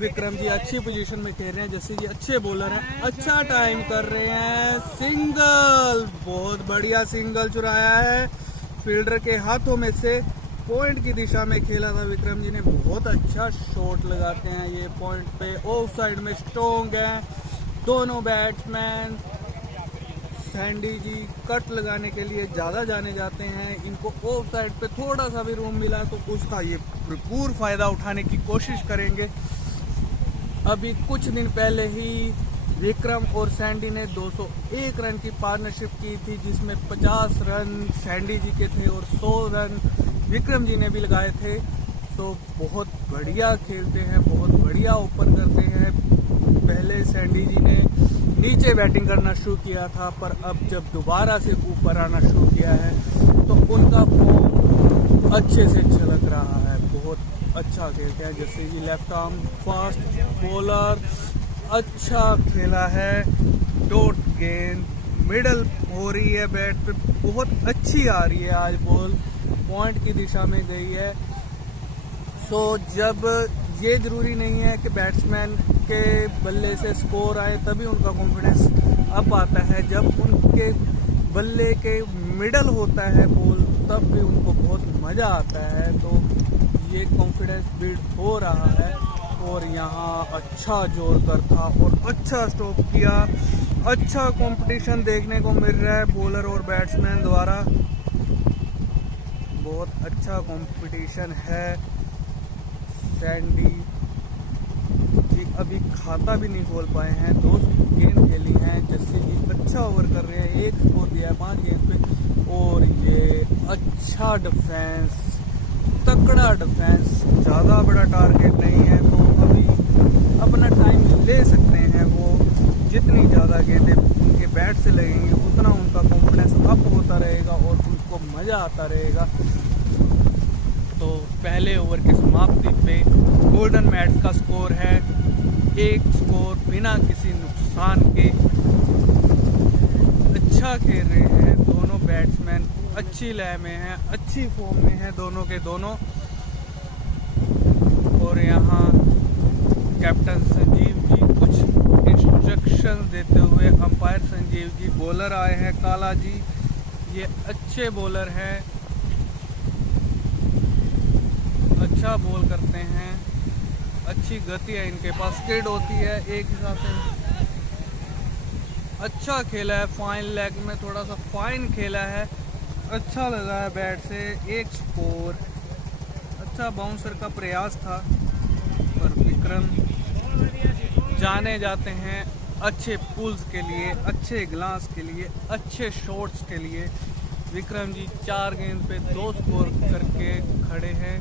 विक्रम जी अच्छी पोजीशन में खेल रहे हैं, जैसे कि अच्छे बॉलर हैं, अच्छा टाइम कर रहे हैं। सिंगल, बहुत बढ़िया सिंगल चुराया है फील्डर के हाथों में से। पॉइंट की दिशा में खेला था विक्रम जी ने, बहुत अच्छा शॉट लगाते हैं ये पॉइंट पे। ऑफ साइड में स्ट्रॉन्ग है दोनों बैट्समैन। सैंडी जी कट लगाने के लिए ज़्यादा जाने जाते हैं, इनको ऑफ साइड पे थोड़ा सा भी रूम मिला तो उसका ये भरपूर फ़ायदा उठाने की कोशिश करेंगे। अभी कुछ दिन पहले ही विक्रम और सैंडी ने 201 रन की पार्टनरशिप की थी, जिसमें 50 रन सैंडी जी के थे और 100 रन विक्रम जी ने भी लगाए थे। तो बहुत बढ़िया खेलते हैं, बहुत बढ़िया ओपन करते हैं। पहले सैंडी जी ने नीचे बैटिंग करना शुरू किया था, पर अब जब दोबारा से ऊपर आना शुरू किया है तो उनका फॉर्म अच्छे से झलक रहा है, बहुत अच्छा खेलते हैं। जैसे कि लेफ्ट आर्म फास्ट बॉलर, अच्छा खेला है। डॉट गेंद मिडल हो रही है, बैट पे बहुत अच्छी आ रही है आज बॉल, पॉइंट की दिशा में गई है। सो जब ये ज़रूरी नहीं है कि बैट्समैन के बल्ले से स्कोर आए तभी उनका कॉन्फिडेंस अप आता है, जब उनके बल्ले के मिडल होता है बॉल तब भी उनको बहुत मज़ा आता है। तो ये कॉन्फिडेंस बिल्ड हो रहा है और यहाँ अच्छा जोरदार था और अच्छा स्ट्रोक किया। अच्छा कंपटीशन देखने को मिल रहा है बॉलर और बैट्समैन द्वारा, बहुत अच्छा कंपटीशन है। सैंडी जी अभी खाता भी नहीं खोल पाए हैं, 2 गेंद खेली हैं। जैसे कि अच्छा ओवर कर रहे हैं, 1 स्कोर दिया है 5 गेंद पे और ये अच्छा डिफेंस, तकड़ा डिफेंस, ज़्यादा बड़ा टारगेट नहीं है तो अभी अपना टाइम ले सकते हैं वो। जितनी ज़्यादा गेंदें उनके बैट से लगेंगी उतना उनका कॉन्फिडेंस अप होता रहेगा और उनको मज़ा आता रहेगा। तो पहले ओवर की समाप्ति पे गोल्डन मैट्स का स्कोर है 1 स्कोर बिना किसी नुकसान के। अच्छा खेल रहे हैं दोनों बैट्समैन, अच्छी लय में हैं, अच्छी फॉर्म में हैं दोनों के दोनों। और यहाँ कैप्टन संजीव जी कुछ इंस्ट्रक्शन देते हुए, अंपायर संजीव जी, बॉलर आए हैं काला जी, ये अच्छे बॉलर हैं, अच्छा बॉल करते हैं, अच्छी गति है इनके पास, स्किड होती है एक हिसाब से। अच्छा खेला है, फाइन लेग में थोड़ा सा फाइन खेला है, अच्छा लगा है बैट से। 1 स्कोर, अच्छा बाउंसर का प्रयास था पर विक्रम जाने जाते हैं अच्छे पुल्स के लिए, अच्छे ग्लास के लिए, अच्छे शॉट्स के लिए। विक्रम जी 4 गेंद पे 2 स्कोर करके खड़े हैं।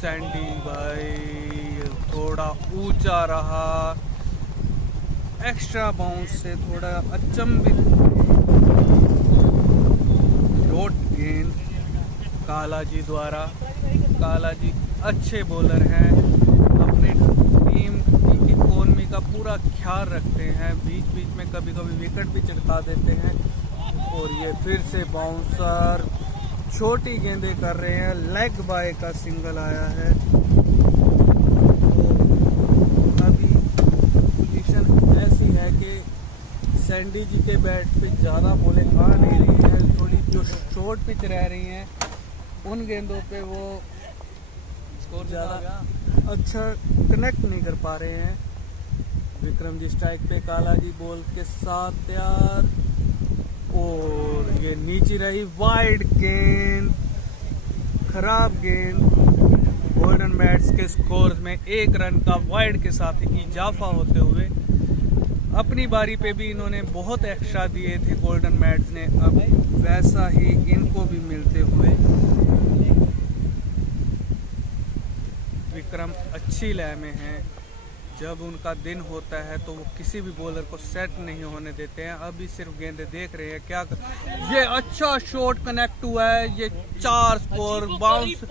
सैंडी भाई थोड़ा ऊंचा रहा, एक्स्ट्रा बाउंस से थोड़ा अचंभित। डॉट गेंद काला जी द्वारा। काला जी अच्छे बॉलर हैं, अपनी टीम की इकोनॉमी का पूरा ख्याल रखते हैं, बीच बीच में कभी कभी विकेट भी चटका देते हैं। और ये फिर से बाउंसर छोटी गेंदें कर रहे हैं, लेग बाय का सिंगल आया है। तो अभी पोजीशन ऐसी है कि सैंडी जी के बैट पे ज़्यादा बॉलें आ नहीं रही हैं, थोड़ी जो शॉर्ट पिच रह रही हैं उन गेंदों पे वो स्कोर ज़्यादा अच्छा कनेक्ट नहीं कर पा रहे हैं। विक्रम जी स्ट्राइक पे, काला जी बॉल के साथ तैयार और ये नीचे रही, वाइड गेंद, खराब गेंद। गोल्डन मैट्स के स्कोर में 1 रन का वाइड के साथ इजाफा होते हुए अपनी बारी पे भी इन्होंने बहुत एक्स्ट्रा दिए थे गोल्डन मैट्स ने, अब वैसा ही इनको भी मिलते हुए। विक्रम अच्छी लय में हैं, जब उनका दिन होता है तो वो किसी भी बॉलर को सेट नहीं होने देते हैं। अभी सिर्फ गेंदे देख रहे हैं क्या ये अच्छा शॉट कनेक्ट हुआ है, ये 4 स्कोर बाउंस,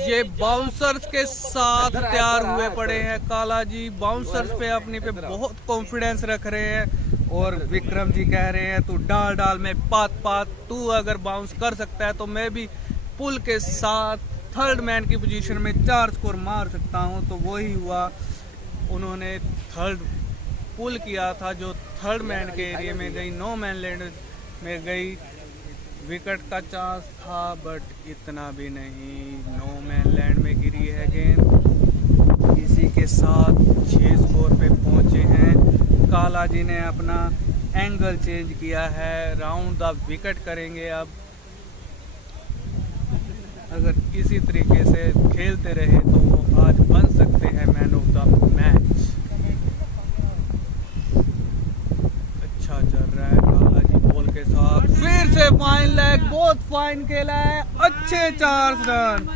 ये बाउंसर्स के साथ तैयार हुए पड़े हैं। काला जी बाउंसर्स पे अपने पे बहुत कॉन्फिडेंस रख रहे हैं और विक्रम जी कह रहे हैं तू डाल डाल में पात पात, तू अगर बाउंस कर सकता है तो मैं भी पुल के साथ थर्ड मैन की पोजीशन में 4 स्कोर मार सकता हूं। तो वही हुआ, उन्होंने थर्ड पुल किया था, जो थर्ड मैन के एरिया में गई, नो मैन लैंड में गई। विकेट का चांस था बट इतना भी नहीं, नो मैन लैंड में गिरी है गेंद। इसी के साथ 6 स्कोर पे पहुंचे हैं। काला जी ने अपना एंगल चेंज किया है, राउंड द विकेट करेंगे अब। अगर इसी तरीके से खेलते रहे तो वो आज बन सकते हैं मैन ऑफ द मैच। अच्छा चल रहा है काला जी बॉल के साथ, फिर से फाइन लेग, बहुत फाइन खेला है, अच्छे 4 रन।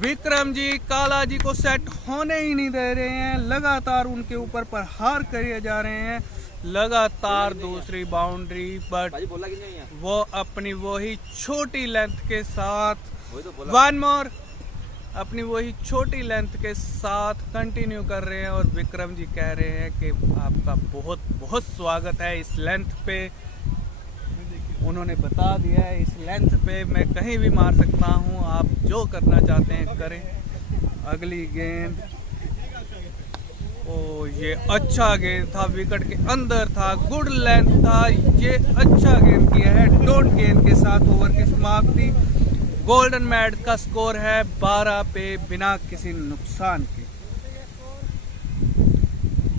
विक्रम जी काला जी को सेट होने ही नहीं दे रहे हैं, लगातार उनके ऊपर प्रहार करे जा रहे हैं, लगातार दूसरी बाउंड्री, बट वो अपनी वही छोटी लेंथ के साथ वन मोर अपनी वही छोटी लेंथ के साथ कंटिन्यू कर रहे हैं। और विक्रम जी कह रहे हैं कि आपका बहुत बहुत स्वागत है इस लेंथ पे। उन्होंने बता दिया है इस लेंथ पे मैं कहीं भी मार सकता हूं, आप जो करना चाहते हैं करें। अगली गेंद, ओ ये अच्छा गेंद था, विकेट के अंदर था, गुड लेंथ था, ये अच्छा गेंद किया है। डोंट गेंद के साथ ओवर की समाप्ति। गोल्डन मैच का स्कोर है 12 पे बिना किसी नुकसान के।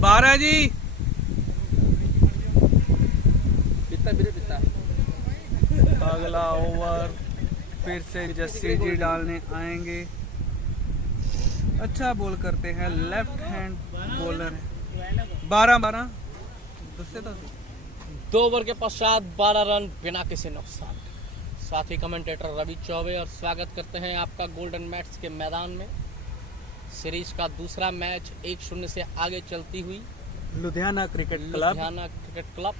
12 जी अगला ओवर फिर से जस्सी जी डालने आएंगे। अच्छा बॉल करते हैं, लेफ्ट हैंड बॉलर है। 12 दो ओवर के पश्चात 12 रन बिना किसी नुकसान। साथ ही कमेंटेटर रवि चौबे और स्वागत करते हैं आपका गोल्डन मैच के मैदान में। सीरीज का दूसरा मैच 1-0 से आगे चलती हुई लुधियाना क्रिकेट क्लब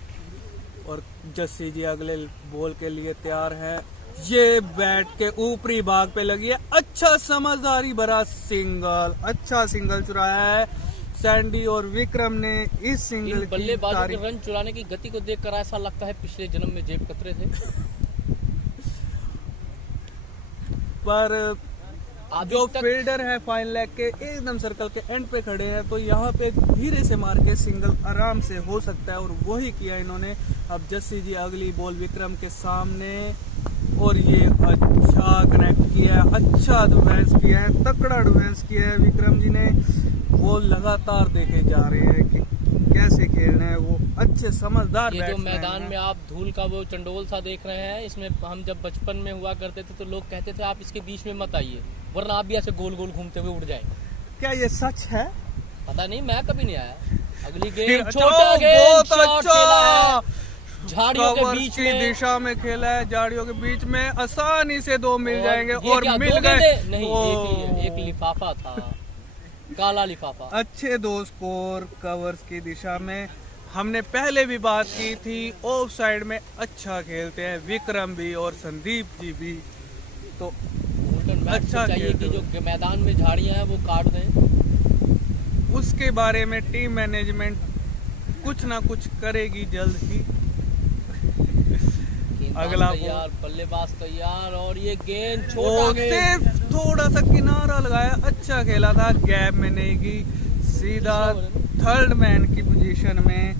और जस्सी जी अगले बॉल के लिए तैयार है। ये बैट के ऊपरी भाग पे लगी है, अच्छा समझदारी भरा सिंगल, अच्छा सिंगल चुराया है सैंडी और विक्रम ने। इस सिंगल की बल्लेबाजों के रन चुराने की गति को देखकर ऐसा लगता है पिछले जन्म में जेब कतरे थे। पर जो फील्डर है फाइन लेग के एकदम सर्कल के एंड पे खड़े हैं, तो यहाँ पे धीरे से मार के सिंगल आराम से हो सकता है और वही किया इन्होंने। अब जस्सी जी अगली बॉल विक्रम के सामने और ये अच्छा कनेक्ट किया है, अच्छा डिफेंस किया है, तकड़ा डिफेंस किया है विक्रम जी ने। वो लगातार देखे जा रहे हैं कि कैसे खेलना है, वो अच्छे समझदार ये जो मैदान में आप धूल का वो चंडोल सा देख रहे हैं, इसमें हम जब बचपन में हुआ करते थे तो लोग कहते थे आप इसके बीच में मत आइए वरना आप भी ऐसे गोल गोल घूमते हुए उड़ जाएंगे। क्या ये सच है? पता नहीं, मैं कभी नहीं आया। अगली गेंद छोटा गेंद शॉट खेला है, झाड़ियों के बीच में दिशा में खेला है, झाड़ियों के बीच में आसानी से 2 मिल जाएंगे और मिल गए। नहीं, एक लिफाफा था, काला लिफाफा। अच्छे 2 स्कोर कवर्स की दिशा में। हमने पहले भी बात की थी, ऑफ साइड में अच्छा खेलते हैं विक्रम भी और संदीप जी भी, तो अच्छा चाहिए कि जो मैदान में झाड़ियां हैं वो काट दें। उसके बारे में टीम मैनेजमेंट कुछ ना कुछ करेगी जल्द ही। अगला तैयार, बल्लेबाज तैयार और ये गेंद छोटा सिर्फ थोड़ा सा किनारा लगाया, अच्छा खेला था, गैप में नहीं गई, सीधा थर्ड मैन की पोजीशन में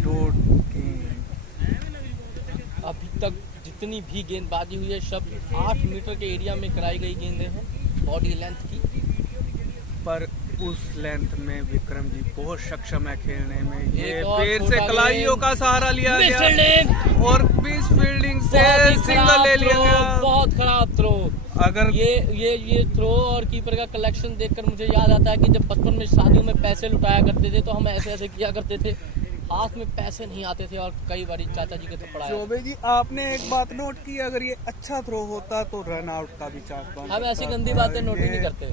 डॉट गेंद। अभी तक जितनी भी गेंदबाजी हुई है सब 8 मीटर के एरिया में कराई गई गेंदें हैं बॉडी लेंथ की, पर उस लेंथ में विक्रम जी बहुत सक्षम है खेलने में। ये फिर से कलाइयों का सहारा लिया गया और बीच फील्डिंग से सिंगल ले लिया गया। बहुत खराब थ्रो। अगर ये थ्रो और कीपर का कलेक्शन देखकर मुझे याद आता है कि जब बचपन में शादियों में पैसे लुटाया करते थे तो हम ऐसे ऐसे किया करते थे, हाथ में पैसे नहीं आते थे और कई बार चाचा जी के थप्पड़ आए। चौबे जी आपने एक बात नोट की, अगर ये अच्छा थ्रो होता तो रन आउट का भी चांस बनता। हम ऐसी गंदी बातें नोट ही नहीं करते।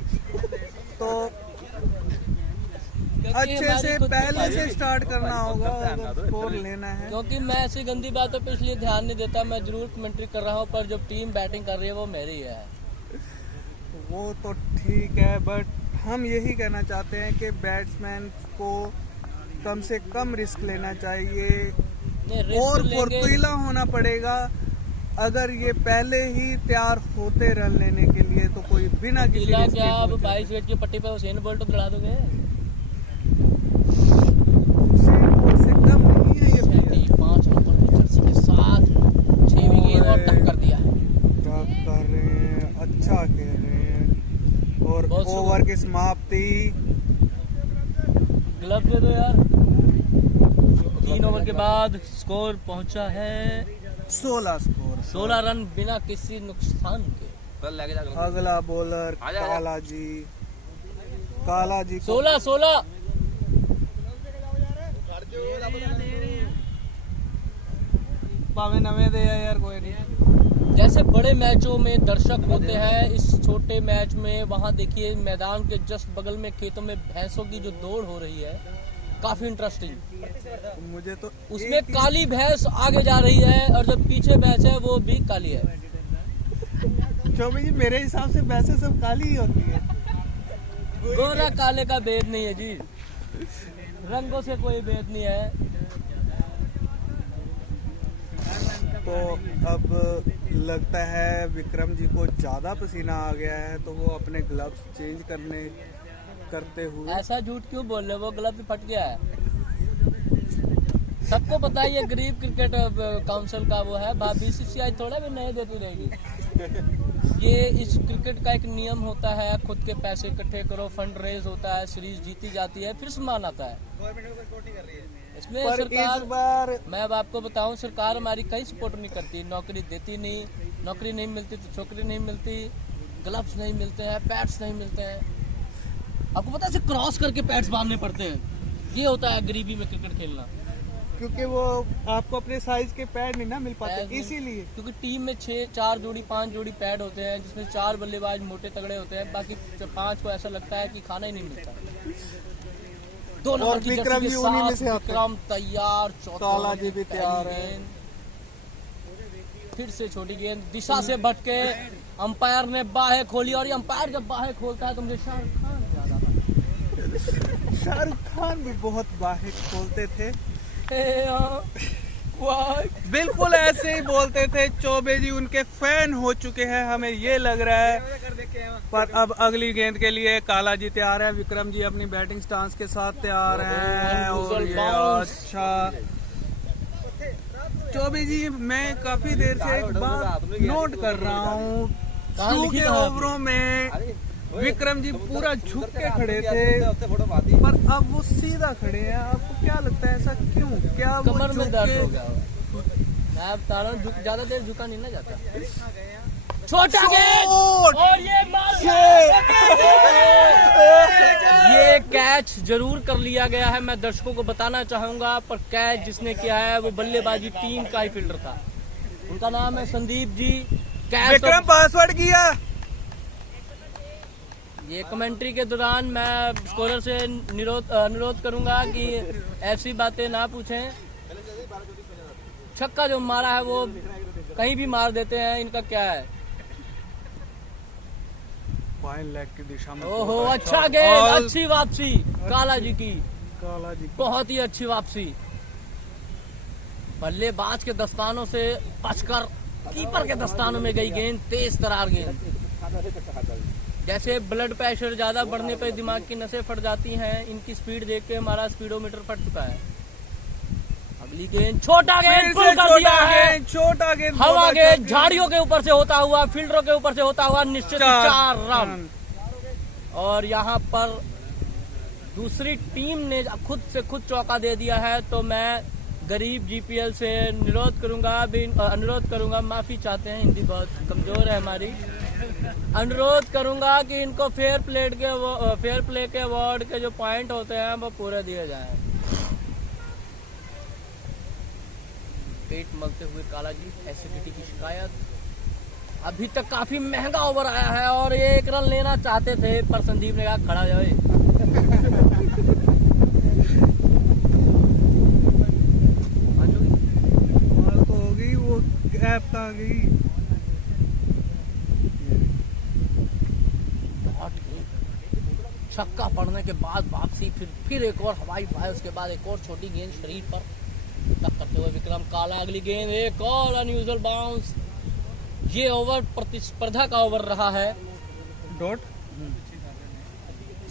तो अच्छे से पहले से स्टार्ट करना होगा अगर स्कोर लेना है, क्योंकि मैं ऐसी गंदी बातों पे इसलिए ध्यान नहीं देता। मैं जरूर कमेंट्री कर रहा हूँ पर जब टीम बैटिंग कर रही है वो मेरी है। वो तो ठीक है, बट हम यही कहना चाहते हैं कि बैट्समैन को कम से कम रिस्क लेना चाहिए और फुर्तीला होना पड़ेगा। अगर ये पहले ही तैयार होते रन लेने के लिए तो कोई बिना किसी क्या आप 22 विकेट की पट्टी पे हुसैन बोल्ट तो लड़ा दोगे? से कम नहीं है ये player। 5 नंबर की जर्सी के साथ 6वीं गेंद और टक कर दिया। टक कर रहे हैं, अच्छा खेल रहे हैं और बहुत ओवर की समाप्ति। ग्लव दे दो यार। 3 ओवर के बाद स्कोर पहुंचा है 16 स्कोर, 16 रन बिना किसी नुकसान के। अगला बॉलर काला जी को 16 पावे नवे दे यार, कोई नहीं। जैसे बड़े मैचों में दर्शक होते हैं, इस छोटे मैच में वहां देखिए मैदान के जस्ट बगल में खेतों में भैंसों की जो दौड़ हो रही है, काफी इंटरेस्टिंग। मुझे तो उसमें काली भैंस आगे जा रही है और जो पीछे भैंस है वो भी काली है। चौबे जी मेरे हिसाब से वैसे सब काली ही होती है। गोरा काले का भेद नहीं है जी, रंगों से कोई भेद नहीं है। तो अब लगता है विक्रम जी को ज्यादा पसीना आ गया है, तो वो अपने ग्लव्स चेंज करते हुए। ऐसा झूठ क्यों बोल रहे हो, वो ग्लव भी फट गया है। सबको पता है ये गरीब क्रिकेट काउंसिल का वो है, बीसीसीआई थोड़ा भी नहीं देती रहेगी। ये इस क्रिकेट का एक नियम होता है, खुद के पैसे इकट्ठे करो, फंड रेज होता है, सीरीज जीती जाती है, फिर सम्मान आता है। इसमें सरकार, इस बार मैं अब आपको बताऊं, सरकार हमारी कहीं सपोर्ट नहीं करती, नौकरी देती नहीं, नौकरी नहीं मिलती तो छोकरी नहीं मिलती, ग्लव्स नहीं मिलते हैं, पैड्स नहीं मिलते हैं। आपको पता है इसे क्रॉस करके पैड्स बांधने पड़ते हैं। ये होता है गरीबी में क्रिकेट खेलना, क्योंकि वो आपको अपने साइज के पैड नहीं ना मिल पाते, पैड नहीं। इसीलिए। क्योंकि टीम में 4 जोड़ी 5 जोड़ी पैड होते हैं, जिसमें 4 बल्लेबाज मोटे तगड़े होते हैं, बाकी 5 को ऐसा लगता है कि खाना ही नहीं मिलता। 2 नंबर की विक्रम जर्सी जी के उन्हीं में साथ से आते हैं। विक्रम तैयार, काला जी भी तैयार है। फिर से छोटी गेंद दिशा से भटके, अंपायर ने बाहें खोली, और ये अंपायर जब बाहें खोलता है तो मुझे शाहरुख खान याद आता है। शाहरुख खान भी बहुत बाहें खोलते थे, वाह, बिल्कुल ऐसे ही बोलते थे। चौबे जी उनके फैन हो चुके हैं, हमें ये लग रहा है। पर अब अगली गेंद के लिए काला जी तैयार है, विक्रम जी अपनी बैटिंग स्टांस के साथ तैयार हैं। और ये अच्छा चौबे जी, मैं काफी देर से एक बात नोट कर रहा हूँ, शुरू के ओवरों में विक्रम जी पूरा झुक के खड़े थे, पर अब वो सीधा खड़े हैं। आपको क्या लगता है ऐसा क्यों? क्या वो कमर में झुक दर्द के- हो गया होगा। मैं अब तारा ज्यादा देर झुका नहीं ना जाता। छोटा गेंद और ये मार ये कैच जरूर कर लिया गया है, मैं दर्शकों को बताना चाहूंगा, पर कैच जिसने किया है वो बल्लेबाजी टीम का ही फील्डर था, उनका नाम है संदीप जी। कैच विक्रम पासवर्ड किया। ये कमेंट्री के दौरान मैं स्कोरर से अनुरोध करूंगा कि ऐसी बातें ना पूछें। छक्का जो मारा है वो कहीं भी मार देते हैं, इनका क्या है। फाइन लेग की दिशा में ओहो, बहुत अच्छा गेंद, और अच्छी वापसी काला जी की, काला जी बहुत ही अच्छी वापसी। बल्लेबाज के दस्तानों से बचकर कीपर के दस्तानों में गई गेंद, तेज तरार गेंद। जैसे ब्लड प्रेशर ज्यादा बढ़ने पर दिमाग की नसें फट जाती हैं, इनकी स्पीड देख के हमारा स्पीडोमीटर फट चुका है। अगली गेंद, छोटा गेंद, फुल कर दिया है। छोटा गेंद, हवा गेंद, झाड़ियों के ऊपर से होता हुआ, फील्डरों के ऊपर से होता हुआ, निश्चित 4 रन। और यहाँ पर दूसरी टीम ने खुद से खुद चौका दे दिया है, तो मैं गरीब जीपीएल से अनुरोध करूंगा, माफी चाहते हैं, हिंदी बहुत कमजोर है हमारी। अनुरोध करूंगा कि इनको फेयर प्ले के अवार्ड के जो पॉइंट होते हैं वो पूरे दिए जाएं। पेट मलते हुए काला जी, एसिडिटी की शिकायत। अभी तक काफी महंगा ओवर आया है और ये 1 रन लेना चाहते थे, पर संदीप ने कहा खड़ा जाए। तो हो गई वो ऐप आ गई। छक्का पड़ने के बाद वापसी, फिर एक और हवाई फायर, उसके बाद एक और छोटी गेंद शरीर पर टक करते हुए विक्रम काला। अगली गेंद, एक और अनयूजुअल बाउंस। ये ओवर प्रतिस्पर्धा का ओवर रहा है। डॉट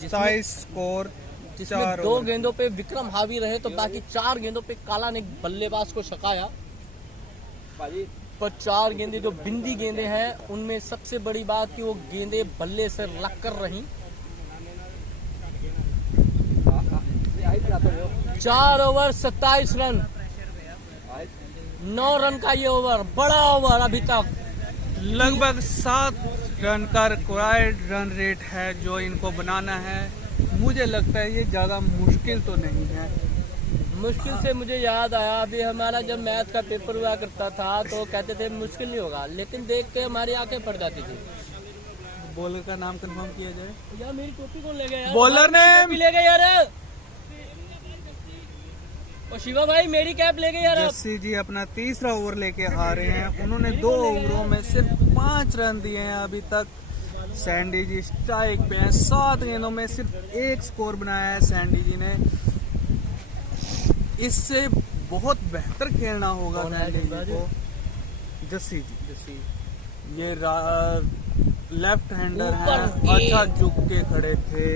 27 स्कोर जिसमें 4 2 ओवर। गेंदों पे विक्रम हावी रहे तो बाकी 4 गेंदों पे काला ने बल्लेबाज को छकाया। पर 4 गेंदे जो बिंदी गेंदे हैं उनमें सबसे बड़ी बात कि वो गेंदे बल्ले से लग कर रही। 4 ओवर 27 रन, 9 रन का ये ओवर, बड़ा ओवर अभी तक। लगभग 7 रन का रिक्वायर्ड रन रेट है जो इनको बनाना है। मुझे लगता है ये ज्यादा मुश्किल तो नहीं है। मुश्किल से मुझे याद आया, अभी हमारा जब मैथ का पेपर हुआ करता था तो कहते थे मुश्किल नहीं होगा, लेकिन देख के हमारी आंखें फट जाती थी। बॉलर का नाम कंफर्म किया जाए। यार मेरी टोपी कौन ले गया यार? बॉलर ने टोपी ले गए यार। और शिवा भाई मेरी कैप ले गए यार। जस्सी जी अपना तीसरा ओवर लेके हारे हैं। उन्होंने 2 ओवरों में सिर्फ 5 रन दिए हैं अभी तक। सैंडी जी स्ट्राइक पे हैं। 7 गेंदों में सिर्फ 1 स्कोर बनाया है सैंडी जी ने। इससे बहुत बेहतर खेलना होगा सैंडी जी को। जस्सी जी ये लेफ्ट हैंडर हैं। अच्छा झुक के खड़े थे।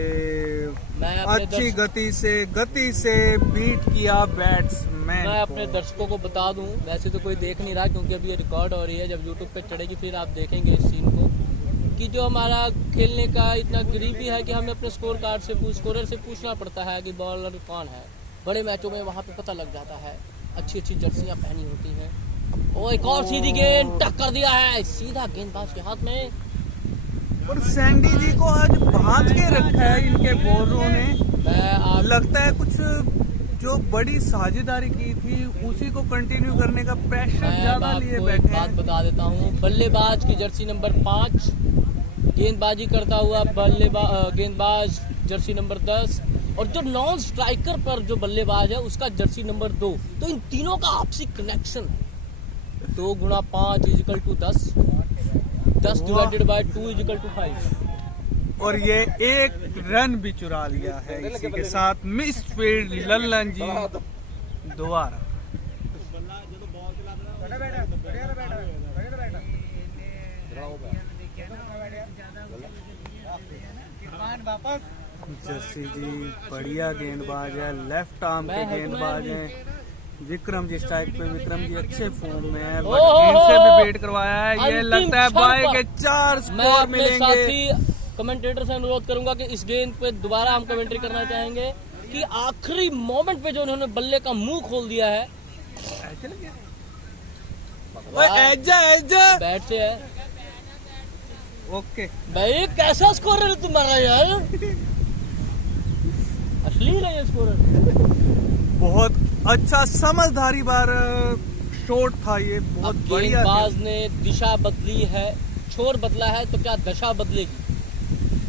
अच्छी गति से बीट किया बैट्समैन। मैं अपने दर्शकों को बता दूं, वैसे तो कोई देख नहीं रहा क्योंकि अभी ये रिकॉर्ड हो रही है। जब यूट्यूब पे चढ़ेगी फिर आप देखेंगे इस सीन को कि जो हमारा खेलने का इतना गरीबी है कि हमें अपने स्कोरर से पूछना पड़ता है कि बॉलर कौन है। बड़े मैचों में वहाँ पे पता लग जाता है। अच्छी जर्सियां पहनी होती हैं। और एक और सीधी गेंद टक कर दिया है, सीधा गेंदबाज के हाथ में। और सैंडी जी को आज बांध के रखा है इनके बॉलरों ने। लगता है कुछ जो बड़ी साझेदारी की थी उसी को कंटिन्यू करने का प्रेशर ज्यादा लिए बैठे हैं। बात बता देता हूँ, बल्लेबाज की जर्सी नंबर 5, गेंदबाजी करता हुआ गेंदबाज जर्सी नंबर 10, और जो नॉन स्ट्राइकर पर जो बल्लेबाज है उसका जर्सी नंबर 2। तो इन तीनों का आपसी कनेक्शन 2 गुणा 5 = 10, 10 डिवाइडेड बाय 2 = 5। और ये 1 रन भी चुरा लिया है इसी के साथ मिस फील्ड लल्लन जी दोबारा। जस्सी जी बढ़िया गेंदबाज है, लेफ्ट आर्म के गेंदबाज हैं। विक्रम जी स्ट्राइक पे, विक्रम जी अच्छे फॉर्म में है, इनसे भी बेट करवाया है। ये लगता है बाई के 4 स्कोर मिलेंगे। कमेंटेटर से अनुरोध करूंगा कि इस गेंद पे दोबारा हम कमेंट्री करना चाहेंगे कि आखिरी मोमेंट पे जो उन्होंने बल्ले का मुंह खोल दिया है। बैट से है। ओके भाई कैसा स्कोर है तुम्हारा यार? अश्लील है ये स्कोर। बहुत अच्छा समझदारी बार शॉट था ये, बहुत बढ़िया। गेंदबाज ने दिशा बदली है, छोर बदला है तो क्या दशा बदलेगी?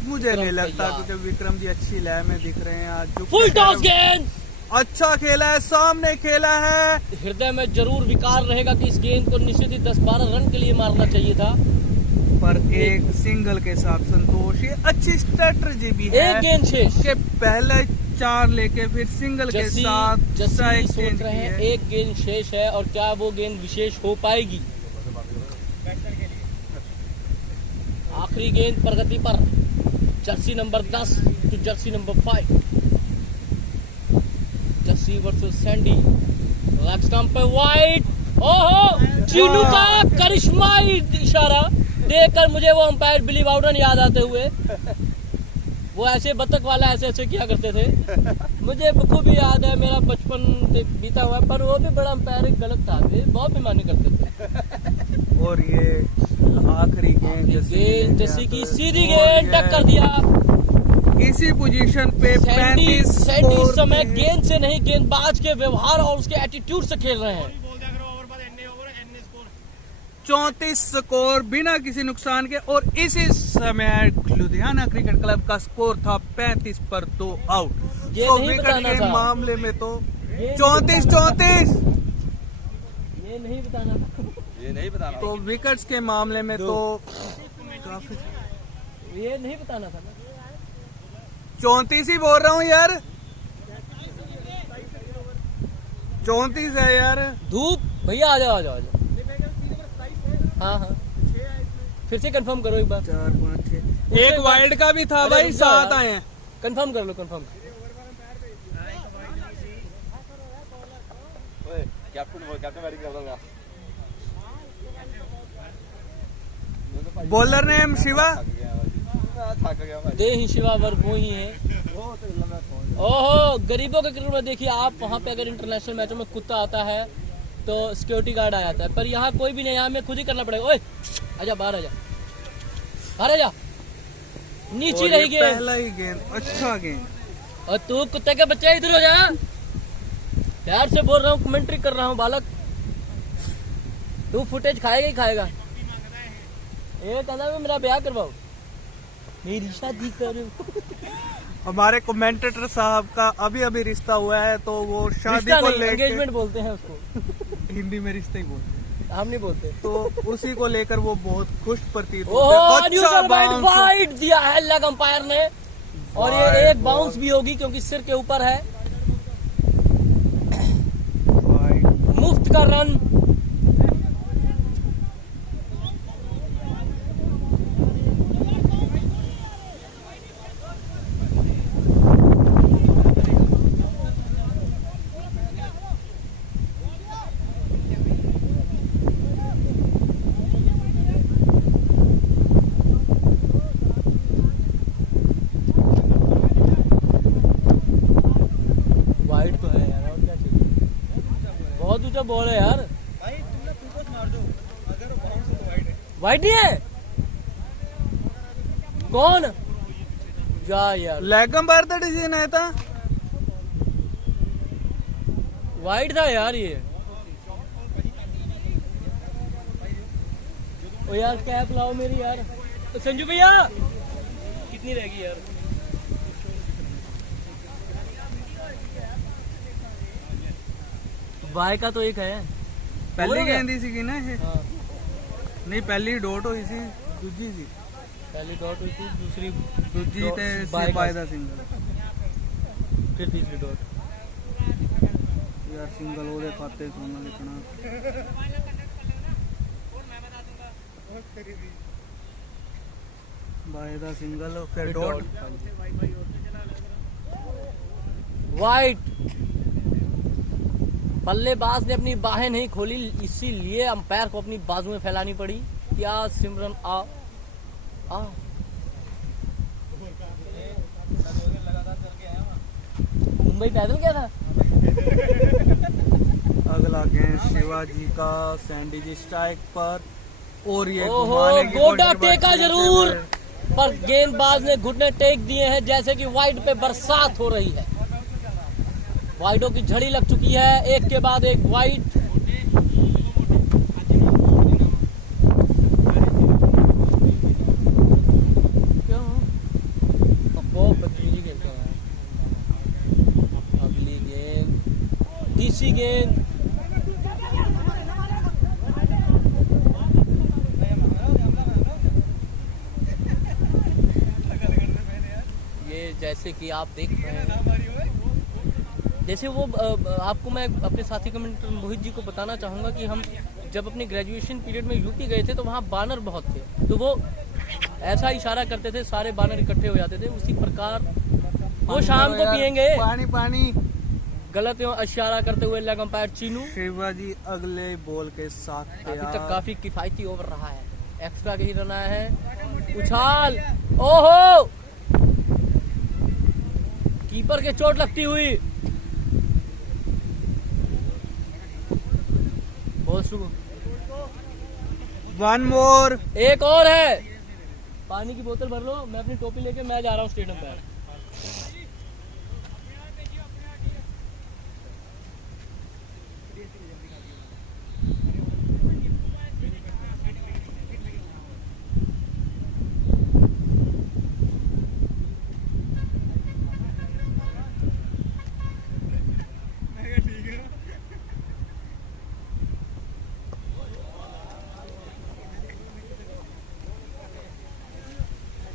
मुझे नहीं लगता क्योंकि विक्रम जी अच्छी लय में दिख रहे हैं आज। फुल टॉस गेंद अच्छा खेला है, सामने खेला है। हृदय में जरूर विकार रहेगा कि इस गेंद को निश्चित ही 10-12 रन के लिए मारना चाहिए था, पर एक सिंगल के साथ संतोष। ये अच्छी स्ट्रेटजी भी है। एक गेंद शेष के पहले 4 लेके फिर सिंगल के साथ जस्सी सोच रहे हैं एक गेंद शेष है और क्या वो गेंद विशेष हो पाएगी? आखिरी गेंद प्रगति पर, jersey number 10 to jersey number 5। Jersey versus Sandy. Leg stump पे वाइड। ओहो, चीनू का करिश्माई इशारा देखकर मुझे वो अंपायर बिली बाउडन याद आते हुए। वो ऐसे बतख वाला ऐसे किया करते थे। मुझे बखूबी याद है, मेरा बचपन बीता हुआ, पर वो भी बड़ा अंपायर गलत था, वे बहुत बेईमानी करते थे। और ये आखिरी गेंद जस्सी की सीधी गेंद टक कर दिया। इसी पोजीशन पे 35 सैंडी इस समय गेंद से नहीं गेंदबाज के व्यवहार और उसके एटीट्यूड से खेल रहे हैं। 34 स्कोर बिना किसी नुकसान के। और इसी समय लुधियाना क्रिकेट क्लब का स्कोर था 35 पर 2 आउट। तो विकेट के मामले में तो 34। ये नहीं बताना था। तो विकेट्स के मामले में तो काफी, ये नहीं बताना था। 34 ही बोल रहा हूँ यार, 34 है यार। धूप भैया आ जाओ। हाँ फिर से कंफर्म करो एक बार। 4 5 6 एक वाइड का भी था भाई, 7 आए हैं। कंफर्म कर लो। कैप्टन बैटिंग कर दूंगा। Bowler name Shiva. थक गया भाई। दे ही शिवा वर्ग वो ही है। ओहो, गरीबों के क्रिकेट में देखिए आप, वहाँ पे अगर इंटरनेशनल मैचों में कुत्ता आता है तो सिक्योरिटी गार्ड आ जाता है, पर यहाँ कोई भी नहीं, यहाँ में खुद ही करना पड़ेगा। ओए आजा, बाहर आजा, बाहर आजा, नीचे और रही ये गेंद। पहला ही गेंद, अच्छा गेंद। और तू कुत्ते के बच्चे इधर हो जा, प्यार से बोल रहा हूँ, कमेंट्री कर रहा हूँ बालक, तू फुटेज खाएगा ही खाएगा। ये कहना मैं मेरा ब्याह करवाओ, मेरी शादी करो। हमारे कमेंटेटर साहब का अभी अभी रिश्ता हुआ है, तो वो शादी रिश्ता को नहीं, लेकर, एंगेजमेंट बोलते हैं उसको, हिंदी में रिश्ता ही बोलते हैं, हम नहीं बोलते। तो उसी को लेकर वो बहुत खुश प्रतीत ओहो, होते हैं। Unusual bounce। वाइड दिया है लेग अंपायर ने, और ये Wide एक बाउंस भी होगी क्योंकि सिर के ऊपर है। Wide। मुफ्त का रन। वाइड तो है यार, और क्या चाहिए, बहुत ऊंचा बॉल है यार। भाई तुम लोग फुटबॉल मार दो, अगर बाउंस तो वाइड है। वाइड नहीं है, कौन जा यार, लेग अंपायर का डिसीजन आया था। वाइड था यार ये। ओ यार कैप लाओ मेरी यार, संजू भैया कितनी रहेगी यार। बाय का तो एक है, पहली हो गया? गेंद इसी की ना ये? हाँ, नहीं, पहली डॉट हुई सी, दूजी सी, पहली डॉट हुई थी, दूसरी दूजी डॉट ते बाय का। बाय दा सिंगल। फिर तीसरी डॉट। यार सिंगल ओदे खाते सोना लिखना। बाय दा सिंगल फिर फिर डॉट। वाइट। बल्लेबाज ने अपनी बाहें नहीं खोली, इसीलिए अंपायर को अपनी बाजुएं फैलानी पड़ी। क्या सिमरन आ मुंबई पैदल गया था। अगला गेंद शिवाजी का, सैंडी जी स्ट्राइक पर, और ये ओहो, घुमाने की गोडा कोशिश टेका बच्ची से जरूर, पर- पर गेंदबाज ने घुटने टेक दिए हैं जैसे कि वाइड पे बरसात हो रही है। वाइडों की झड़ी लग चुकी है, एक के बाद एक वाइड। क्यों? बहुत बदतमीजी खेलते हैं। अगली गेंद, तीसरी गेंद, ये जैसे कि आप देख रहे हैं, जैसे वो आपको मैं अपने साथी कमेंटेटर मोहित जी को बताना चाहूँगा कि हम जब अपने ग्रेजुएशन पीरियड में यूपी गए थे तो वहाँ बानर बहुत थे, तो वो ऐसा इशारा करते थे, सारे बानर इकट्ठे हो जाते थे। उसी प्रकार वो शाम को पियेंगे। पानी पानी। गलत इशारा करते हुए लेग अंपायर चीनू। शिवाजी अगले बॉल के साथ अभी तैयार। तक काफी किफायती ओवर रहा है, एक्स्ट्रा के ही रन आया है। उछाल, ओहो, कीपर के चोट लगती हुई। बहुत शुभ, वन मोर। एक और है। पानी की बोतल भर लो, मैं अपनी टोपी लेके मैं जा रहा हूँ स्टेडियम पे।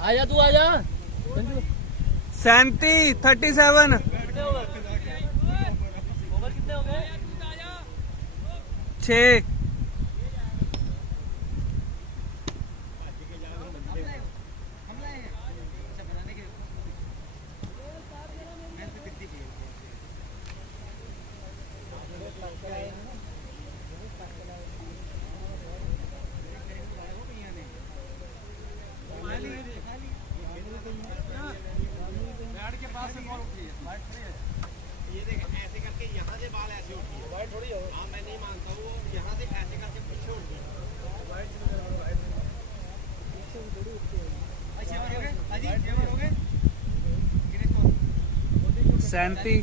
आजा तू आजा। 37, 37। कितने ओवर कितने हो गए? 6। ये देख ऐसे करके यहाँ से बाल ऐसे उठ गए वाइट थोड़ी हो हाँ मैं नहीं मानता वो यहाँ से ऐसे करके पीछे उठ गए सैंती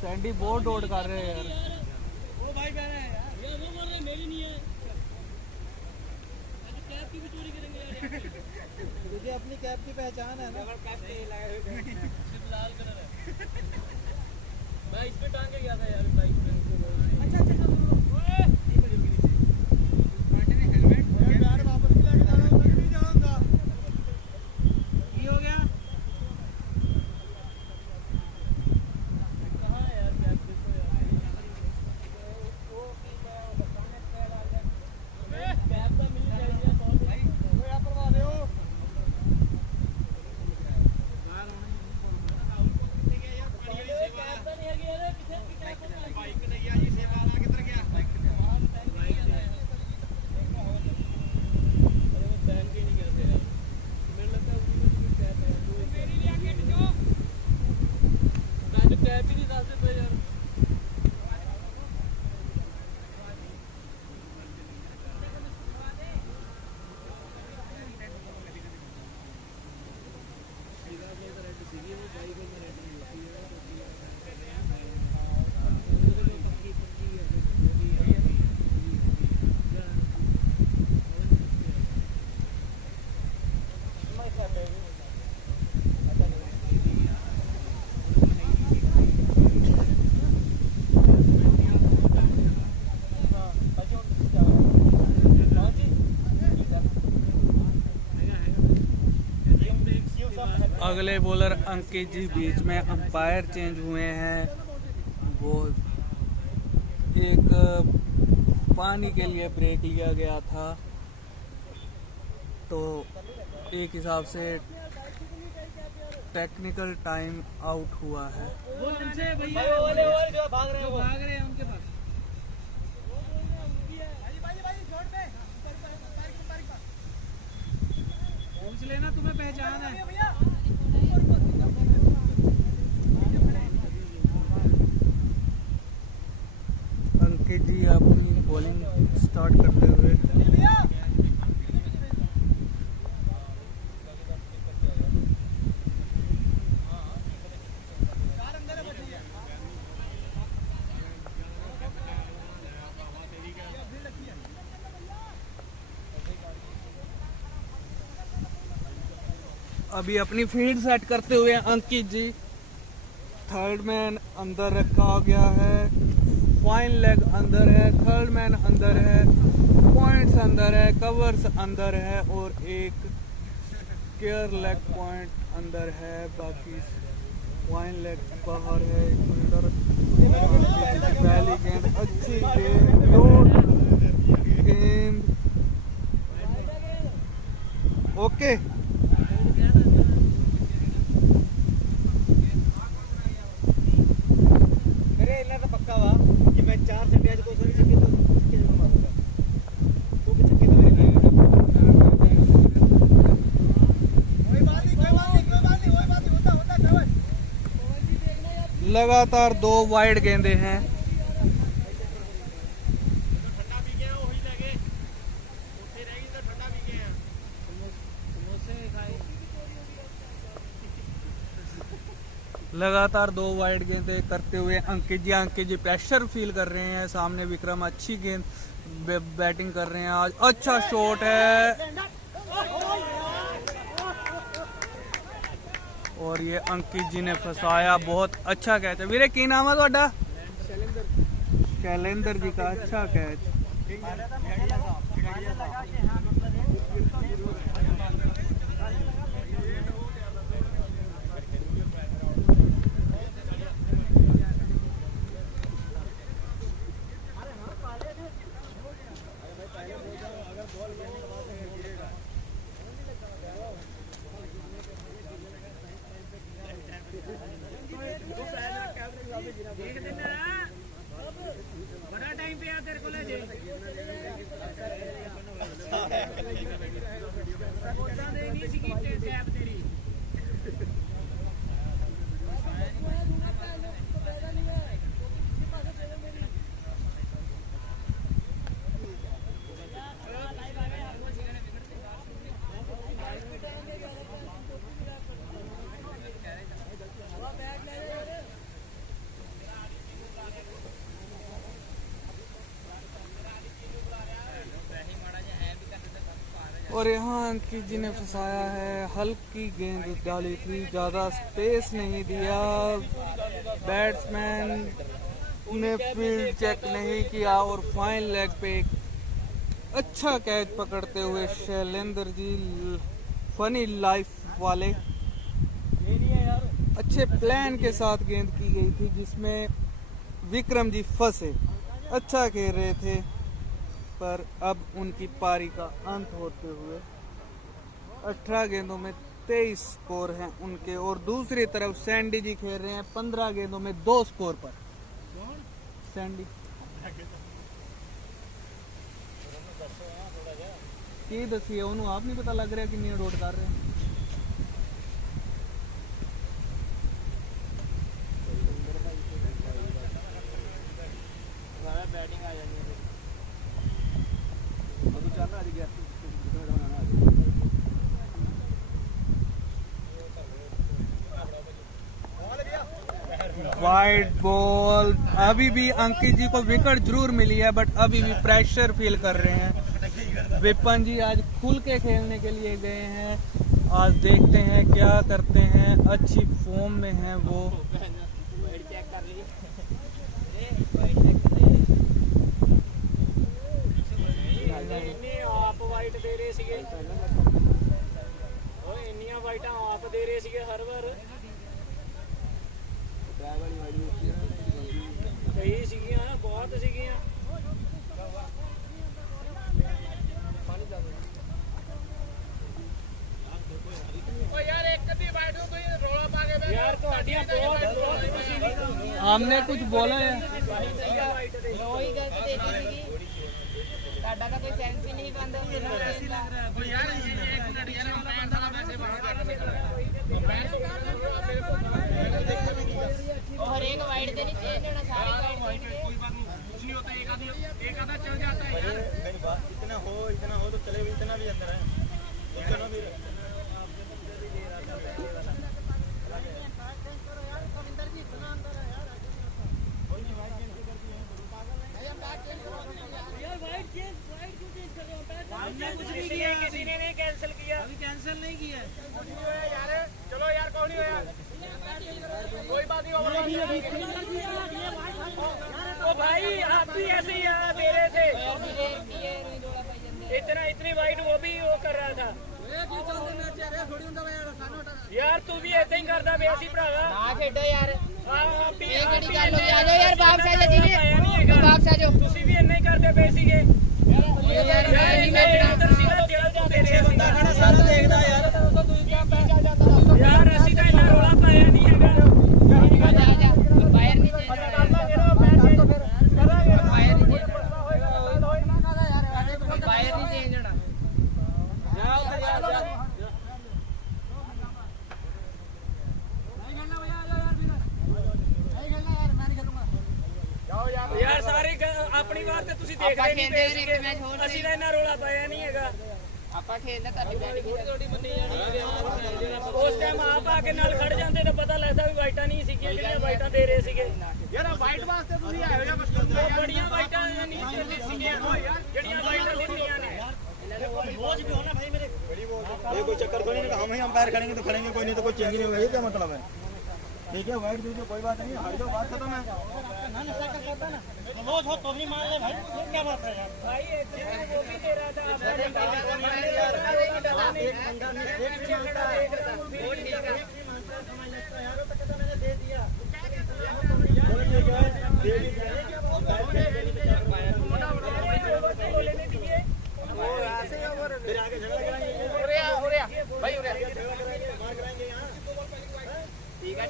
सैंडी बहुत डोट कर रहे हैं यार। वो भाई बहन है यार वो बोल रहे मेरी नहीं है। आज कैप की भी चोरी करेंगे यार। तुझे अपनी कैप की पहचान है ना सिर्फ लाल कलर है। मैं इस पे टांग के गया था यार बाइक पे। यार वापस भी लेके जा रहा हूँ नहीं जाऊंगा की हो गया कहाँ है यार कैप देखो यार। कैप तो मिल जाएगी भाई वो यहाँ पर वाले हो बाइक नहीं है ये सेवा वाला किधर गया अगले बॉलर अंकित जी बीच में अंपायर चेंज हुए हैं। वो एक पानी के लिए ब्रेक लिया गया था तो एक हिसाब से टेक्निकल टाइम आउट हुआ है। वो उनसे भैया जो भाग रहे हैं उनके पास। पूछ लेना तुम्हें पहचान है। अंकित जी अपनी बॉलिंग स्टार्ट करते हुए अभी अपनी फील्ड सेट करते हुए अंकित जी थर्ड मैन अंदर रखा गया है। फाइन लेग अंदर है, थर्ड मैन अंदर है, पॉइंट्स अंदर है, कवर्स अंदर है और एक स्क्वायर लेग पॉइंट अंदर है। बाकी फाइन लेग बाहर है। फील्डर पहली गेंद अच्छी गेंद ओके। पक्का हुआ कि मैं 4 छक्के आज को सभी छक्के तो मारूंगा तो भी छक्के तो मेरे कोई बात नहीं होता लगातार 2 वाइड गेंदे हैं। ठंडा पी गया वही लगे उठे रहेगी तो ठंडा पी गया समोसे खाए। लगातार 2 वाइड गेंदे करते हुए अंकित जी प्रेशर फील कर रहे हैं। सामने विक्रम अच्छी गेंद बैटिंग कर रहे हैं आज। अच्छा शॉट है और ये अंकित जी ने फंसाया। बहुत अच्छा कैच है। वीरे की नाम है ਤੁਹਾਡਾ? शैलेंद्र जी का अच्छा कैच। बड़ा टाइम पे तेरे को ले और यहाँ अंकित जी ने फंसाया है, हल्की गेंद डाली थी, ज्यादा स्पेस नहीं दिया, बैट्समैन ने फील्ड चेक नहीं किया और फाइन लेग पे एक अच्छा कैच पकड़ते हुए शैलेंद्र जी फनी लाइफ वाले अच्छे प्लान के साथ गेंद की गई थी, जिसमें विक्रम जी फंसे, अच्छा खेल रहे थे, पर अब उनकी पारी का अंत होते हुए 18 गेंदों में 23 स्कोर हैं उनके। और दूसरी तरफ सैंडी जी खेल रहे हैं 15 गेंदों में 2 स्कोर पर। सैंडी की दसी है उन्होंने, आप नहीं पता लग रहा कि रोड कर रहे हैं। बैटिंग आ जानी है वाइड बॉल। अभी भी अंकित जी को विकेट जरूर मिली है, बट अभी भी प्रेशर फील कर रहे हैं। विपन जी आज खुल के खेलने के लिए गए हैं, आज देखते हैं क्या करते हैं, अच्छी फॉर्म में हैं वो। वाइट दे रहे सीगे, इन्नियां वाइटां आप दे रहे सीगे हर बार, कई सीगियां बहुत सीगियां। यार एक कभी वाइट हो कोई रोला पा के यार तो हड्डियां बहुत हमने कुछ बोला है वही गलत देती थी, साडा का कोई सेंस ही नहीं बंद यार ये एक मिनट यार पैंट वाला वैसे बाहर कर और एक वाइड देनी चाहिए ना, सारी वाइड देनी है। कोई बात नहीं, कुछ नहीं होता, एक आधा चल जाता है यार। मेरी बात इतना हो तो चले भी, इतना भी अंदर है इतना भी। किसी ने नहीं कैंसिल किया, अभी कैंसिल नहीं किया यार। चलो यार कौन नहीं होया, कोई बात नहीं। तो भाई आप भी ऐसे ही दे रहे थे, इतनी वाइट वो भी वो कर रहा था यार। तू भी ऐसे ही करता बेसी भरावा ना खेडो यार, यार वापस आ जाओ जी, वापस आ जाओ। ਤੁਸੀਂ ਵੀ ਇੰਨੇ ਹੀ ਕਰਦੇ ਪਏ ਸੀਗੇ यार मैं नहीं बैठना यार, ਅਸੀਂ ਤਾਂ ਇੰਨਾ ਰੋਲਾ ਪਾਇਆ ਨਹੀਂ ਹੈਗਾ। बाहर नहीं चेंज होना। यार सारी अपनी बात ਤੇ ਤੁਸੀਂ ਦੇਖਦੇ ਨਹੀਂ ਪਏ ਸੀਗੇ, ਅਸੀਂ ਤਾਂ ਇੰਨਾ ਰੋਲਾ ਪਾਇਆ ਨਹੀਂ ਹੈਗਾ। ਆਪਾਂ ਖੇਡਦਾ ਤੁਹਾਡੀ ਬੈਟਿੰਗ ਥੋੜੀ ਮੰਨੀ ਜਾਣੀ ਉਸ ਟਾਈਮ ਆਪ ਆ ਕੇ ਨਾਲ ਖੜ ਜਾਂਦੇ ਤਾਂ ਪਤਾ ਲੱਗਦਾ ਵੀ ਵਾਈਟਾਂ ਨਹੀਂ ਸੀਗੀਆਂ, ਜਿਹੜੀਆਂ ਵਾਈਟਾਂ ਦੇ ਰਹੇ ਸੀਗੇ। ਯਾਰ ਵਾਈਟ ਵਾਸਤੇ ਤੁਸੀਂ ਆਏ ਹੋ ਜਾਂ ਬੜੀਆਂ ਵਾਈਟਾਂ ਨਹੀਂ ਸੀਗੀਆਂ ਜਿਹੜੀਆਂ ਵਾਈਟਾਂ ਦਿੱਤੀਆਂ ਨੇ। ये कोई चक्कर थोड़ी नहीं, हम ही अंपायर खड़ेंगे तो खड़ेंगे, कोई नहीं तो कोई चेंज नहीं होगा, ये क्या मतलब है? ठीक है वाइट दीजिए, कोई बात नहीं, हर जो बात खत्म है। रोज हो तो भी मान ले भाई, ये क्या बात है यार? भाई वो भी दे रहा था फिर आगे झगड़ा कराएंगे भाई ठीक है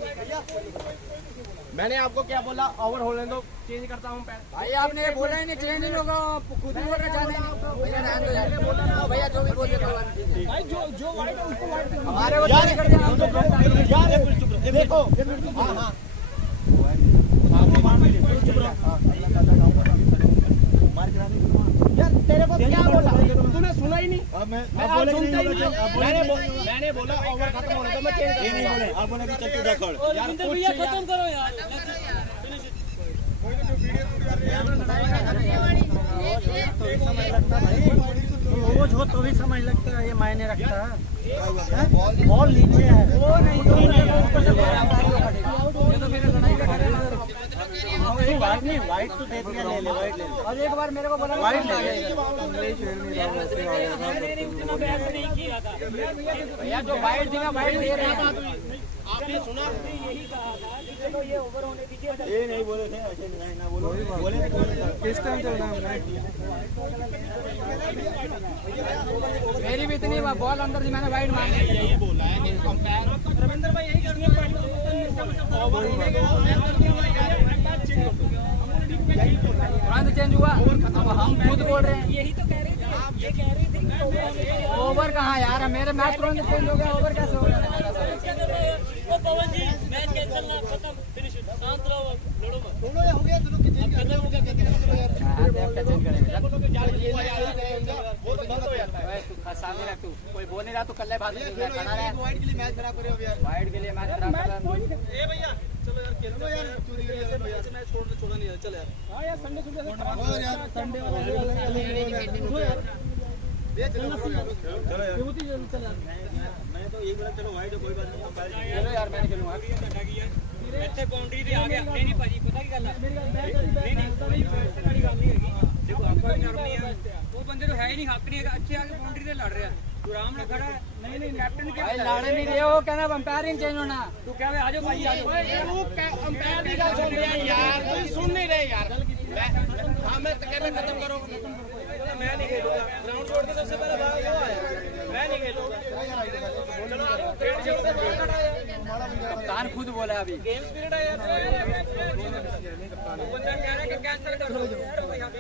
मैंने आपको क्या बोला, ओवर होने दो, चेंज करता हूँ पैर। भाई आपने ये बोला ही नहीं, चेंज नहीं होगा, खुद ही बोल रहे जाने भैया रहने दो यार, बोला ना भैया जो भी बोले भाई जो वाइट है उसको वाइट हमारे वो चेंज कर दिया हम तो यार एक मिनट चुप रहो, देखो हाँ हाँ यार तेरे को क्या बोला, तूने सुना ही नहीं। अब मैं आप बोले सुनते ही नहीं, नहीं। मैंने बोला ओवर खत्म होने दो, मैं चेंज ये नहीं बोले, आप बोले कि चल तू देखो यार भैया खत्म करो यार। वो जो तो भी समझ लगता है, ये मायने रखता है। बॉल नीचे है, वो नहीं वाइट नहीं, वाइट तो देख लिया, ले ले वाइट ले ले। और एक बार मेरे को बोला वाइट ले ले। उतना बहस नहीं किया था भैया जो वाइट थी ना वाइट दे रहे हैं। आपने सुना, यही कहा था कि चलो ये ओवर होने दीजिए। ये नहीं बोले थे, ऐसे नहीं ना बोलो, बोले किस टाइम चल रहा है? मेरी भी इतनी बॉल अंदर थी, मैंने वाइट मांगी। यही बोला है कि कंपेयर रविंद्र भाई यही करने ओवर होने के तुरंत चेंज हुआ, अब हम खुद बोल रहे हैं यही तो कह रहे थे, आप ये कह रहे थे कि ओवर होने के ओवर कहाँ यार, मेरे मैच तुरंत चेंज हो गया, ओवर कैसे हो गया? ओ पवन जी मैच कैंसिल ना, खत्म, फिनिश, शांत रहो, लड़ो मत। दोनों हो गया, दोनों की चेंज खत्म हो गया, चेंज करेंगे वो तो बंद हो जाता है। तू सामने रख, तू कोई बोल नहीं रहा, तू कल्ले बात खड़ा रहा, वाइट के लिए मैच खराब कर रहे हो यार। वाइट के लिए मैच खराब कर रहा है। ए भैया चलो यार, खेलते हैं यार, चोरी भैया से मैच छोड़ा नहीं है, चल यार। हां यार, संडे और यार संडे वाला चलो यार, मैं तो यही बोला, चलो वाइट है, कोई बात नहीं। चलो यार मैं खेलूंगा। ਇੱਥੇ ਬਾਉਂਡਰੀ ਤੇ ਆ ਗਿਆ। ਨਹੀਂ ਨਹੀਂ ਭਾਜੀ, ਪਤਾ ਕੀ ਗੱਲ ਆ, ਨਹੀਂ ਨਹੀਂ ਕੋਈ ਗੱਲ ਨਹੀਂ ਹੈਗੀ। ਦੇਖੋ ਆਪਾਂ ਵੀ ਨਰਮੀ ਆ, ਉਹ ਬੰਦੇ ਨੂੰ ਹੈ ਹੀ ਨਹੀਂ ਹੱਕ ਨਹੀਂ ਹੈਗਾ, ਅੱਛੇ ਆ ਕੇ ਬਾਉਂਡਰੀ ਤੇ ਲੜ ਰਿਹਾ, ਤੂੰ ਆਰਾਮ ਨਾਲ ਖੜਾ ਹੈ। ਨਹੀਂ ਨਹੀਂ ਕੈਪਟਨ भाई लड़े नहीं रहे हो, कहना अंपायरिंग चेंज होना। ਤੂੰ ਕਹਵੇ ਆ ਜਾਓ ਭਾਜੀ, ਆ ਜਾਓ। ਤੂੰ ਅੰਪਾਇਰ ਦੀ ਗੱਲ ਸੁਣ ਰਿਹਾ ਯਾਰ, ਤੁਸੀਂ ਸੁਣ ਨਹੀਂ ਰਹੇ ਯਾਰ। मैं कहना खत्म करो, मैं नहीं खेलूंगा, ग्राउंड छोड़ के सबसे पहले बाहर वो आया, मैं नहीं खेलूंगा। चलो आप ग्राउंड छोड़ के बाहर खड़ा है, कप्तान खुद बोला अभी। गेम स्पिरिट है यार। बंदा कह रहा है कि कैंसिल कर दो यार,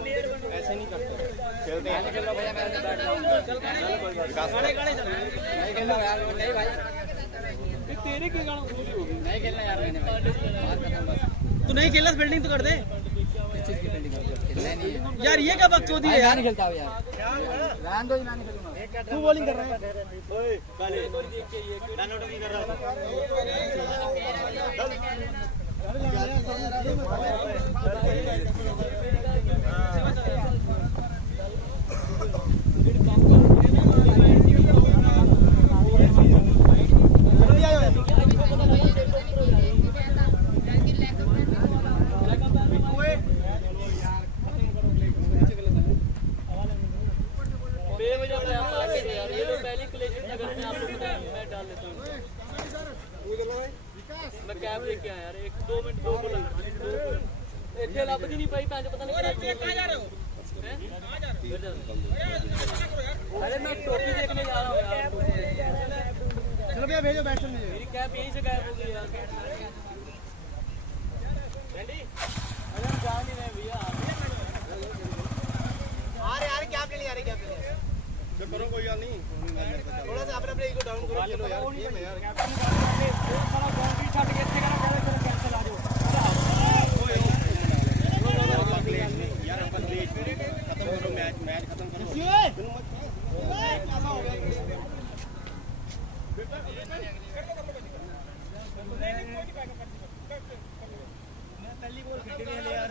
प्लेयर बनो। ऐसे नहीं करते, खेलते हैं। खेलो भैया, मैं बैठ जाऊंगा। गाने गाने चल रहे हैं। नहीं खेलो यार, नहीं भाई तेरे के गाना पूरी होगी। नहीं खेलना यार, मैंने बात खत्म बस। तू नहीं खेला, फील्डिंग तो कर दे किस चीज की फील्डिंग खेलना नहीं है यार, ये क्या बकचोदी है मैं यार। नहीं खेलता हूँ यार, रहने दो ही, मैं नहीं खेलूंगा। तू बॉलिंग कर रहा है। ओए काले रन आउट नहीं कर रहा। ये तो पहली क्लेश करते हैं आप लोग, मैं डाल लेता हूँ। मैं कैब लेके आया यार, 1-2 मिनट 2 बोला ਇੱਥੇ ਲੱਭ ਜੀ ਨਹੀਂ ਪਈ, ਤਾਂ ਪਤਾ ਨਹੀਂ कहाँ जा रहे हो? अरे मैं टोपी देखने जा रहा हूँ यार। चलो भैया भेजो, बैट चल मेरी कैब यहीं से गायब हो गई यार। रेडी? अरे हम जा नहीं रहे भैया। आ रहे क्या के लिए, आ रहे क्या के लिए? तो करो, कोई यार नहीं, थोड़ा सा अपने ईगो डाउन करो। चलो यार, ये मैं यार साला बाउंड्री छੱਡ के ਇੱਥੇ ਕਰਾਂ, ਕਹਿੰਦਾ ਚਲੋ कैंसिल आ जाओ। यार अपन प्लीज खत्म करो, मैच खत्म करो। कैसा हो गया? पहली बॉल फिट नहीं है यार।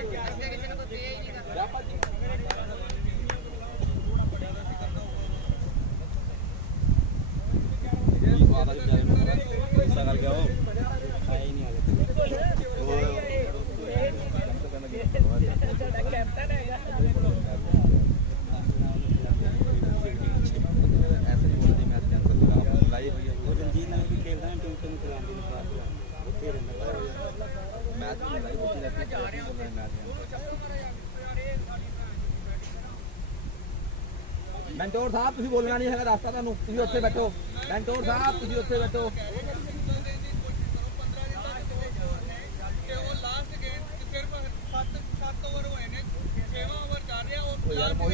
ਅੱਗੇ ਕਿਸੇ ਨੂੰ ਕੋਈ ਦੇ ਹੀ ਨਹੀਂ ਕਰਦਾ। ਮੈਂਟੋਰ ਸਾਹਿਬ ਤੁਸੀਂ ਬੋਲਣਾ ਨਹੀਂ ਹੈਗਾ, ਰਸਤਾ ਤੁਹਾਨੂੰ, ਤੁਸੀਂ ਉੱਥੇ ਬੈਠੋ। ਮੈਂਟੋਰ ਸਾਹਿਬ ਤੁਸੀਂ ਉੱਥੇ ਬੈਠੋ। ਯਾਰ ਮੋਹਿਤ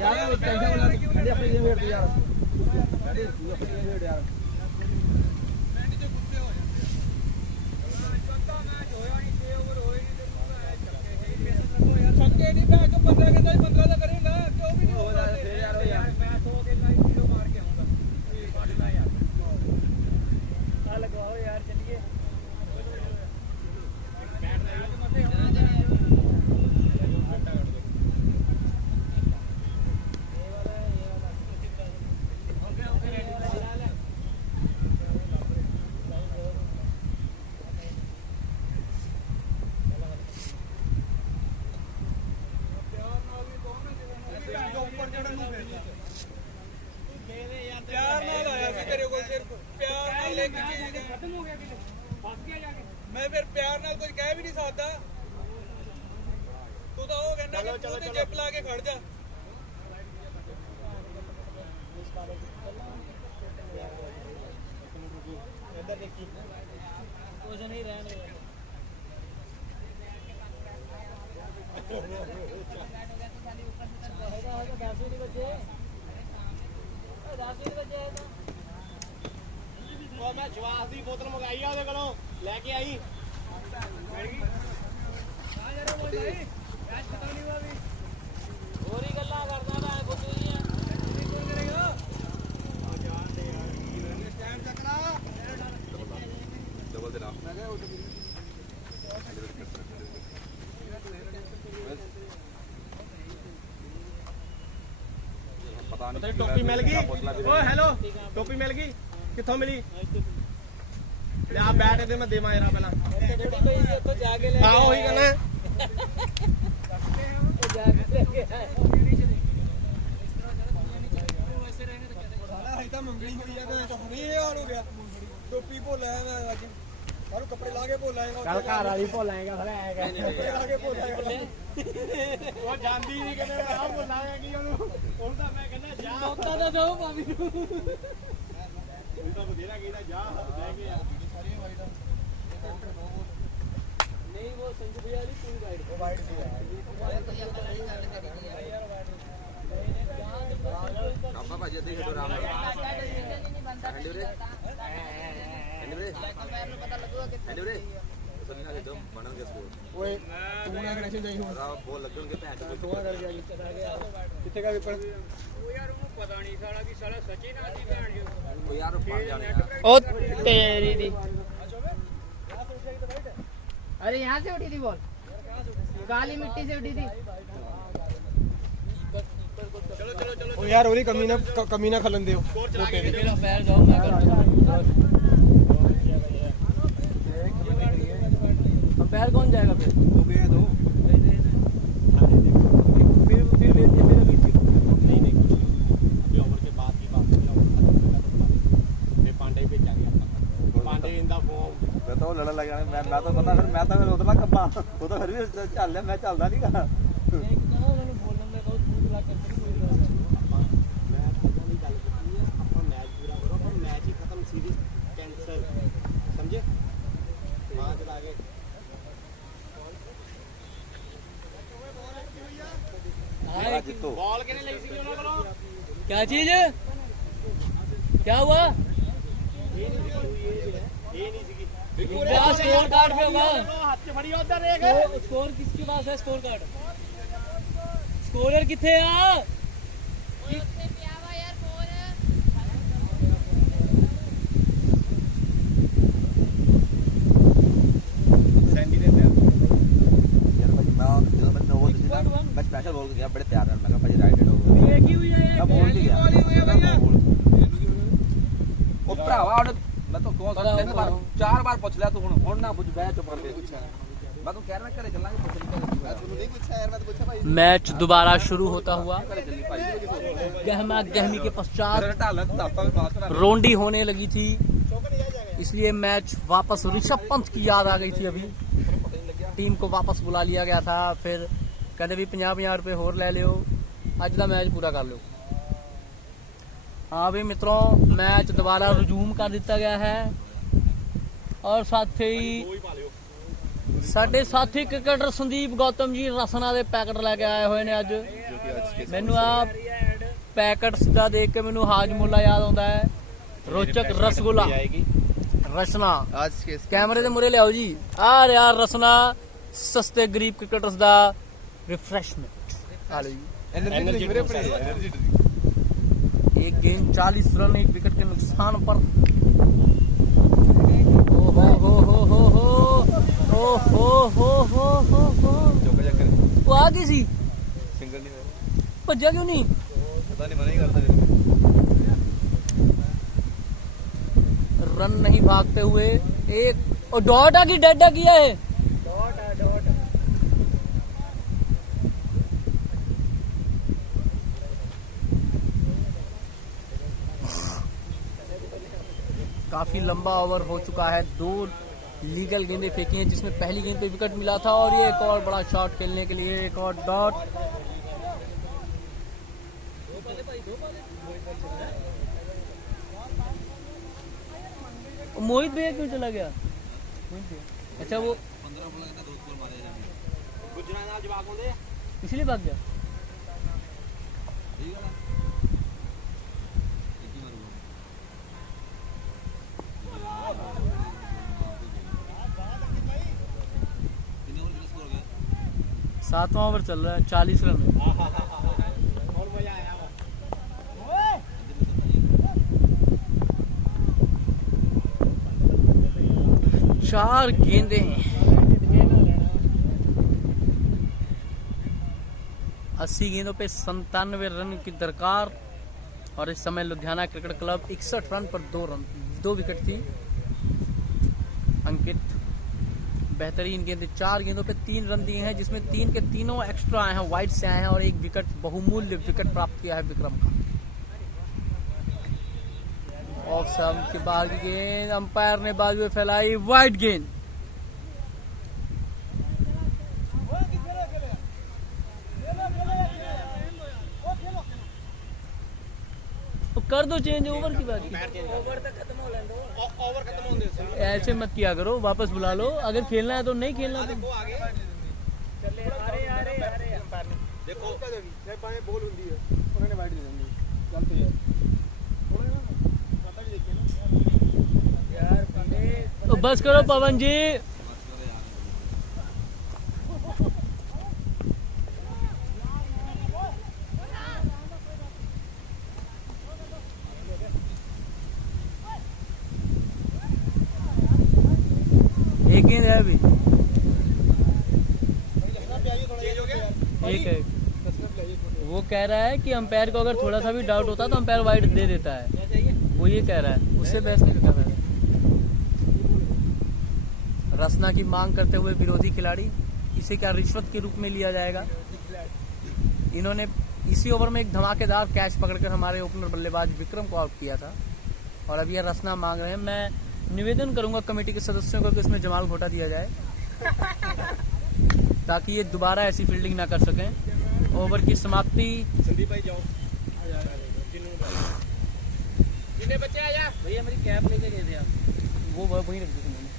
ਯਾਰ ਟੈਨਸ਼ਨ ਨਾ ਲੈ ਆਪਣੀ ਗੇਮ ਖੇਡ ਯਾਰ ਆਪਣੀ ਗੇਮ ਖੇਡ ਯਾਰ। छक्के नहीं बैक 15 के अंदर 15 का करेगा क्यों भी नहीं होगा यार यार मैं 100 के लाइन वीडियो मार के आऊंगा ये पाटना यार आ लगवाओ यार चलिए प्यार नाल आया सी तेरे को सिर्फ प्यार नाल लेके चीज खत्म हो गया कि फंस गया जाके मैं फिर प्यार नाल कुछ कह भी नहीं सकता तू तो वो कहना कि तू ते जिप ला के खड़ जा इधर देखी कुछ नहीं रहने ਉਹ ਮੈਂ ਜਵਾਸ ਦੀ ਬੋਤਲ ਮੰਗਾਈ ਆ ਉਹਦੇ ਕੋਲੋਂ ਲੈ ਕੇ ਆਈ ਹੋਰ ਹੀ ਗੱਲਾਂ ਕਰਦਾ ਮੈਂ ਬੁੱਧੂ ਦੀਆਂ ਡਬਲ ਦੇ ਨਾਲ ਪਤਾ ਨਹੀਂ ਟੋਪੀ ਮਿਲ ਗਈ ਓਏ ਹੈਲੋ ਟੋਪੀ ਮਿਲ ਗਈ ਕਿੱਥੋਂ ਮਿਲੀ ਲੈ ਆ ਬੈਠ ਤੇ ਮੈਂ ਦੇਵਾਂ ਯਾਰ ਪਹਿਲਾਂ थोड़ी कोई तो जाके ले ਹਾਂ ਉਹੀ ਕਹਿਣਾ जाके लेके आए साला है मंगली हुई है तो हुने ये हाल हो गया टोपी भोला है मैं आज और कपड़े लाके भोला है ਕੱਲ ਘਰ ਵਾਲੀ ਭੁੱਲਾਂਗਾ ਫਿਰ ਆਏਗਾ कपड़े लाके भोला है ਉਹ ਜਾਂਦੀ ਨਹੀਂ ਕਹਿੰਦੇ ਆ ਭੁੱਲਾਂਗਾ ਕੀ ਉਹਨੂੰ ਹੁਣ ਤਾਂ ਮੈਂ ਕਹਿੰਦਾ ਜਾ मौका तो दो भाभी ਨੂੰ ਹੁਣ ਤਾਂ ਬਥੇਰਾ ਕਹਿੰਦਾ ਜਾ ਲੈ ਕੇ ਆ नहीं वो संजू भैया वाली पूरी वाइड वो वाइड से ਆਪਾਂ ਭਾਜੀ ਦੇਖ ਲੋ ਆਰਾਮ ਨਾਲ ਨਹੀਂ ਵੀਰੇ ਪਤਾ ਲੱਗੂਗਾ ਕਿ ਐਂਡ ਵੀਰੇ ਸੁਣੀ ਨਾ ਕਿਦੋਂ ਬਣਨਗੇ ਸਕੋਰ ओए तू ना कनेक्शन चाहिए हो ਰਾ ਬੋਲ ਲੱਗਣਗੇ ਭੈਣ ਚੋਦ दुआ कर गया चला गया कितने का पेपर ਉਹ ਯਾਰ ਉਹਨੂੰ ਪਤਾ ਨਹੀਂ ਸਾਲਾ ਵੀ ਸਾਲਾ ਸੱਚੀ ਨਾ ਦੀ ਭੈਣ ਜੀ ਉਹ ਯਾਰ ਫੜ ਜਾਣੇ ਆ ओ तेरी दी अरे यहाँ से उठी थी बॉल काली मिट्टी से उठी थी ओ यार ओरी कमी ना खलन दियो मेरा पैर जाओ मैं अब पैर कौन जाएगा फिर ਹੋ ਗਏ ਦੋ फिर मेरा बीच नहीं नहीं कुछ नहीं अभी ओवर के बाद की बात है फिर पांडे ही भेजांगे ਆਪਾਂ पांडे इन द फॉर्म ਮੈਂ ਤਾਂ ਉਹ ਲੜਨ ਲੱਗ ਜਾਣਾ ਮੈਂ ਤਾਂ ਪਤਾ ਫਿਰ ਮੈਂ ਤਾਂ ਫਿਰ ਉਤਲਾ ਕੱਪਾ ਉਹ ਤਾਂ ਫਿਰ ਵੀ ਚੱਲ ਲਿਆ ਮੈਂ ਚੱਲਦਾ ਨਹੀਂ ਗਾ ਮੈਂ ਉਹਨਾਂ ਦੀ ਗੱਲ ਕੀਤੀ ਹੈ ਆਪਾਂ ਮੈਚ ਪੂਰਾ ਕਰੋ ਪਰ ਮੈਚ ਹੀ ਖਤਮ ਸੀਰੀਜ਼ ਕੈਂਸਲ ਸਮਝੇ ਮਾਂ ਚਲਾ ਕੇ ਮੇਰਾ ਜਿੱਤੋ ਬਾਲ ਕਿਨੇ ਲਈ ਸੀ ਉਹਨਾਂ ਕੋਲੋਂ क्या चीज क्या हुआ ਇਹ ਨਹੀਂ ਸੀਗੀ क्या स्कोर कार्ड पे होगा ਹੱਥ 'ਚ ਫੜੀ ਉਧਰ ਦੇਖ स्कोर किसके पास है स्कोर कार्ड स्कोरर किथे आ उसने पिया हुआ यार फोन ਸੈਂਡੀ ਦੇ ਵਾਰ ਪੁੱਛ ਲਿਆ ਤੂੰ ਹੁਣ ਨਾ ਪੁੱਛ ਬਹਿ ਚੁੱਪ ਕਰਕੇ ਮੈਂ ਤੂੰ ਕਹਿ ਰਿਹਾ ਘਰੇ ਚੱਲਾਂਗੇ ਪੁੱਛ ਲਈ ਮੈਂ ਤੁਹਾਨੂੰ ਨਹੀਂ ਪੁੱਛਿਆ ਯਾਰ ਮੈਂ ਤਾਂ ਪੁੱਛਿਆ ਭਾਈ मैच दोबारा शुरू होता हुआ गहमा गहमी के पश्चात ਢਾਲਾ ਤੂੰ ਦੱਸਦਾ ਵੀ ਬਾਤ ਕਰਾ रोंडी होने लगी थी, इसलिए मैच वापस ऋषभ पंत की याद आ गई थी। अभी टीम को वापस बुला लिया गया था, फिर कहते भी 50-50 रुपए होर ले लियो, अज का मैच पूरा कर लो। हाँ भी मित्रों, मैच दोबारा रिज्यूम कर दिता गया है और साथ ही ਸਾਡੇ ਸਾਥੀ ਕ੍ਰਿਕਟਰ ਸੰਦੀਪ ਗੌਤਮ ਜੀ ਰਸਨਾ ਦੇ ਪੈਕਟ ਲੈ ਕੇ ਆਏ ਹੋਏ ਨੇ ਅੱਜ। ਮੈਨੂੰ ਆ ਪੈਕਟਸ ਦਾ ਦੇਖ ਕੇ ਮੈਨੂੰ ਹਾਜਮੁੱਲਾ ਯਾਦ ਆਉਂਦਾ ਹੈ, ਰੋਚਕ ਰਸਗੁੱਲਾ ਰਸਨਾ। ਕੈਮਰੇ ਦੇ ਮੂਹਰੇ ਲਿਆਓ ਜੀ। ਆ ਰਿਹਾ ਰਸਨਾ ਸਸਤੇ ਗਰੀਬ ਕ੍ਰਿਕਟਰਸ ਦਾ रिफ्रेशमेंट। आ लो जी। एक गेंद 40 रन, एक विकेट के नुकसान पर। वो आ गई सी ਸਿੰਗਲ ਨਹੀਂ ਹੋਇਆ भज्जा क्यों नहीं? ਪਤਾ ਨਹੀਂ ਮਨਾ ਹੀ ਕਰਦਾ रन नहीं भागते हुए एक और डॉट आ गई, डेड किया है। काफी लंबा ओवर हो चुका है, 2 लीगल गेंदें फेंकी हैं, जिसमें पहली गेंद पे विकेट मिला था और ये एक और बड़ा शॉट खेलने के लिए एक और डॉट। मोहित भैया क्यों चला गया? अच्छा वो इसलिए भाग गया। सातवां ओवर चल रहा है, 40 रन है। 4 गेंदें, 80 गेंदों पे 97 रन की दरकार। और इस समय लुधियाना क्रिकेट क्लब 61 रन पर 2 विकेट थी। अंकित बेहतरीन गेंद, 4 गेंदों पे 3 रन दिए हैं, जिसमें 3 के तीनों एक्स्ट्रा आए हैं, वाइड से आए हैं और एक विकेट, बहुमूल्य विकेट प्राप्त किया है विक्रम का। ऑफ स्टंप के बाहर की गेंद, अंपायर ने बाजू फैलाई, वाइड गेंद। तो कर दो चेंज, ओवर की बात की। ओवर तक खत्म हो लेने दो। ओवर खत्म होने दो। ऐसे मत किया करो, वापस बुला लो। अगर खेलना है तो नहीं खेलना तो चले अरे देखो जब पाए बॉल ਹੁੰਦੀ ਹੈ ਉਹਨਾਂ ਨੇ ਵਾਈਡ ਦੇ ਦਿੰਦੀ ਗਲਤ ਹੈ ਥੋੜਾ ਨਾ ਪਤਾ ਵੀ ਦੇਖੇ ਨਾ यार पंडे तो बस करो पवन जी। एक गेंद है अभी, एक है। वो कह रहा है कि अंपायर को अगर थोड़ा सा भी डाउट होता तो अंपायर वाइड दे देता है, वो ये कह रहा है, उससे बहस नहीं कर रहा है। रसना की मांग करते हुए विरोधी खिलाड़ी, इसे क्या रिश्वत के रूप में लिया जाएगा? इन्होंने इसी ओवर में एक धमाकेदार कैच पकड़कर हमारे ओपनर बल्लेबाज विक्रम को आउट किया था और अब यह रसना मांग रहे हैं। मैं निवेदन करूंगा कमेटी के सदस्यों को कि इसमें जमाल घोटा दिया जाए ताकि ये दोबारा ऐसी फील्डिंग ना कर सकें। ओवर की समाप्ति। संदीप भाई जाओ जिन्हें बच्चे आ जा भैया, मेरी कैप लेके गए थे आप, वो वहीं रख दी मैंने।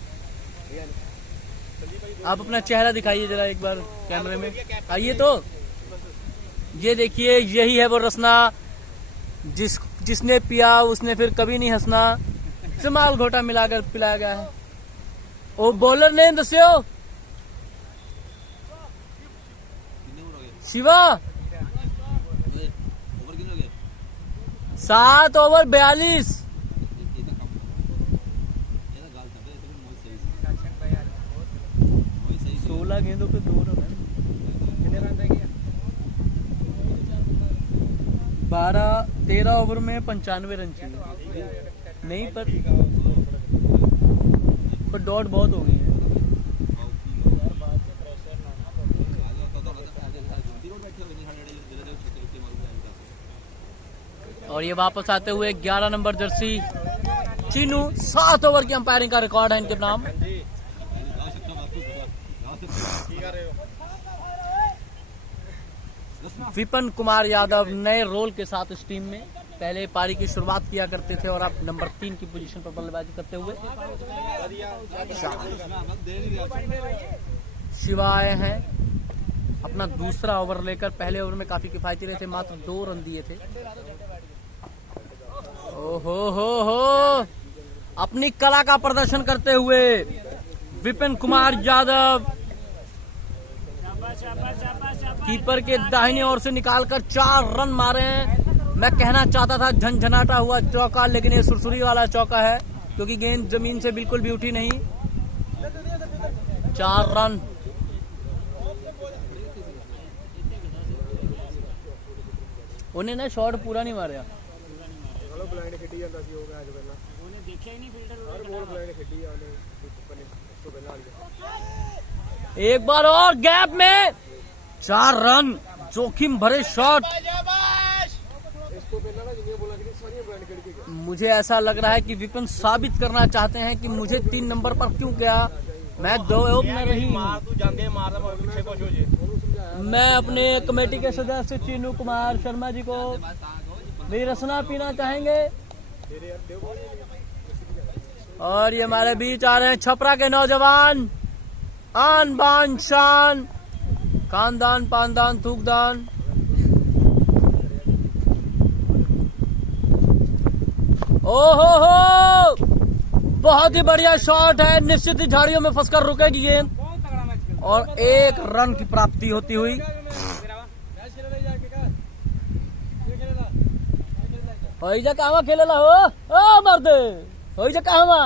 आप अपना चेहरा दिखाइए जरा एक बार कैमरे में, आइए तो। ये देखिए, यही है वो रसना जिसने पिया उसने फिर कभी नहीं हंसना। जमाल घोटा मिलाकर पिलाया गया है। ओ बॉलर ने दस्यो शिवा 7 ओवर 42। 16 गेंदों पे 2 रन है। कितने रन रह गए? 13 ओवर में 95 रन चाहिए। नहीं पर पर डॉट बहुत हो गई है। और ये वापस आते हुए 11 नंबर जर्सी चीनू, 7 ओवर की अंपायरिंग का रिकॉर्ड है इनके नाम। विपिन कुमार यादव नए रोल के साथ इस टीम में पहले पारी की शुरुआत किया करते थे और अब नंबर 3 की पोजीशन पर बल्लेबाजी करते हुए शिवा आए हैं अपना दूसरा ओवर लेकर। पहले ओवर में काफी किफायती रहे थे, मात्र 2 रन दिए थे। ओहो हो अपनी कला का प्रदर्शन करते हुए विपिन कुमार यादव कीपर के दाहिने ओर से निकालकर 4 रन मारे हैं। मैं कहना चाहता था झनझनाटा हुआ चौका, लेकिन ये सुरसुरी वाला चौका है क्योंकि गेंद जमीन से बिल्कुल भी उठी नहीं। 4 रन। उन्हें ना शॉट पूरा नहीं मारा। एक बार और गैप में 4 रन, जोखिम भरे शॉट। मुझे ऐसा लग रहा है कि विपिन साबित करना चाहते हैं कि मुझे 3 नंबर पर क्यों गया, मैं 2 ओवर रही। मैं अपने कमेटी के सदस्य चीनू कुमार शर्मा जी को मेरी रसना पीना चाहेंगे। और ये हमारे बीच आ रहे हैं छपरा के नौजवान, आन बान शान, खानदान पानदान थूकदान। ओहो हो बहुत ही बढ़िया शॉट है, निश्चित ही झाड़ियों में फंसकर रुकेगी गेंद और 1 रन की प्राप्ति होती हुई। होइजा कहवा खेलेला हो ओ मर्दे, होइजा कहवा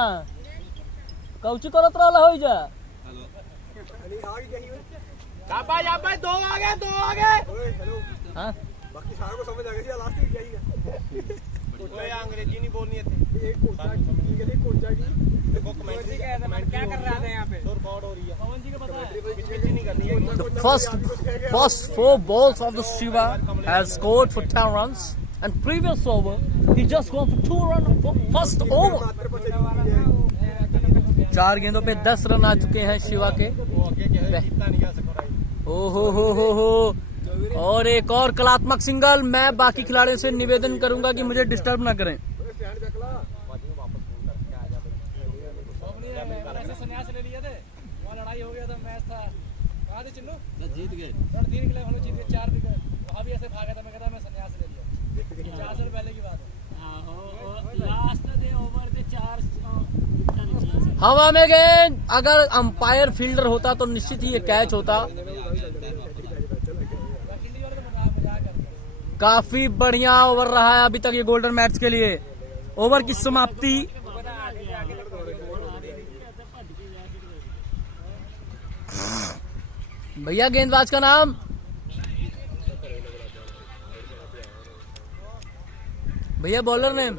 कौची करत रहला होइजा। शाबाश 2 आ गए। हां बाकी सारों को समझ आ गई, लास्ट में क्या ही है। अंग्रेजी नहीं बोलनी है। एक कोचा की देखो कमेंट्री क्या कर रहे थे यहाँ पे, रिकॉर्ड हो रही है। पवन जी को पता है नहीं करनी है। The first 4 balls of the Shiva has scored for 10 runs and previous over he just gone for 2 runs for first over। 4 गेंदों पे 10 रन आ चुके हैं शिवा के। हो और एक और कलात्मक सिंगल। मैं बाकी खिलाड़ियों से निवेदन करूंगा कि मुझे डिस्टर्ब ना करें। संन्यास ले लिए थे, वहाँ लड़ाई हो गया था, मैच था, कहा थे चिन्नू जीत गए 3 के लिए हम लोग जीत गए, 4 विकेट। वहाँ भी ऐसे भागा था, मैं कहता मैं संन्यास ले लिया। 4 साल पहले की बात है। लास्ट दे ओवर दे 4 हवा में गेंद, अगर अंपायर फील्डर होता तो निश्चित ही ये कैच होता। काफी बढ़िया ओवर रहा है अभी तक ये गोल्डन मैच के लिए। ओवर की समाप्ति भैया, गेंदबाज का नाम भैया, बॉलर नेम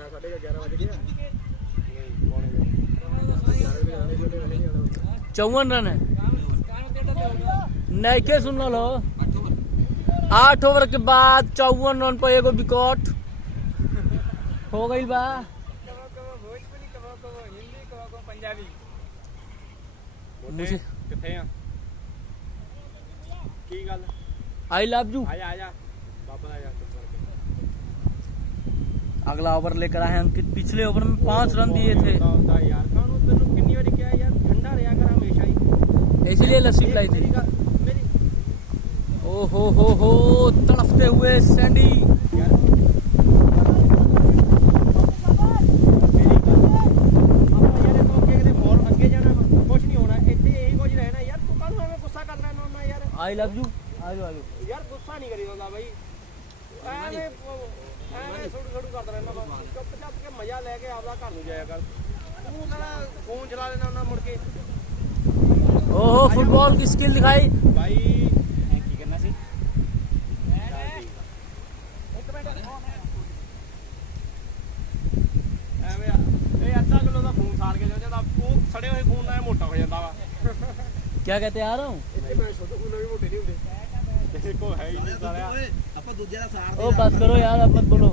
54 रन है। नैके सुन लो, 8 ओवर के बाद 54 रन पर एगो विकेट हो गई बा। पंजाबी मुझे किथे हैं की गल, आई लव यू। आजा वापस आ जा। अगला ओवर लेकर आए अंकित। पिछले ओवर में 5 रन दिए थे, यार कानू तेनू कितनी बारी क्या यार, ठंडा रहा कर हमेशा ही, इसलिए लस्सी पिलाई थी। मेरी ओ हो तड़फते हुए सैंडी। I love you. यार गुस्सा नहीं करी होता भाई, ਐਵੇਂ ਛੋਟੂ ਕਰਦਾ ਰਹਿਣਾ ਬਸ, ਚੁੱਪ ਚਾਪ ਕੇ ਮਜ਼ਾ ਲੈ ਕੇ ਆਪਦਾ ਘਰ ਨੂੰ ਜਾਇਆ ਕਰ। ਤੂੰ ਕਹਿੰਦਾ ਫੋਨ ਚਲਾ ਲੈਣਾ ਉਹਨਾਂ ਮੁੜ ਕੇ। ओहो फुटबॉल की स्किल दिखाई भाई की करना सी एक मिनट ਐਵੇਂ ਇਹ ਅੱਧਾ ਕਿਲੋ ਦਾ ਖੂਨ ਸਾੜ ਕੇ ਜਾਂਦਾ, ਉਹ ਸੜੇ ਹੋਏ ਖੂਨ ਨਾਲ ਹੋ ਜਾਂਦਾ ਵਾ क्या कहते आ रहा हूँ ਇੱਥੇ ਮੈਂ ਛੋਟੇ ਉਹਨਾਂ ਵੀ ਮੋਟੇ ਨਹੀਂ ਹੁੰਦੇ ਦੇਖੋ ਹੈ ਹੀ ਨਹੀਂ ਸਾਲਿਆ ਆਪਾਂ ਦੂਜੇ ਦਾ ਸਾਰ ओ बस करो यार अब मत बोलो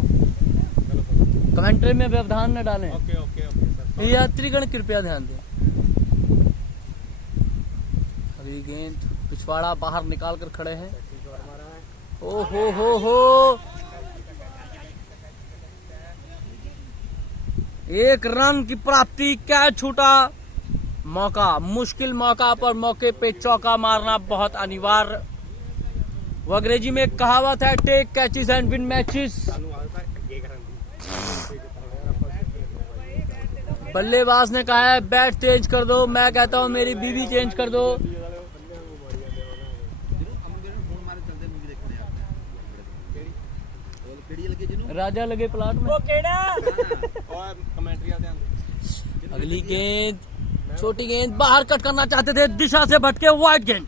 कमेंट्री में व्यवधान न डालें ਓਕੇ ਓਕੇ ਓके सर यात्रीगण कृपया ध्यान दें अगली गेंद पिछवाड़ा बाहर निकाल कर खड़े हैं ओ हो एक रन की प्राप्ति कैच छूटा मौका मुश्किल मौका पर मौके पे चौका मारना बहुत अनिवार्य वो अंग्रेजी में एक कहावत है take catches and win matches ਸਾਨੂੰ ਆਦਤ ਅੱਗੇ ਕਰਨ ਦੀ बल्लेबाज ने कहा है बैट चेंज कर दो मैं कहता हूँ मेरी बीवी चेंज कर दो ਫੋਨ ਮਾਰੇ ਚੱਲਦੇ ਮੂਵੀ ਦੇਖਣੇ ਆ ਕਿਹੜੀ ਲੱਗੀ ਜਿਹਨੂੰ राजा लगे प्लाट में ਉਹ ਕਿਹੜਾ और कमेंट्री आते हैं अगली गेंद छोटी गेंद बाहर कट करना चाहते थे दिशा से भटके वाइड गेंद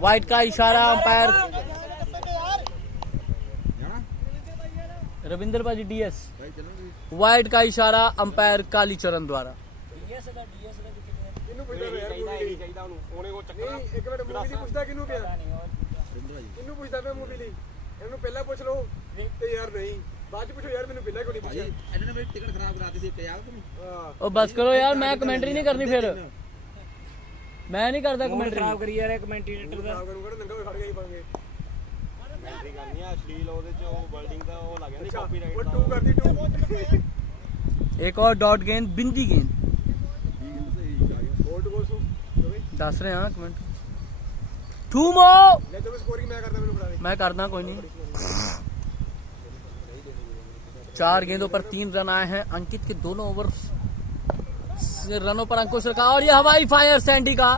वाइड का इशारा अंपायर रविंद्र बाजी डीएस ਭਾਈ ਚਲੋਗੇ वाइड का इशारा अंपायर कालीचरण द्वारा किन्नू पुछदा यार मूवी ਚਾਹੀਦਾ ਉਹਨੂੰ ਉਹਨੇ ਕੋ ਚੱਕਰ ਨਹੀਂ ਇੱਕ ਮਿੰਟ ਮੂਵੀ ਦੀ ਪੁੱਛਦਾ ਕਿੰਨੂ ਪਿਆ ਕਿੰਨੂ ਪੁੱਛਦਾ ਪਿਆ ਮੂਵੀ ਲਈ ਇਹਨੂੰ ਪਹਿਲਾਂ ਪੁੱਛ ਲਓ ਤੇ ਯਾਰ ਨਹੀਂ ਬਾਅਦ ਚ ਪੁੱਛੋ ਯਾਰ ਮੈਨੂੰ ਪਹਿਲਾਂ ਕਿਉਂ ਨਹੀਂ ਭਾਈ ਪੁੱਛਿਆ ਇਹਨਾਂ ਨੇ ਮੇਰੀ ਟਿਕਟ ਖਰਾਬ ਕਰਾਤੀ ਸੀ ਪਿਆ तुम ਹਾਂ ओ बस करो यार मैं कमेंट्री नहीं करनी फिर मैं नहीं करता कमेंट्री ਖਰਾਬ ਕਰੀ ਯਾਰ ਕਮੈਂਟੇਟਰ ਦਾ ਖਰਾਬ ਕਰੂੰਗਾ ਤਾਂ ਨੰਗਾ ਹੋਏ ਖੜ ਗਿਆ ਹੀ ਪਾਂਗੇ ਕਮੈਂਟਰੀ ਕਰਨੀ ਆ ਅਸ਼ਲੀਲ ਉਹਦੇ ਚ ਉਹ ਵਰਡਿੰਗ ਦਾ ਉਹ ਲੱਗ ਜਾਂਦੀ ਕਾਪੀਰਾਈਟ ਉਹ 2 ਕਰਦੀ 2 एक और डॉट गेंद बिंदी गेंद ਗੋਲ ਟੂ ਗੋਲ ਸੂ दस रहे हैं कमेंट ठूमो ਲੈ ਤੂੰ ਸਕੋਰਿੰਗ मैं करदा ਮੈਨੂੰ ਫੜਾ ਦੇ मैं करना कोई नहीं 4 गेंदों पर 3 रन आए हैं अंकित के दोनों ओवर से रनों पर अंकुश रखा और ये हवाई फायर सैंडी का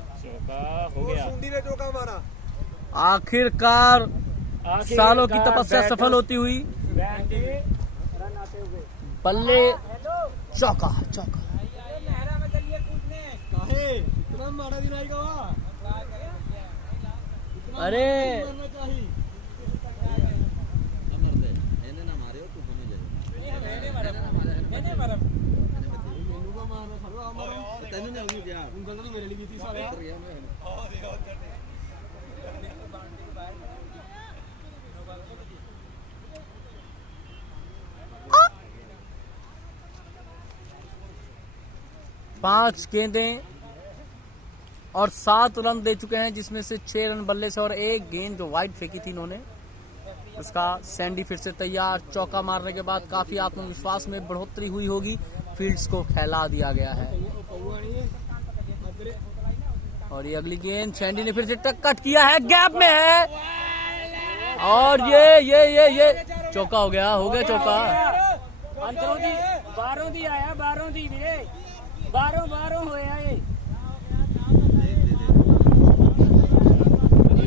ਉਹ ਸੁੰਡੀ ਨੇ ਚੋਕਾ ਮਾਰਾ आखिरकार सालों की तपस्या सफल होती हुई रन आते हुए बल्ले चौका चौका ਕਾਹੇ ਇਤਨਾ ਮਾੜਾ ਦਿਨ ਆਏਗਾ ਵਾ अरे ਕਰਨਾ ਚਾਹੀ अमर दे ਇਹਨੇ ਨਾ ਮਾਰਿਓ ਤੂੰ ਹੋਣੇ ਜਾਏ ਮੈਨੂੰ ਕਾ ਮਾਰਨਾ ਸਾਲੋ ਆ ਮਾਰੋ ਤੈਨੂੰ ਨਹੀਂ ਆਉਂਦੀ ਪਿਆ ਉਂਗਲ ਤਾਂ ਤੂੰ ਮੇਰੇ ਲਈ ਕੀਤੀ ਸਾਲਿਆ ਉੱਤਰ ਗਿਆ ਮੈਂ 5 गेंदें और 7 रन दे चुके हैं जिसमें से 6 रन बल्ले से और एक गेंद जो वाइड फेंकी थी इन्होंने उसका सैंडी फिर से तैयार चौका मारने के बाद काफी आत्मविश्वास में बढ़ोतरी हुई होगी फील्ड्स को फैला दिया गया है और ये अगली गेंद सैंडी ने फिर से कट किया है गैप में है और ये चौका हो गया चौका ਅੰਦਰੋਂ ਦੀ ਬਾਹਰੋਂ ਦੀ ਆਇਆ ਬਾਹਰੋਂ ਦੀ ਵੀਰੇ ਬਾਹਰੋਂ ਹੋਇਆ ਇਹ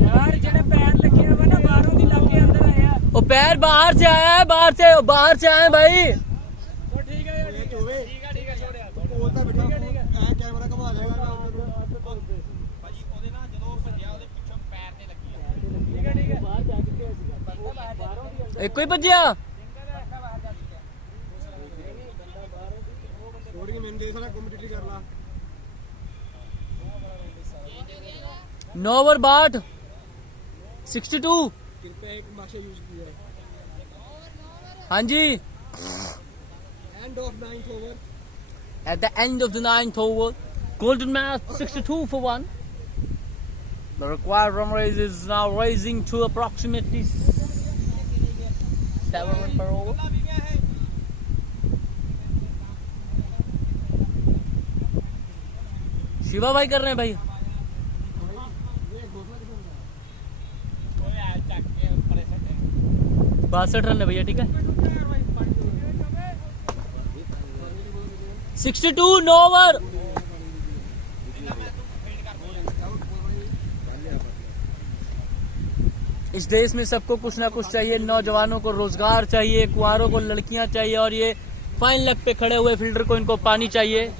यार ਜਿਹੜੇ ਪੈਰ ਲੱਗੇ ਹੋਏ ਨਾ ਬਾਹਰੋਂ ਦੀ ਲੱਗ ਕੇ ਅੰਦਰ ਆਇਆ वो पैर बाहर से आया है बाहर से आए हैं भाई ਉਹ ਠੀਕ ਹੈ ਯਾਰ ਠੀਕ ਹੈ ਛੋੜਿਆ ਕੋਲ ਤਾਂ ਬੈਠਾ ਐ ਕੈਮਰਾ ਘੁਮਾ ਜਾਏਗਾ ਭਾਜੀ ਉਹਦੇ ਨਾਲ ਜਦੋਂ ਭੱਜਿਆ ਉਹਦੇ ਪਿੱਛੋਂ ਪੈਰ ਤੇ ਲੱਗੀ ਠੀਕ ਹੈ ਬਾਹਰ ਜਾ ਚੁੱਕੇ ਸੀ ਬਾਹਰੋਂ ਦੀ एक कोई बजिया ਥੋੜੀ ਮੈਨੂੰ ਦੇ ਸਾਲਾ ਕਮਿਟੇਟਰੀ ਕਰ ਲਾ 9 ओवर 62 62 कृपया एक भाषा यूज किया है हाँ जी end of 9th over at the end of the 9th over golden match 62 for 1 the required run rate is now raising to approximately 7 runs per over Shiva भाई कर रहे हैं भाई बासठ रन है भैया ठीक है 62 नो ओवर इस देश में सबको कुछ ना कुछ चाहिए नौजवानों को रोजगार चाहिए कुंवारों को लड़कियां चाहिए और ये फाइन लेग पे खड़े हुए फील्डर को इनको पानी चाहिए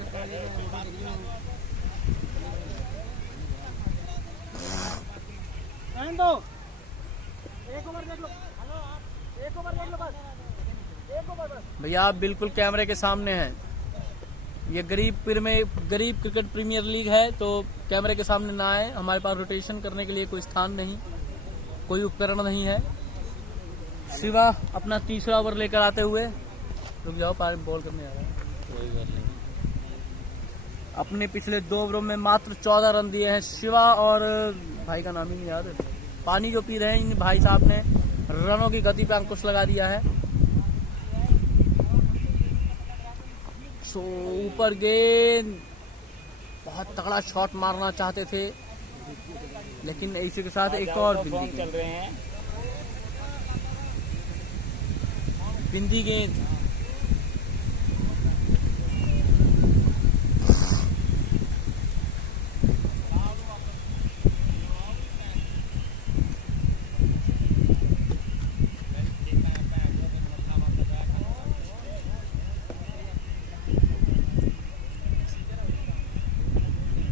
दो एक ओवर देख लो हेलो आप एक ओवर देख लो बस एक ओवर बस भैया आप बिल्कुल कैमरे के सामने हैं ये गरीब क्रिकेट प्रीमियर लीग है, तो कैमरे के सामने ना आए। हमारे पास रोटेशन करने के लिए कोई स्थान नहीं, कोई उपकरण नहीं है। शिवा अपना तीसरा ओवर लेकर आते हुए, रुक जाओ, पार बॉल करने आ रहा है। अपने पिछले 2 ओवरों में मात्र 14 रन दिए हैं शिवा, और भाई का नाम ही नहीं याद है। पानी जो पी रहे हैं इन भाई साहब ने रनों की गति पे अंकुश लगा दिया है। सो ऊपर गेंद, बहुत तगड़ा शॉट मारना चाहते थे, लेकिन इसी के साथ एक और बिंदी चल रहे हैं। बिंदी गेंद,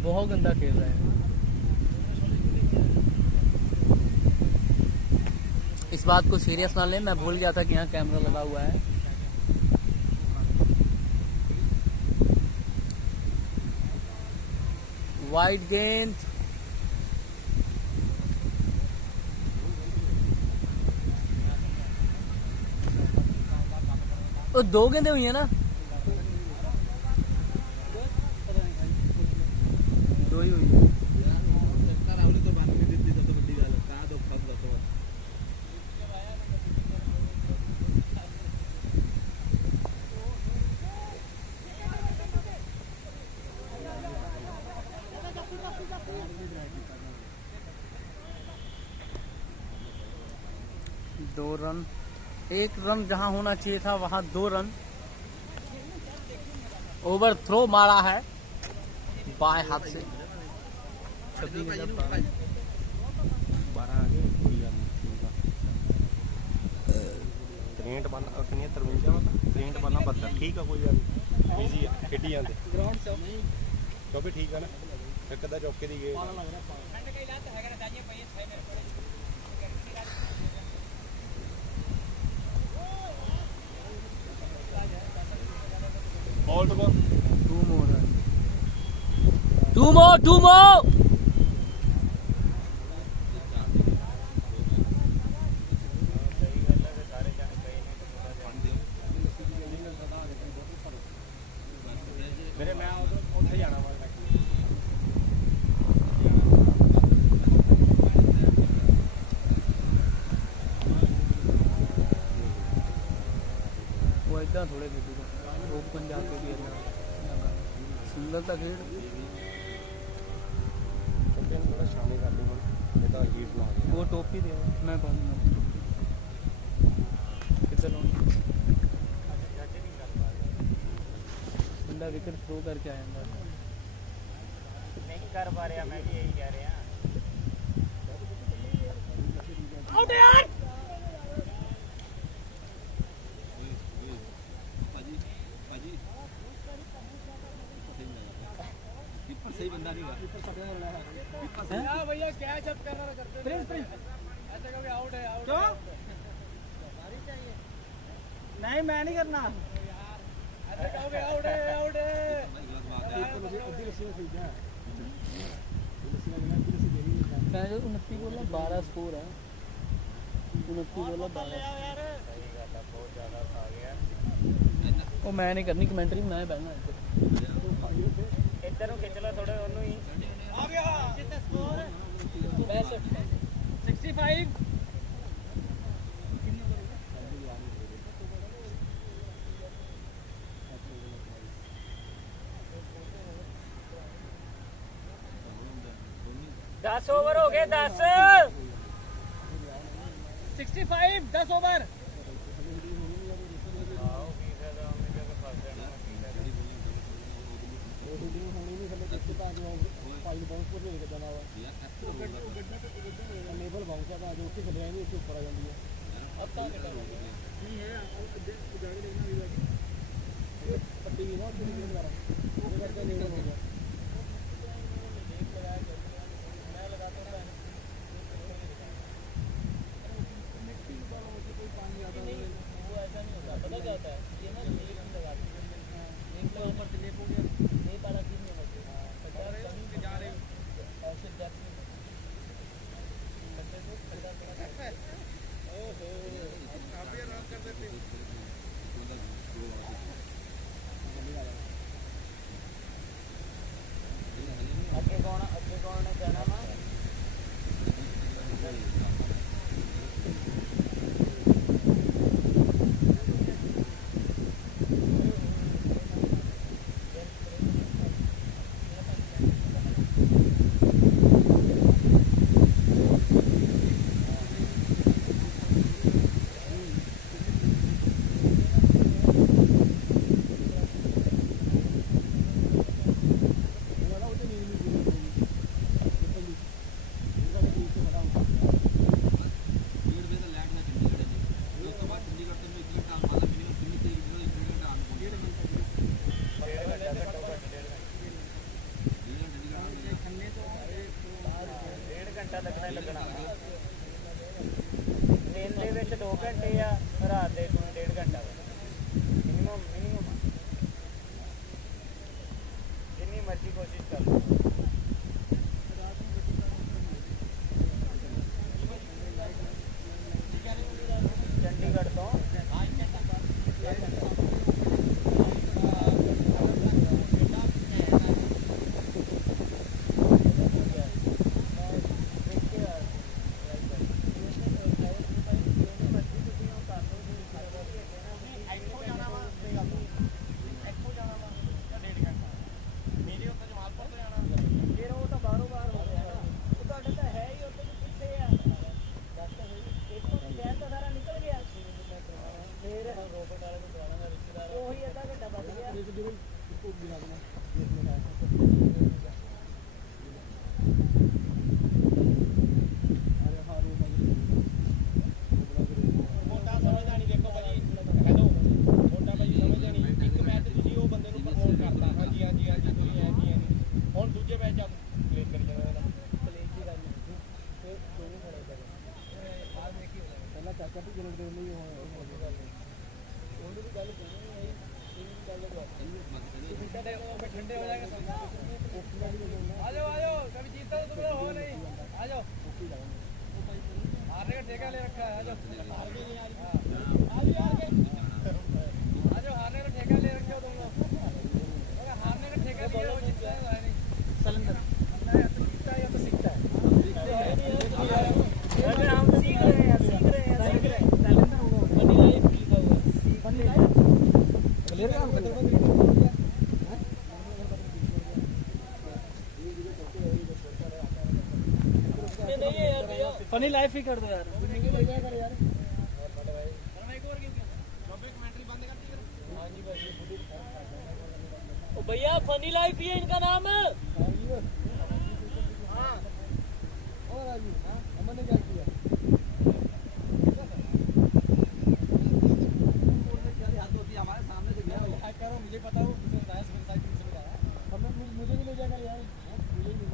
बहुत गंदा खेल रहे हैं। इस बात को सीरियस ना लें, मैं भूल गया था कि यहाँ कैमरा लगा हुआ है। वाइड गेंद, वो 2 गेंदें हुई है ना, 2 ही हुई है। दो रन, 1 रन जहां होना चाहिए था वहां 2 रन। ओवर थ्रो मारा है बाएं हाथ से। 26 63 बना कितनी 53 मतलब 63 बना 72 ठीक है, कोई गल इजी है, खेडी जाते ग्राउंड से भी ठीक है ना। एक अदा चौके the game all to go 2 more। मेरे मैं उधर जाना वा वो एकदम थोड़े खेलू ओपन जाके भी सुंदर था खेल। थोड़ा शामी कर दूंगा, ये तो हीट ला गया। वो टोपी दे, मैं बांधूंगा। कितना लॉन्ग बंदा विकेट थ्रो करके आएगा, नहीं कर पा रहे, मैं भी यही कह रहे हैं। आउट यार, सही बंदा नहीं हुआ भैया, क्या जब करना करते ऐसे कभी आउट है, आउट क्यों नहीं, मैं नहीं करना ऐसे कहोगे आउट है, आउट है। मैं जो 29 बोला 12 स्कोर है, 29 बोला 12। वो मैं नहीं करनी कमेंट्री, मैं बहना इधर खिंच लो थोड़े, ਉਹਨੂੰ ਹੀ आ गया कितना स्कोर 65। दस ओवर हो गए, 10 65 10 ओवर। पता क्या होता है, ये ना लेप नहीं लगाती, लेप लगा ऊपर से लेप हो गया। घंटा लगना ही लगना दिन ਦੇ ਵਿੱਚ 2 ਘੰਟੇ ਆ ਰਾਤ ਦੇ 1.5 ਘੰਟਾ ਮਿਨੀਮਮ ਜਿੰਨੀ ਮਰਜ਼ੀ ਕੋਸ਼ਿਸ਼ ਕਰ ਲਓ ਚੰਡੀਗੜ੍ਹ ਤੋਂ फनी लाइफ ही कर दो यार भैया फनी लाइफ ही है इनका नाम है हमारे सामने से गया मुझे पता हो मुझे भी ले जाएगा यार मुझे भी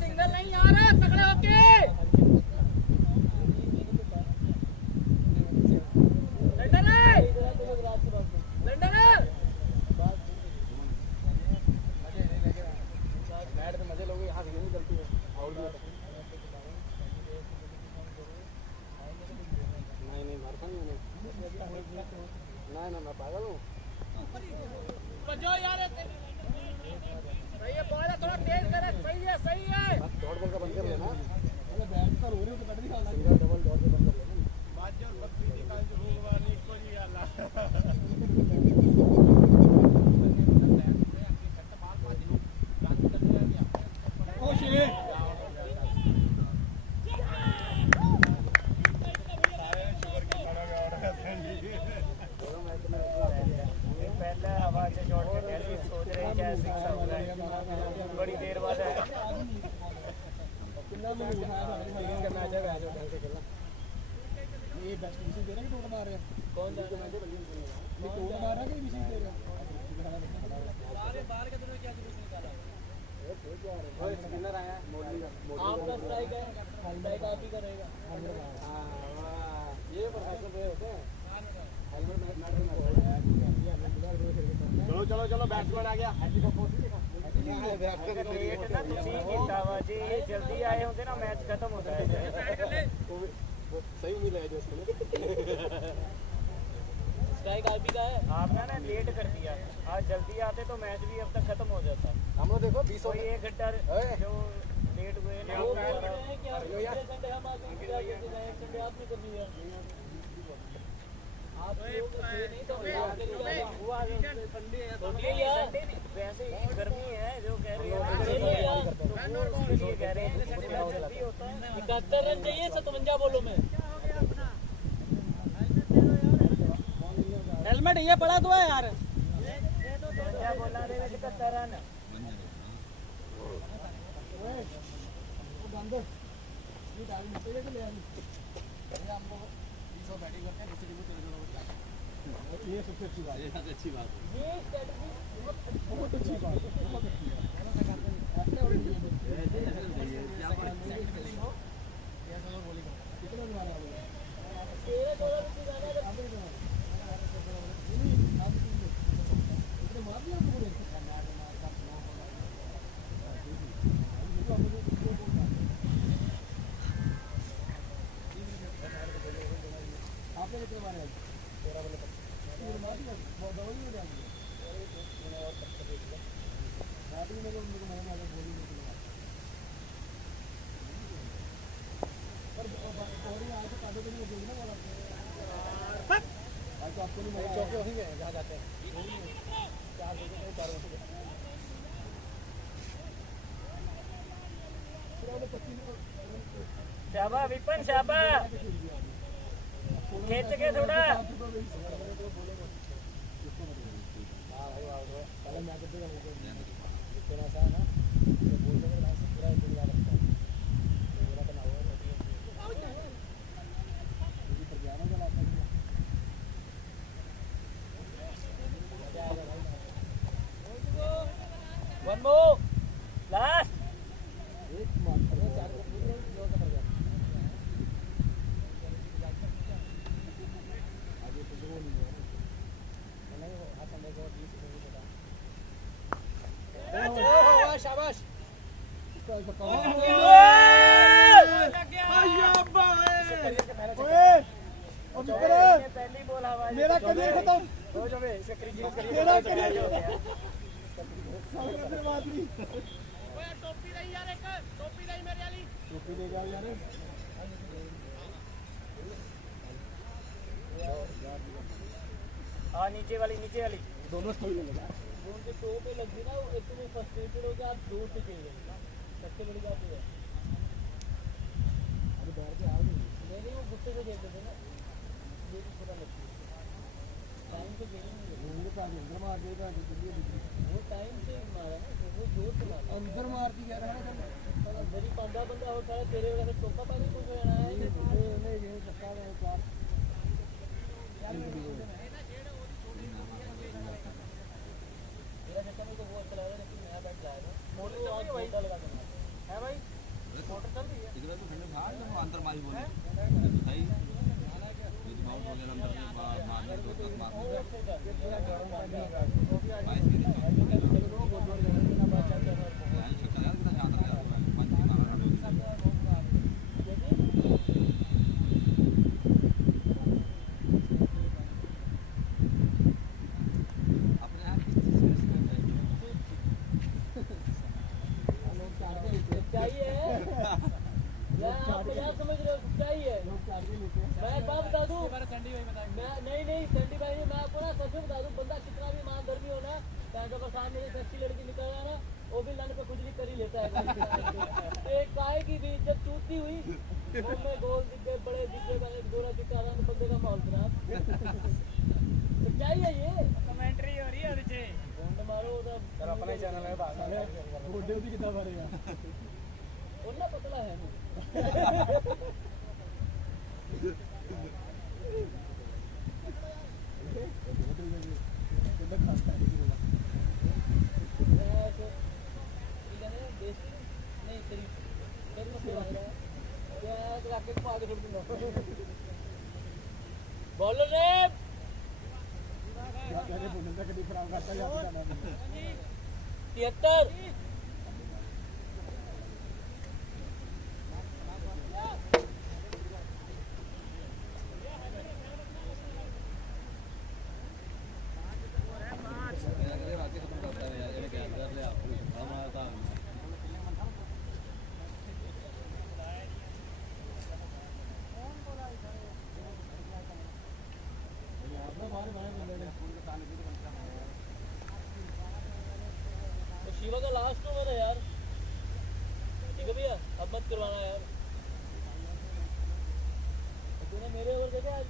सिंगल नहीं आ रहा तगड़े होके मजे लोग यहाँ से नहीं चलती है और नहीं मारता नहीं ना मैं पागल हूँ बजाओ यार सही है बॉल थोड़ा तेज करे सही है दौड़ बॉल का बंद कर लेना बैट पर हो रही तो कट भी खाना सिंगल डबल दौड़ के बंद कर लेना बात जो बकरी की काल जो भगवान को नहीं आला बड़ी देर बाद है ये बेस्ट मिशन दे रहा है कि टोट मार रहे हैं कौन दे रहा है टोट मार रहा है कि मिशन दे रहा है बाहर के तुमने क्या जुलूस निकाला ओए स्पिनर आया मोडली का आपका स्ट्राइक है स्ट्राइक आप ही करेगा हां ये प्रोफेशनल प्लेयर होते हैं हेलमेट मैटर चलो चलो बैट्समैन आ गया लेट ना ਤੁਸੀਂ ਕੀਤਾ ਵਾ ਜੇ ਜਲਦੀ ਆਏ ਹੁੰਦੇ ਨਾ मैच खत्म होता है सही मिला है जो उसने स्ट्राइक आईपी का है आपने ना लेट कर दिया आज जल्दी आते तो मैच भी अब तक खत्म हो जाता हम लोग देखो 20 कोई 1 घंटा जो लेट हुए ना वो बोल रहे हैं कि आप संडे हम आ गए संडे आपने कर दिया आप लोग नहीं तो हुआ संडे है वैसे ही गर्मी है जो कह रहे हैं कह रहे हैं जल्दी होता है 71 रन चाहिए 57 बोलो में हेलमेट ये पड़ा तो है यार बोला 71 रन अंदर ये डाल नीचे लेके ले आनी ये हमको 200 बैटिंग करते हैं दूसरी टीम को चले जाओ ये सबसे अच्छी बात है। ये सबसे अच्छी बात है। ये स्ट्रेटजी बहुत अच्छी बात है, बहुत अच्छी है। ऐसा और ये क्या बात है हो कैसा लोग बोली कितना मारा है 13-14 रुपए जाना है अब इतने मार दिया आपको बोले आपने कितने मारे 13 वाले मार दिया बहुत दवाई में डाल दिया और तक रात में मेरे को मैंने बोली नहीं पर और आज तो कादो के लिए देखना वाला आज तो आपको नहीं मेरे चौके वहीं गए जहाँ जाते हैं 4 बजे 4 बजे शाबा विपिन शाबा खींच के थोड़ा वन मूव लास्ट शाबाश पहली बॉल हवा मेरा करियर खत्म हो जावे इसका करियर मेरा करियर टोपी नहीं यार एक टोपी नहीं मेरे वाली टोपी ले जाओ यार हाँ नीचे वाली दोनों स्टोरी ले लगा उनके टो पे लग गई ना एक तो फ्रस्ट्रेटेड हो गया आप दूर से खेल गए सबसे बड़ी बात ये है अरे बाहर से आओ नहीं वो गुस्से से खेलते थे ना ये भी थोड़ा लगती है टाइम से खेल नहीं रहे उनके पास अंदर मार देगा दिल्ली वो टाइम से मारा ना वो जोर से मारा अंदर मारती कह रहा है अंदर ही 15 बंदा हो सारा तेरे वजह से टोका पानी कुछ रहना है नहीं ये धक्का है चार मेरा चक्कर में तो वो अच्छा लग रहा है लेकिन नया बैट जाएगा मोटर चल रही है लगा देना है भाई मोटर चल रही है इधर तो ठंडे भाग में अंदर मारी बोले सही ये तो बाउंस हो गया अंदर से मारने दो तक मारने 22 के लिए यहां छक्का यार कितना शानदार यार पंच मारा अपने यार चाहिए यार आप क्या समझ रहे हो चाहिए मैं एक बात बता दूं नहीं संडी भाई मैं आपको ना सच में बता दूं बंदा कितना भी ईमानदारी हो ना चाहे तो सामने से अच्छी लड़की निकल रहा ना वो भी लन पे खुजली कर ही लेता है एक काहे की भी जब टूटती हुई वो में गोल दिख गए बड़े दिख गए गोरा दिखा रहा तो बंदे का माहौल खराब सच्चाई है ये कमेंट्री हो रही है और जे ढूंढ मारो उधर सर अपना ही चैनल है बात रोडे भी कितना मारेगा उतना पतला है बॉलर ने कभी खराब करता है 73 शिवा का लास्ट ओवर है यार ठीक है भैया अब मत करवाना यार तूने मेरे ओवर देखे आज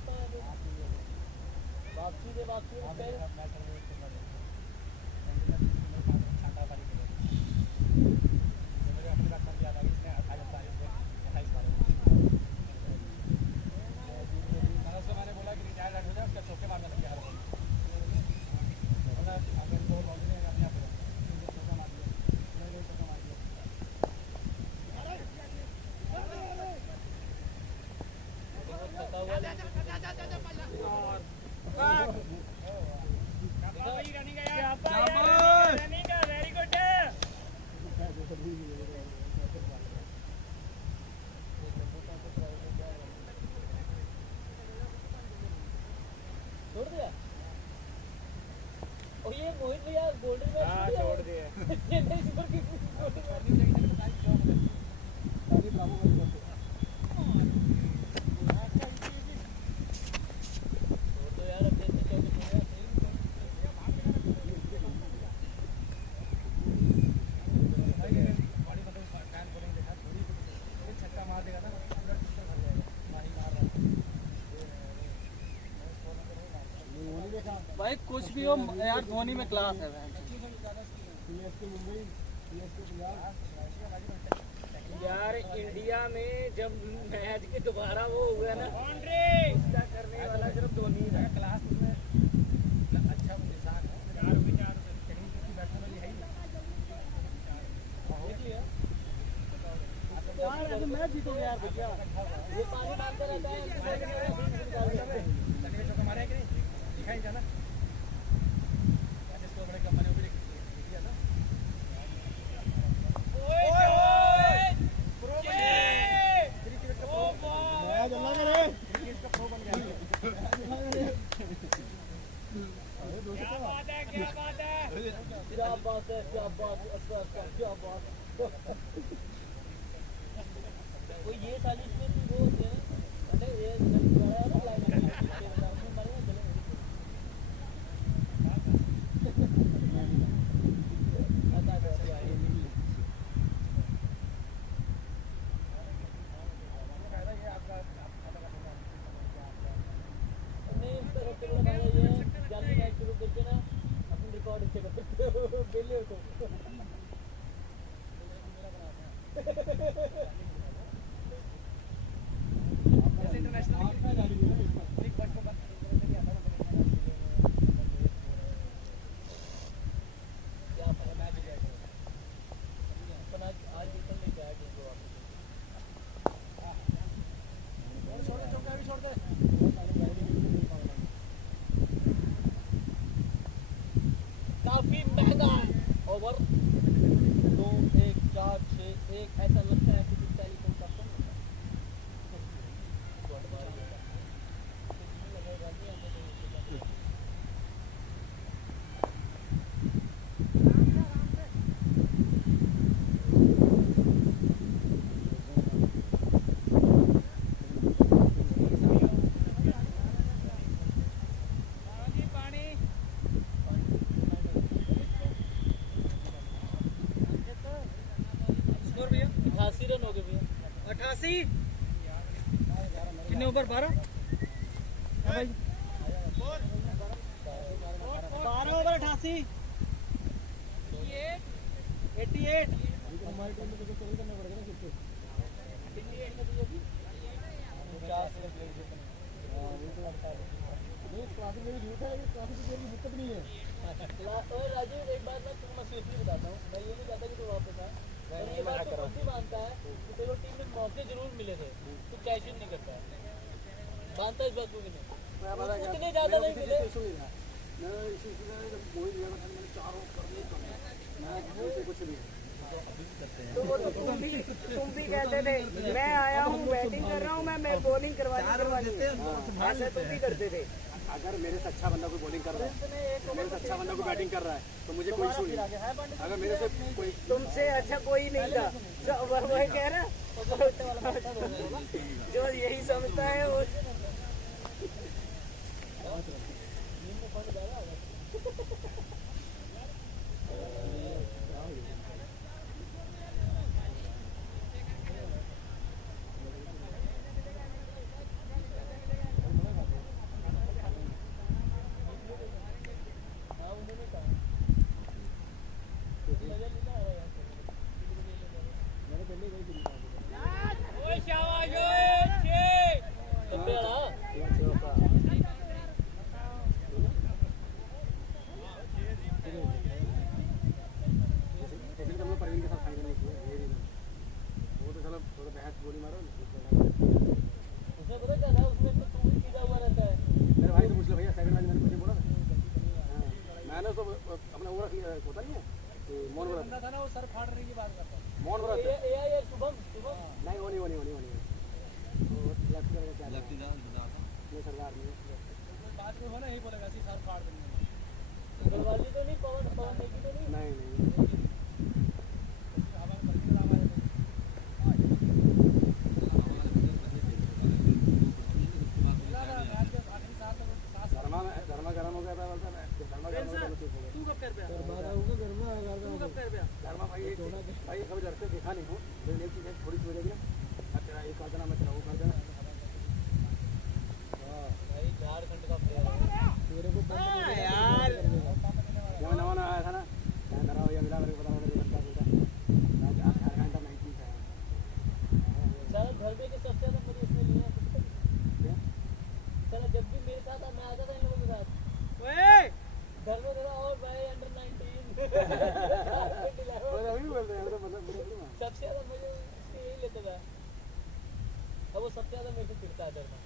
वापसी से छोड़ दिया और ये मोहित भैया गोल्डन मैच छोड़ दिया चेन्नई सुपर किंग्स भाई कुछ भी हो यार, धोनी में क्लास है। यार इंडिया में जब मैच के दोबारा वो हुआ ना उसका करने वाला सिर्फ धोनी था। क्लास में अच्छा इंसान है, यार मैच जीतोगे यार भैया, ये पानी मारता रहता है हमारे कि नहीं दिखाई जाना जिसको बड़े कंपनियों को दिया था। क्या बात है, क्या बात है, क्या बात। वो ये साली इसमें वो होते हैं, अरे ये बड़ा है ना लाइन में काफी महंगा ओवर 2-1-4-6-1 ऐसा लगता है कि टेलीफोन का फोन रन हो गए भैया 88 कितने ओवर 12 भाई 12 ओवर 88 88 राजीव एक बात मैं तुम्हें सीरियसली बताता हूँ, मैं ये नहीं चाहता कि तू वापस आ, और ये बात तो खुद भी मानता है कि तेरे टीम में मौके जरूर मिले थे, तू कैश इन नहीं करता है, मानता है इस बात को कि नहीं? उतने ज्यादा नहीं मिले। तुम भी कहते थे मैं आया हूँ बैटिंग कर रहा हूँ, मैं बॉलिंग करवानी ऐसे तुम भी करते थे। अगर मेरे से अच्छा बंदा कोई बॉलिंग कर रहा है, मेरे से अच्छा बंदा कोई बैटिंग कर रहा है तो मुझे कोई इशू नहीं। अगर मेरे से कोई तुमसे अच्छा कोई नहीं था, वही कह रहा जो यही समझता है वो। मैंने तो अपना वो रख लिया, होता नहीं है मोन था ना वो सर फाड़ने की बात करता है। भाई कभी लड़के देखा नहीं हूँ, लेकिन एक चीज़ है थोड़ी सी हो जाएगी ना, तेरा एक कर देना, मैं तेरा वो कर देना। भाई झारखंड का प्लेयर है तेरे को यार जब नवा नवा आया था ना, मैं डरा हुआ मिला, मेरे को पता नहीं क्या बोलता है, मैं झारखंड का 19 है। साला घर पे के सबसे ज्यादा मुझे इसमें लिए हैं साला, जब भी मेरे साथ मैं आता था इन लोगों के साथ ओए घर में थोड़ा और भाई अंडर 19 और अभी भी बोलते हैं, मतलब सबसे ज्यादा मुझे इसके यही लेता था, अब वो सबसे ज्यादा मेरे को चिढ़ता है डरना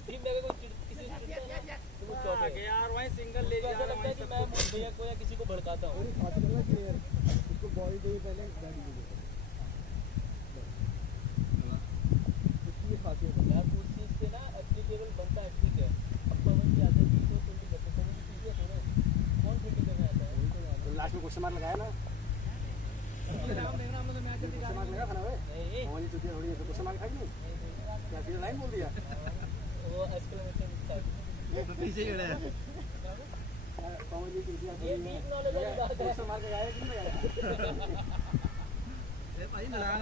स्ट्रीम में अगर कोई किसी से चिढ़ता है ना तो वो चौप है यार वहीं सिंगल ले जा ऐसा लगता है कि मैं भैया को या किसी को भड़काता हूँ। इसको बॉडी दे पहले गाड़ी दे इसकी खासियत है यार उस चीज से ना एप्लीकेबल बनता है, ठीक है। अब पवन की आदत है तो फील्डिंग करते हैं, पवन की चीजें है ना, कौन फील्डिंग करने आता है? तो लास्ट में क्वेश्चन मार्क लगाया ना, क्वेश्चन मार्क लगा था ना भाई, नहीं मोहन जी चुकी थोड़ी ऐसे क्वेश्चन मार्क खाई नहीं, क्या सीधा लाइन बोल दिया, वो एक्सक्लेमेशन स्टार्ट पीछे खड़ा है। पवन जी चुकी ये डीप नॉलेज वाली बात है। क्वेश्चन मार्क लगाया कि नहीं लगाया? ए भाई लड़ान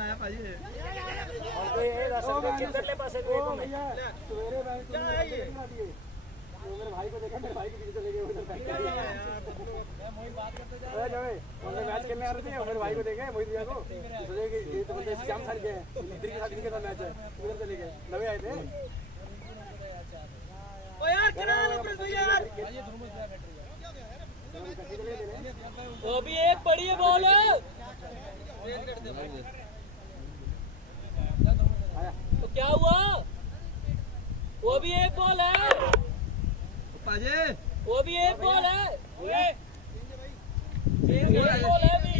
आया भाई। और कोई है रास्ते में किधरले पासे कोई तो नहीं भैया सवेरे मैं क्या है ये तो मेरे भाई को देखा, मेरे भाई के पीछे चले गए उधर बैठ के। मैं मोहित बात करते जा अरे जावे हमने मैच खेलने आ रहे थे, मेरे भाई को देखे मोहित भैया को, सोचे कि ये तो बंदे श्याम सर के हैं, इधर के साथ इनके साथ मैच है, उधर चले गए, नवे आए थे। ओ यार करा लो प्रिंस भैया यार वो भी एक बड़ी बॉल है तो क्या हुआ, वो भी एक बॉल है, पाजे वो भी एक बॉल है, एक बॉल है भी।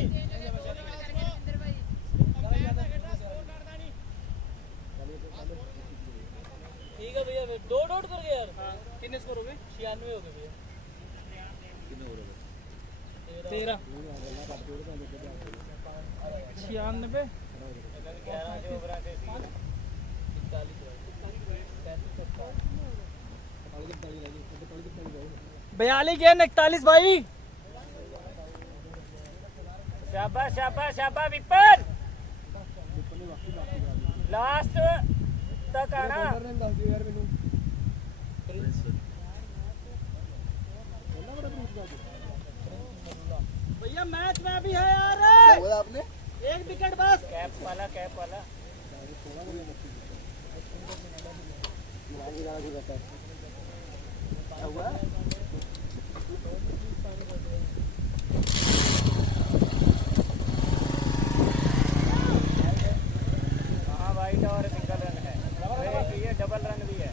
ठीक है भैया, दो डॉट कर गए यार। कितने स्कोर हो गए? 96 हो गए भैया। 13 96 42 के 41 भाई। शाबाश शाबाश शाबाश विपिन, लास्ट तक आना। भैया मैच में भी है यार, आपने एक विकेट बस। कैप वाला हाँ वाइट और सिंगल रन है, ये डबल रन भी है,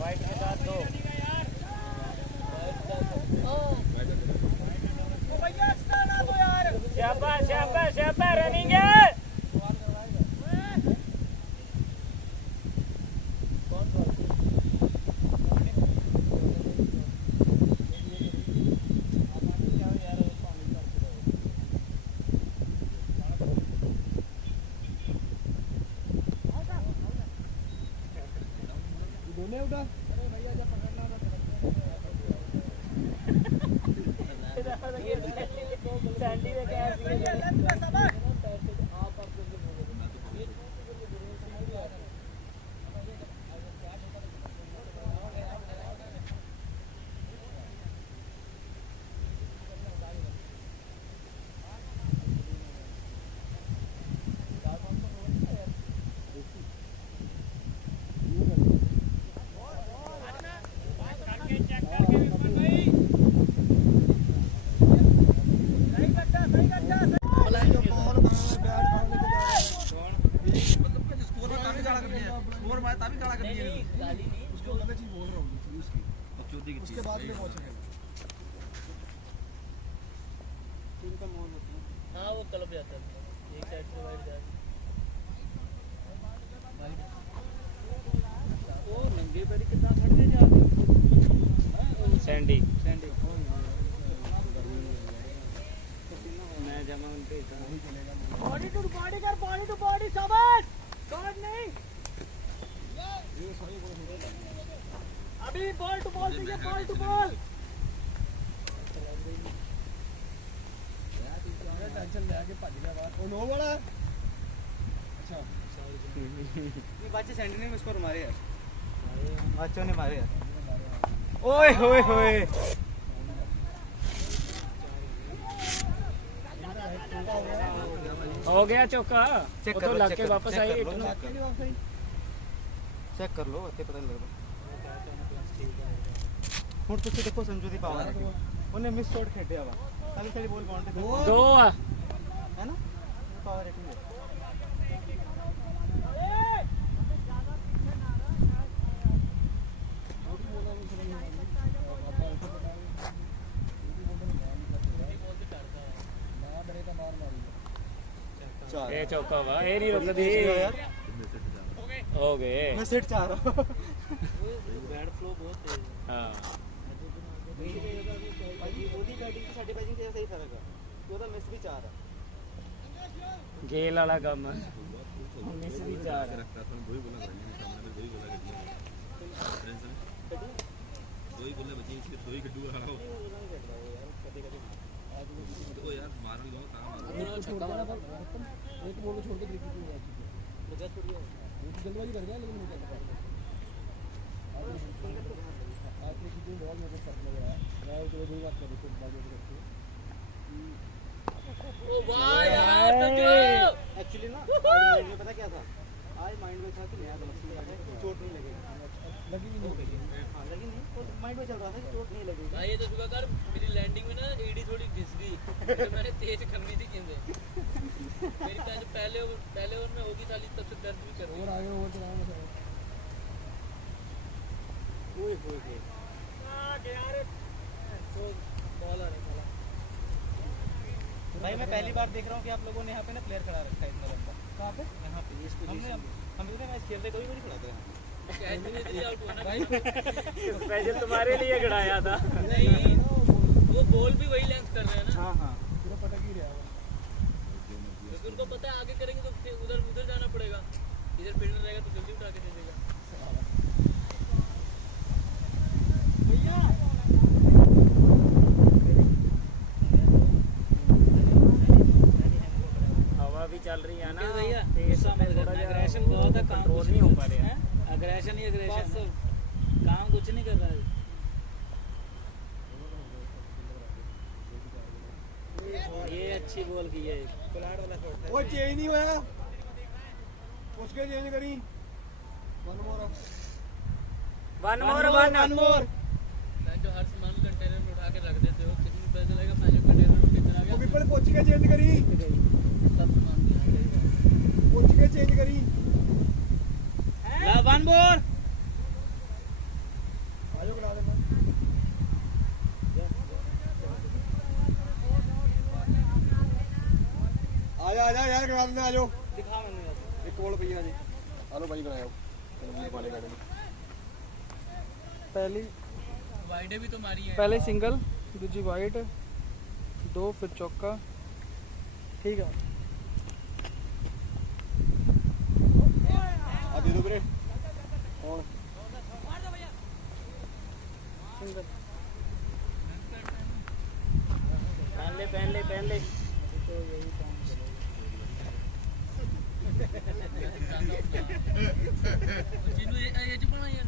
वाइट के साथ 2। शाबाश शाबाश शाबाश, रनिंग है। दोनों उठा सैंडी में क्या है? उसके बाद में पहुंचेंगे। हाँ वो क्लब जाता है, एक साइड से वाइड जाता है। वो नंगे पैरी कितना खड़ते जाते सैंडी मैं जमा उनके बॉडी टू बॉडी शाबाश, शॉट नहीं अभी, बॉल टू बॉल चाहिए, बॉल टू बॉल। चल जाके भज गया बाहर ओ नो वाला अच्छा ये बच्चे सेंटर ने मुझ पर मारे यार बच्चों ने मारे यार ओए होए होए हो गया चौका चेक वो कर तो लो, लग चेक के कर लो, वापस चेक आई कर लो। इतना चेक कर लो इतने पता नहीं लगता ਹੁਣ ਤੁਸੀਂ ਦੇਖੋ ਸੰਜੂ ਦੀ ਪਾਵਰ ਉਹਨੇ ਮਿਸ ਸ਼ਾਟ ਖੇਡਿਆ ਵਾ ਸਾਲੀ ਸਾਲੀ ਬੋਲ ਬਾਉਂਡ ਤੇ दो आ ਹੈ ਨਾ ਪਾਵਰ ਰੇਟਿੰਗ ਹੈ ये चौका वा ये नहीं रुकदी यार हो गए मैं सेट चाह रहा हूं बैड फ्लो बहुत तेज हाँ ਭਾਜੀ ਉਹਦੀ ਬੈਟਿੰਗ ਤੇ ਸਾਡੀ ਬੈਟਿੰਗ ਤੇ ਸਹੀ ਫਰਕ ਆ ਉਹਦਾ ਮਿਸ ਵੀ ਚਾਰ ਆ गेल वाला काम मिस भी चार है। एक बॉल को छोड़ के क्रिकेट में लगा चुके हैं जल्दबाजी कर गया लेकिन नहीं कर पाया आपने कितनी बॉल मेरे को फर्क लग रहा है मैं तो वही बात कर रही थी बाजी करके ओ वाह यार तो एक्चुअली ना आज माइंड में पता क्या था आज माइंड में था कि नया गलत लगा है चोट नहीं लगेगी लगी भी नहीं हाँ लगी नहीं तो माइंड में चल रहा था कि चोट नहीं लगेगी भाई ये तो शुक्र कर मेरी लैंडिंग में ना एडी थोड़ी घिस गई तो मैंने तेज करनी थी केंद्र मेरी कैच पहले ओवर में होगी साली तब से दर्द भी कर रही और आगे ओवर चलाना सर ओए होए होए भाई मैं पहली बार देख रहा हूँ कि आप लोगों ने यहाँ पे ना प्लेयर खड़ा रखा है इतना लंबा कहाँ पे यहाँ पे इस पोजीशन हम इतने मैच खेलते कोई भी नहीं खिलाते हैं कैच में इतनी आउट हुआ ना भाई स्पेशल तुम्हारे लिए खड़ाया था नहीं वो बॉल भी वही लेंथ कर रहे हैं ना हाँ हाँ पूरा पटक ही रहा है क्योंकि उनको पता है आगे करेंगे तो फिर उधर जाना पड़ेगा इधर फील्डर रहेगा तो जल्दी उठा के दे देगा हवा भी चल रही है ना भैया तेज एग्रेशन बहुत है काम कंट्रोल नहीं हो पा रहा है अग्रेशन ही अग्रेशन काम कुछ नहीं कर रहा है ये अच्छी बॉल की है वो चेंज नहीं होया उसके चेंज करी वन मोर मैं जो हर सामान कंटेनर में उठा के रख देते हो किसी को पता चलेगा मैं जो कंटेनर में कितना आ वो गया पीपल कोच के चेंज करी सब सामान दिया कोच के चेंज करी वन मोर आजो करा दे मैं आजा यार करा दे आजो दिखा मैंने एक बॉल भैया जी हेलो भाई बनाओ वाले गाड़ी पहली वाइडे भी तो मारी है पहले सिंगल दूजी वाइड दो फिर चौका ठीक है आ दे दो ब्रे और पहन ले जिन्हों ये चुप ना यार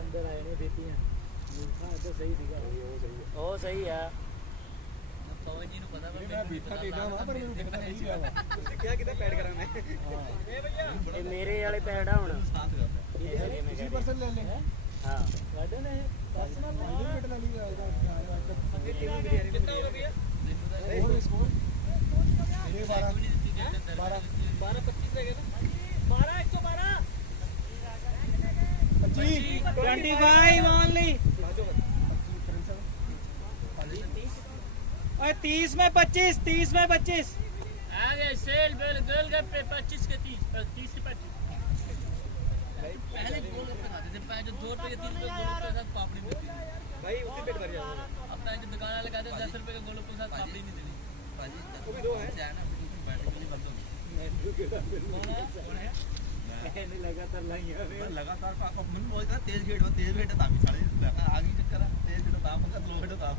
अंदर आए नहीं देती हैं हाँ तो सही दिखा ओ सही है पवन जी को पता मैं बीठा टेढ़ा हुआ पर मैंने देखना नहीं गया क्या कितना पैड करा मैं ये मेरे वाले पैड है हुन इसी पर्सन ले ले हां गार्डन है पर्सनल लिमिट ले लिया कितना होगा भैया और स्कोर ये 12 12-25 रहेगा ना 25 ओनली 30 में 25 आगे सेल बेल गर्ल के 25 के 30 के 25 पहले गोलगप्पे खाते थे पहले जो 2 रुपए के 3 रुपए गोलगप्पे के साथ पापड़ी मिलती थी भाई उसी पेट भर जाओगे अब तक जो दुकान वाले कहते 10 रुपए के गोलगप्पे के साथ पापड़ी नहीं देती वो भी दो है लगातार लगातार मन बहुत तेज गेट हो तेज गेट तामी साले आगे चक्कर तेज गेट ताम का स्लो गेट ताम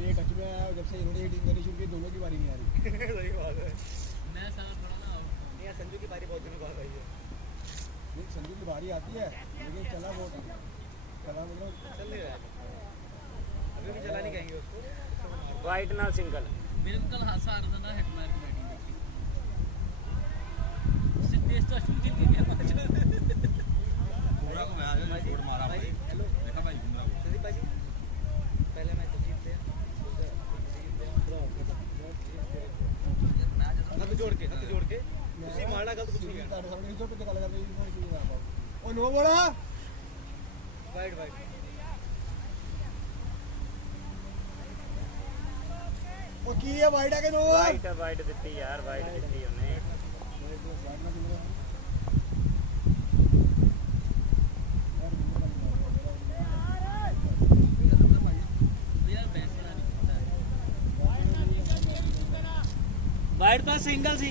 से ये टच में आया और जब से इन्होंने हिटिंग करनी शुरू की दोनों की बारी नहीं आ रही। सही बात है। मैं साला थोड़ा ना नहीं यार, संजू की बारी बहुत दिनों बाद आई है। नहीं संजू की बारी आती है लेकिन चला बहुत चला मतलब चल नहीं रहा है अभी भी, चला नहीं कहेंगे उसको। वाइट ना सिंगल मेरे को कल हादसा आ रहा था ना हेटमायर की बैटिंग देखी उससे तेज तो अश्विन गिल गया बुमराह को मैं आज शॉट मारा भाई, हेलो देखा भाई बुमराह को। संदीप भाई, पहले मैच जीतते हैं, हाथ जोड़ के उसी मारना का तो कुछ नहीं है। सामने तो पता लगा रही है ओ नो बोला वाइड ओ की है वाइड आके नो वाइट देती यार, वाइट देती उन्हें। वाइड पास सिंगल सी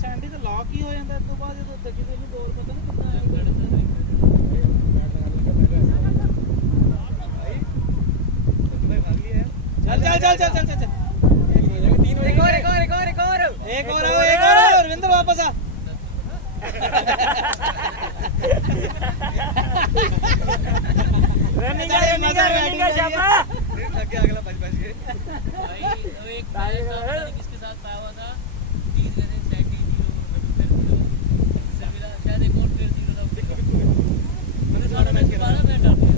ਸੈਂਡੀ ਤੇ ਲੌਕ ਹੀ ਹੋ ਜਾਂਦਾ ਇਸ ਤੋਂ ਬਾਅਦ ਜਦੋਂ ਤੱਕੀ ਤੇ ਨਹੀਂ ਦੌਰ ਪਤਾ ਨਹੀਂ ਕਿੰਨਾ चल एक और रविंद्र वापस आ रनिंग शाबाश अगला बच गए भाई वो एक किसके साथ पाया हुआ था 3 रन सैंडी 0 शायद एक और प्लेयर 0 था मैंने सारा मैच खेला मैं डाल दिया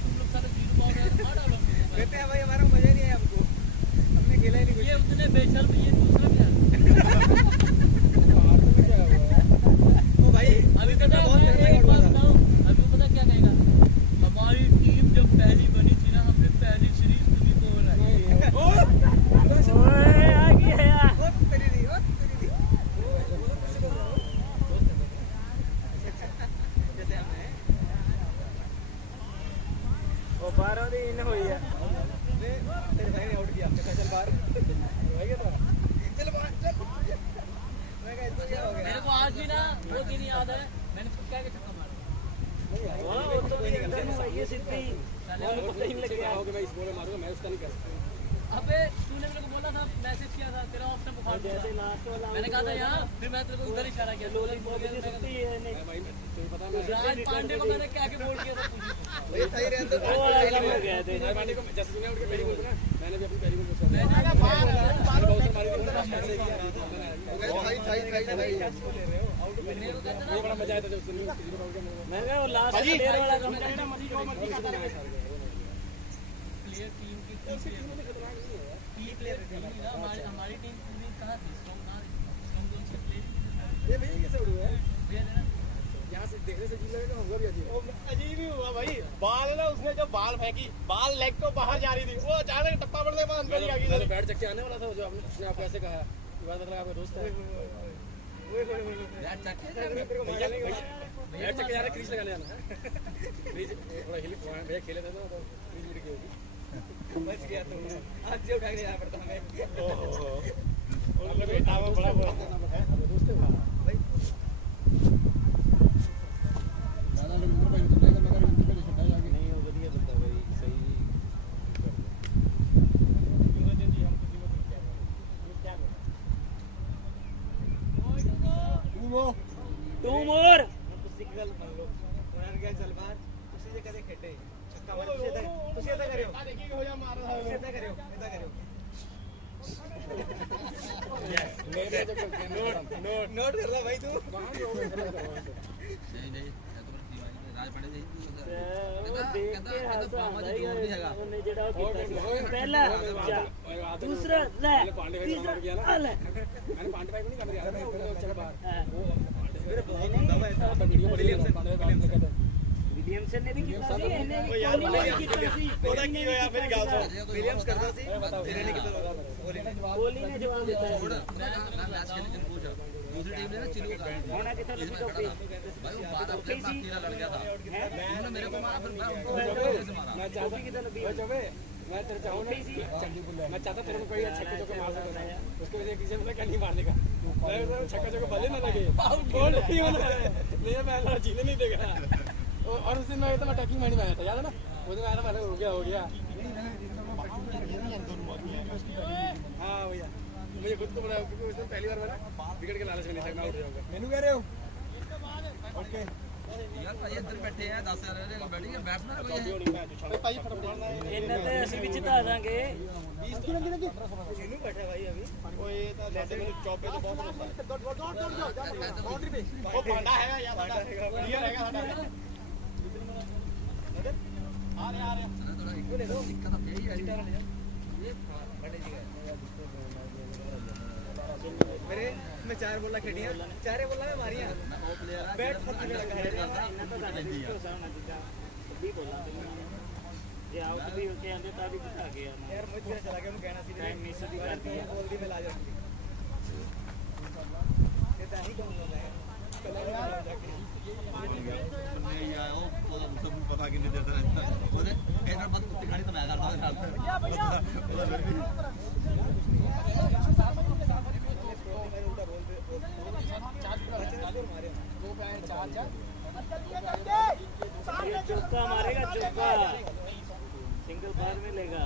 तुम लोग सारे 0 बॉल कहते हैं भाई हमारा मजा नहीं आया हमको, हमने खेला ही नहीं कुछ। ये उतने बेशर्म ये दूसरा भी यार ओ भाई अभी पता है मैं एक बात बताऊं अभी पता क्या कहेगा हमारी टीम जब पहली बनी थी ना हमने पहली सीरीज तुम्ही को हराई ओए आ गया यार तेरी दी जैसे हमने वो 12 दिन हुई है तेरे भाई ने आउट किया, कहता चल बाहर हो गया तो चल बाहर चल। मैं कहा इसको क्या हो गया? मेरे को आज भी ना वो दिन याद है मैंने उसको क्या के छक्का मारा वाह वो तो एकदम सही है सिद्धि साले वो पता ही नहीं लग गया मैं इस बॉल में मारूंगा, मैं उसका नहीं कर सकता। अबे तूने मेरे को बोला था मैसेज किया था तेरा ऑप्शन बुखार जैसे लास्ट वाला मैंने कहा था यहाँ फिर मैं तेरे को उधर इशारा किया लॉलीपॉप की सिद्धि है नहीं भाई तुझे पता है राज पांडे को मैंने क्या के बोल किया था पूछी भाई सही रहे तो वो वाला काम हो गया थे मैं पांडे को जैसे तूने उठ के पहली बॉल पे ना मैंने भी अपनी पहली बॉल पे मैंने बाउंसर मारी थी ऐसे किया मेरे को कहता ये बड़ा मजा आया था जब उसने किसी को आउट किया। मैं कहा वो लास्ट प्लेयर वाला काम करना प्लेयर टीम की प्लेयर हमारी टीम पूरी कहाँ थी स्ट्रॉन्ग कहाँ थी स्ट्रॉन्ग जोन से प्लेयर ये भैया कैसे उड़ गया प्लेयर है ना यहाँ से देखने से अजीब लगेगा, होगा भी अजीब। अजीब ही हुआ भाई। बाल ना उसने जब बाल फेंकी, बाल लेग को बाहर जा रही थी, वो अचानक टप्पा पड़ने के बाद अंदर ही आ मैं गई। तो बैट चक्के आने वाला था जो आपने उसने आपको ऐसे कहा ये बात मतलब आपका दोस्त है बैट चक्के जा रहा क्रीज लगाने आना क्रीज थोड़ा हिल भैया खेले थे ना तो क्रीज उड़ गई होगी। बच गया तो आज जो उठा के जाना पड़ता हमें। आपका बेटा वो बड़ा दोस्त है भाई दादा रविंद्र भाई तो मैं रविंद्र भाई छोटा ही आगे नहीं हो बढ़िया बंदा भाई सही टू मोर सिग्नल मान लो उन्होंने क्या चल बाहर उसी जगह से खेटे छक्का मार तुझे तक करे हो जा मारो इतना करियो नोट कर ला भाई तू नहीं राज पड़े पहला दूसरा ले तीसरा ले मैंने पांडे भाई को नहीं कर रहा चल बाहर मेरे बहुत बंदा है विलियमसन ने भी कितना सी ਇਹਨੇ ਵੀ ਕੋਹਲੀ ਨੇ ਵੀ ਕੀਤਾ ਸੀ ਉਹਦਾ ਕੀ ਹੋਇਆ ਫਿਰ ਗੱਲ ਸੁਣ ਵਿਲੀਅਮਸ ਕਰਦਾ ਸੀ ਤੇਰੇ ਨੇ ਕਿਤੇ ਕੋਹਲੀ ਨੇ ਜਵਾਬ ਦਿੱਤਾ मैं मैच खेलने दिन पूछ दूसरी टीम ने ना चिल्लू का ਹੋਣਾ ਕਿੱਥੇ ਲੱਗੀ ਟੋਪੀ भाई वो बात अपने साथ कीड़ा लड़ गया था उन्होंने मेरे को मारा फिर मैं उनको से मारा मैं चाहता किधर लगी है चौबे मैं तेरे चाहूं ना मैं चाहता तेरे को कोई छक्के चौके मार सकता है उसको वजह किसी ने क्या नहीं मारने का मैं छक्का चौके भले ना लगे गोल नहीं होना नहीं मैं जीने नहीं देगा और उस दिन मैं एकदम अटैकिंग मैच में आया था याद है ना उस दिन आया मैंने हो गया हाँ भैया मुझे खुद को बनाया क्योंकि उस दिन पहली बार मैं विकेट के लालच में नहीं था मैं आउट हो जाऊंगा मैंने कह रहे हो ओके यार भाई इधर बैठे हैं 10 यार बैठेंगे बैठना कोई भाई फटाफट ਇਹਨਾਂ ਤੇ ਅਸੀਂ ਵੀ ਜਿਤਾ ਦਾਂਗੇ चिन्नू बैठा भाई अभी वो ये तो जैसे मेरे चौपे तो बहुत बाउंड्री पे वो भांडा है या भांडा है क्लियर है साडा आ रहे थोड़ा दिक्कत अब यही है ये बड़े जगह मेरे मैं 4 बोला खेडियां 4 बोला मैं मारियां बैट फट लगा है ਇਹਨਾਂ ਤੋਂ ਸਾਡਾ ਭਰੋਸਾ ਹੋਣਾ ਚਾਹੀਦਾ ਸਭੀ ਬੋਲਾਂ ਜੇ ਆਊਟ ਵੀ ਹੋ ਕੇ ਆਂਦੇ ਤਾਂ ਵੀ ਜਿਤਾ ਗਿਆ यार मुझे तेरा चला गया मैं कहना सी टाइम मिस भी कर दिया बोल दी मैं ला जाऊंगी ये तो ही कहूंगा मैं कल नहीं आया वो सब पता कि नहीं देता रहता ओदे एनर बंद कुत्ते खानी तो मैं करता हूं भैया ये चौका मारेगा चौका सिंगल बार में लेगा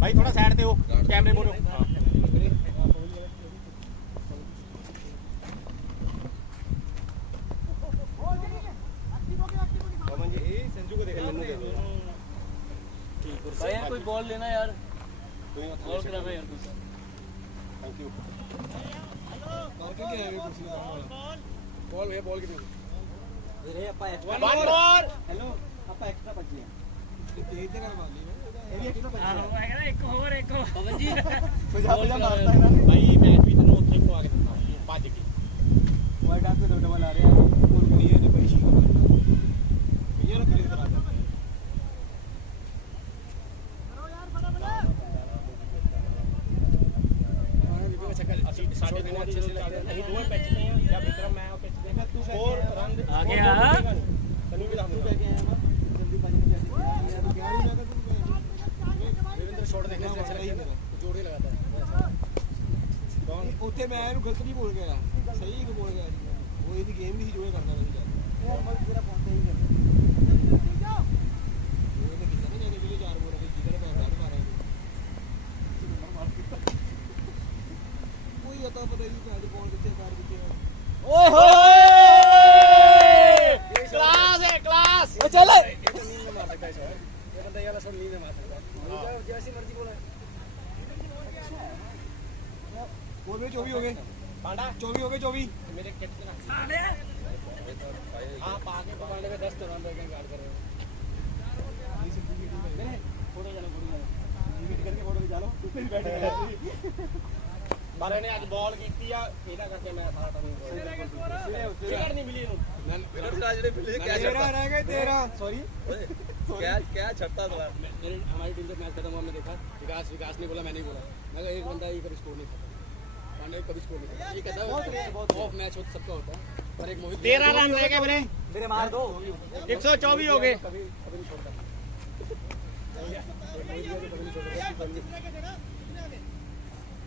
भाई थोड़ा साइड पे हो कैमरे बोलो संजू को देखा भाई यार कोई बॉल लेना यार बॉल करा भाई यार कुछ थैंक यू बॉल भैया बॉल कितनी रे अपा एक्स्ट्रा वन मोर हेलो अपा एक्स्ट्रा बच गया तेज कर मार ली ये भी एक्स्ट्रा बच गया एक और पवन जी सुझा मारता है ना भाई मैच भी तो ਉੱਥੇ को आके दिखा पांच की वाइड आंख पे दो डबल आ रहे हैं और क्लियर है पैसी भैया ना क्लियर करा दो साढ़े 2 अच्छे से लगते हैं नहीं 2 पैच हैं या विक्रम मैं और पैच देखा तू और रन आ गया तनु भी हम कह के आया ना जल्दी पानी में कैसे यार क्या नहीं लगा तुम देवेंद्र शॉट देखने से अच्छा लगी मेरा जोड़ ही लगाता है कौन ਉੱਥੇ ਮੈਂ ਇਹਨੂੰ ਗਲਤ ਨਹੀਂ ਬੋਲ ਗਿਆ ਸਹੀ ਕਿ ਬੋਲ ਗਿਆ ਉਹ ਇਹਦੀ ਗੇਮ ਨਹੀਂ ਸੀ ਜੋ ਇਹ ਕਰਦਾ ਸੀ ਯਾਰ ਮੈਂ ਤੇਰਾ ਫੋਨ ਤੇ ਹੀ ਕਰਦਾ ਉਹਨੇ ਕਿਹਾ ਨਾ ਜਿਹੜੇ ਵੀਡੀਓ 4 ਬੋਲ ਕੇ ਜਿੱਦਾਂ ਮੈਂ ਬਾਹਰ ਮਾਰਿਆ ਕੋਈ ਪਤਾ ਨਹੀਂ ਕਿ ਬੋਲ ਕਿੱਥੇ ਮਾਰ ਦਿੱਤੀ ਓਏ ਹੋਏ क्लास है क्लास ਓ ਚੱਲ ये तो नींद में मार सकता है सर ये बंदा यार सब नींद में मार सकता है जैसी मर्जी बोला बोल में 24 हो गए पांडा 24 हो गए 24 मेरे कितना हां पाके पांडे में 10 रन बैटिंग गार्ड कर रहे हो मेरे फोटो चलो मीट करके फोटो खिंचा लो ऊपर ही बैठ गया बारे ने आज बॉल कीती आ ਇਹਦਾ ਕਰਕੇ ਮੈਂ ਸਾਰਾ ਟਾਈਮ ਵਿਕਟ नहीं मिली इन्होंने विराट राज ने फिर क्या तेरा रह गए तेरा सॉरी क्या छट्टा था मेरे हमारी टीम से मैच खत्म हुआ मैं देखा विकास ने बोला मैं नहीं बोला मैं कहा एक बंदा ही कभी स्कोर नहीं करता पांडे कभी स्कोर नहीं करता ये कहता है ऑफ मैच होता सबका होता है पर एक मोहित 13 रन रह गए मेरे मार दो 124 हो गए कभी नहीं छोड़ता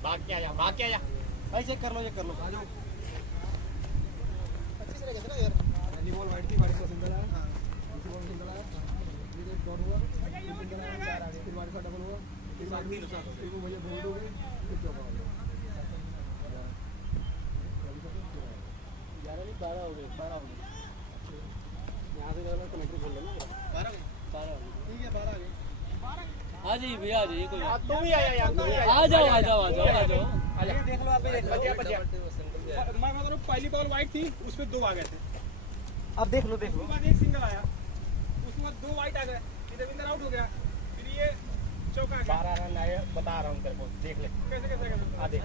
भाग के आया भाई चेक कर लो आ जाओ अच्छे से लगे ना यार पहली बॉल वाइड थी बारिश का सिंगल है दूसरी बॉल सिंगल है फिर एक डॉट हुआ सिंगल है 4 आ गए फिर बारिश का डबल हुआ फिर बारिश फिर वो भैया बोल्ड हो गए फिर चौका हो गया 12 हो गए 12 हो गए यहाँ से कमेंट्री खोल लेना 12 हो गए ठीक है 12 आ गए आ जाइए भैया आ जाइए कोई तुम भी आया यार आ जाओ आ जाओ आ जाओ आ जाओ देख लो आप बचिया मैं मतलब पहली बॉल वाइट थी उसमें 2 आ गए थे अब देख लो उसके बाद एक सिंगल आया उसके बाद 2 वाइट आ गए देविंदर आउट हो गया फिर ये चौका आ गया 12 रन आए बता रहा हूं तेरे को देख ले कैसे आ देख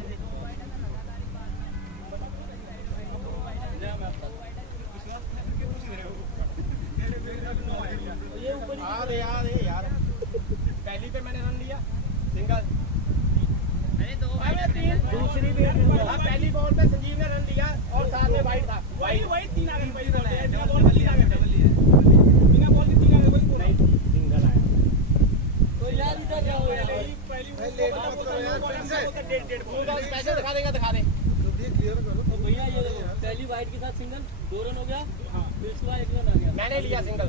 ये ऊपर आ दे यार पहली पे मैंने रन लिया सिंगल दूसरी भी पहली बॉल पे संजीव ने रन लिया और साथ में वाइट था वाइट 3 आ गए बिना बॉल के 3 आ गए नहीं सिंगल आया तो यार इधर क्या हो गया पहली स्पेशल दिखा दे तो भैया ये देखो पहली वाइट के साथ सिंगल 2 रन हो गया फिर उसके बाद 1 रन आ गया मैंने लिया सिंगल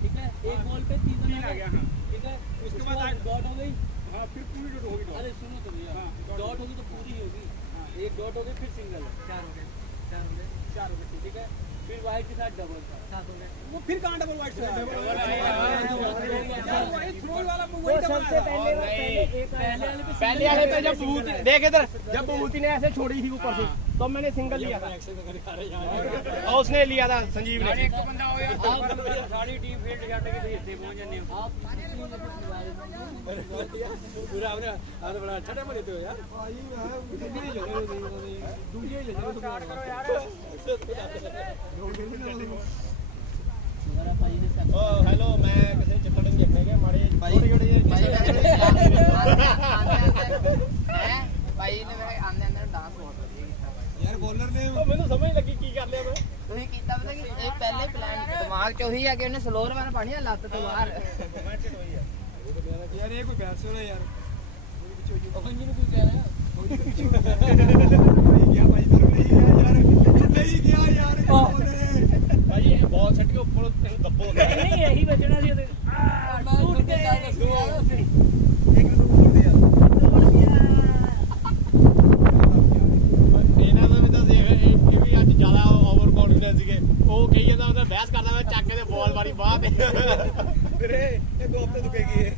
ठीक है एक बॉल पे 3 रन आ गया ठीक है उसके बाद डॉट हो गई हाँ फिर पूरी डॉट होगी अरे सुनो तो भैया डॉट होगी तो पूरी ही होगी एक डॉट हो गई फिर सिंगल है 4 हो गए ठीक है फिर वाइट के साथ डबल 7 हो गए वो फिर कहां डबल वाइट से थ्रो वाला सबसे पहले वाले पे जब बूथ देख इधर जब बूथी ने ऐसे छोड़ी थी ऊपर से तो मैंने सिंगल लिया था और उसने लिया था संजीव ने एक तो बंदा हो गया सारी टीम फील्ड जाते के भेजते पहुंच जाने आप पूरा आपने बड़ा अच्छा टाइम लेते हो यार स्टार्ट करो यार ओ हेलो मैं किसी चक्कर में देखने मारे भाई ने मेरे आंदे अंदर डांस बहुत यार बॉलर ने ਮੈਨੂੰ ਸਮਝ ਲੱਗੀ ਕੀ ਕਰ ਲਿਆ ਮੈਂ ਤੁਸੀਂ ਕੀਤਾ ਪਤਾ ਕਿ ਇਹ ਪਹਿਲੇ ਪਲਾਨ ਦਿਮਾਗ ਚ ਉਹੀ ਆ ਕਿ ਉਹਨੇ ਸਲੋਅਰ ਵਾਲਾ ਪਾਣੀ ਆ ਲੱਤ ਤੋਂ ਬਾਹਰ रोमांटिक हुई है यार ये कोई बैट्स हो रहा है यार अपन जी ने कुछ कह रहा है क्या भाई तरफ नहीं है यार नहीं गया यार भाई ये बॉल सेट के ऊपर तेरे दब्बो हो गया नहीं यही बचना थी टूट गया एक रन छोड़ दिया ਇਹਨਾਂ ਦਾ ਵੀ ਤਾਂ ਦੇਖ ਇਹ ਵੀ ਅੱਜ ਜ਼ਿਆਦਾ ਓਵਰ ਕੌਨਫੀਡੈਂਸ ਸੀਗੇ ਉਹ ਕਹੀ ਜਾਂਦਾ ਉਹਦਾ ਬਹਿਸ ਕਰਦਾ ਮੈਂ ਚੱਕ ਕੇ ਤੇ ਬਾਲ ਵਾਰੀ ਬਾਹ ਤੇ ਵੀਰੇ ਇਹ ਦੋ ਹਫ਼ਤੇ ਦੁਕੇਗੀ ਇਹ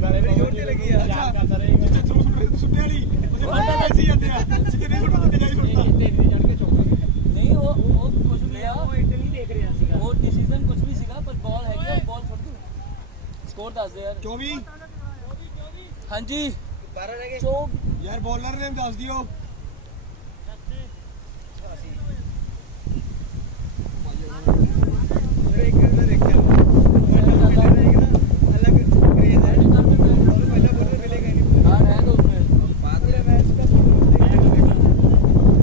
ਨਾਲੇ ਚੋਟ ਨਹੀਂ ਲੱਗੀ ਆ ਯਾਦ ਕਰਦਾ ਰਹੇ ਜਿੱਥੇ ਥਰੂ ਸੁੱਟਿਆ ਨਹੀਂ ਉਸੇ ਬੰਦਾ ਵੈਸੇ ਹੀ ਜਾਂਦੇ ਆ ਜਿੱਥੇ ਨਹੀਂ ਸੁੱਟਦਾ ਤੇ ਜਾਈ ਸੁੱਟਦਾ ਚੜ ਕੇ ਚੌਕਾ नहीं वो कुछ भी है वो इटली देख रहा ਸੀਗਾ वो डिसीजन कुछ भी ਸੀਗਾ पर बॉल है कि बॉल छोड़ दो स्कोर ਦੱਸ ਦੇ ਯਾਰ 24 ਹਾਂਜੀ 12 ਰਹਿ ਗਏ यार बॉलर ने दस दियो एक ने देखा अलग क्रेज है पहला बॉलर मिलेगा नहीं हां है तो उसमें पूरे मैच का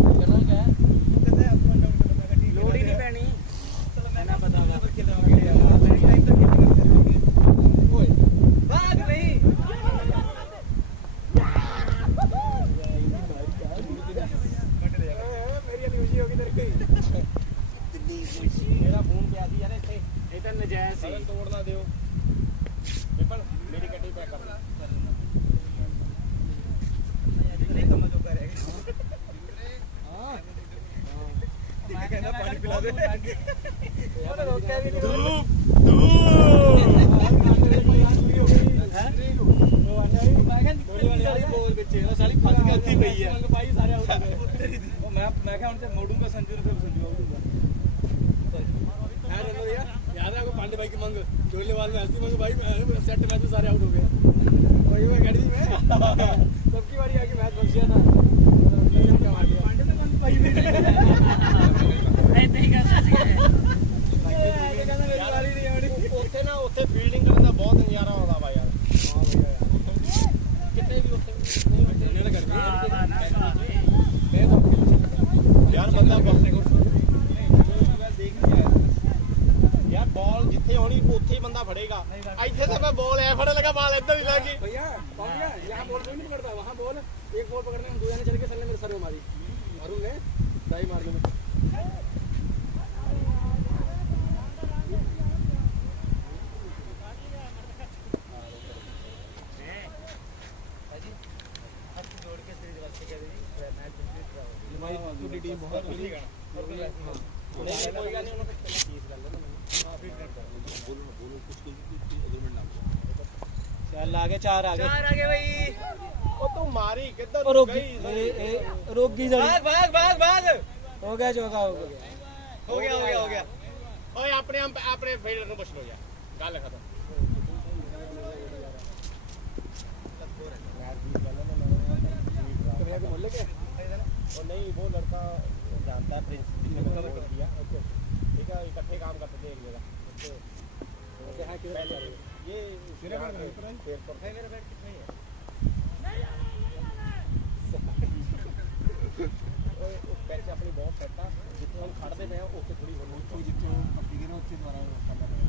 करना क्या है कहते हैं अपना डाउन करना का ठीक लोड ही नहीं पैनी मैं बताऊंगा तो खेल रहा हूं यार टाइम तक खेल करोगे ओए भाग नहीं मेरी अनुजी होगी तेरे को ਮੇਰਾ ਫੋਨ ਪਿਆ ਸੀ ਯਾਰ ਇੱਥੇ ਇਹ ਤਾਂ ਨਜਾਇਜ਼ ਸੀ ਅਗਰ ਤੋੜ ਨਾ ਦਿਓ ਵਿਪਨ ਮੇਰੀ ਗੱਡੀ ਪੈਕ ਕਰ ਲੈ नहीं समझ होता रहेगा हां ठीक है ना पानी पिला दे यार रोका भी नहीं धूप बोल बच्चे वो साली फंस के अच्छी पई है भाई सारे आउट हो गए मैं क्या उनसे मोड़ूंगा संजू रुपए संजू मोड़ूंगा यार याद है आपको पांडे भाई की मंग जोलेवाल में ऐसी मंग भाई सेट मैच में सारे आउट हो गए वही मैं अकेडमी में सबकी बारी आके मैच बच गया था पांडे ने मंग भाई ऐसे ही करना चाहिए ਉੱਥੇ ਨਾ ਉੱਥੇ ਫੀਲਡਿੰਗ ਕਰਨ ਦਾ ਬਹੁਤ ਨਜ਼ਾਰਾ ਆਉਂਦਾ ਵਾ ਯਾਰ ਕਿਤੇ ਵੀ ਉੱਥੇ ਯਾਰ ਬੰਦਾ ਯਾਰ ਬਾਲ ਜਿੱਥੇ ਹੋਣੀ ਉੱਥੇ ही बंदा फड़ेगा ਇੱਥੇ ਤੇ मैं बॉल ऐ फड़ने लगा बाल इधर ही लगी भैया पाउलिया यहाँ बॉल नहीं पकड़ता वहाँ बॉल एक बॉल पकड़ने में दो जने चल के सर ने मेरे सर में मारी अरुण ने दाई मार के भाई पूरी टीम बहुत नहीं कोई गल नहीं उन्होंने 30 कर लेना हां फिर बोलो कुछ अग्रीमेंट ना चल आगे 4 आगे भाई ओ तू मारी किधर रुक गई रुक गई जड़ी भाग भाग भाग हो गया चौका हो गया ओए अपने फील्डर ਨੂੰ ਪੁੱਛ ਲੋ ਯਾਰ ਗੱਲ ਖਤਮ तुम्हें को बोले क्या और नहीं वो लड़का जानता है प्रिंस जिसने को कर दिया ठीक है इकट्ठे काम करते थे एक जगह पहले ये मेरा बैट शेर पर है मेरा बैट कितना है ओए उस बैट से अपनी बहुत करता जितना हम खड़ते हैं उससे थोड़ी होनी तो जितो पट्टी के ना उससे द्वारा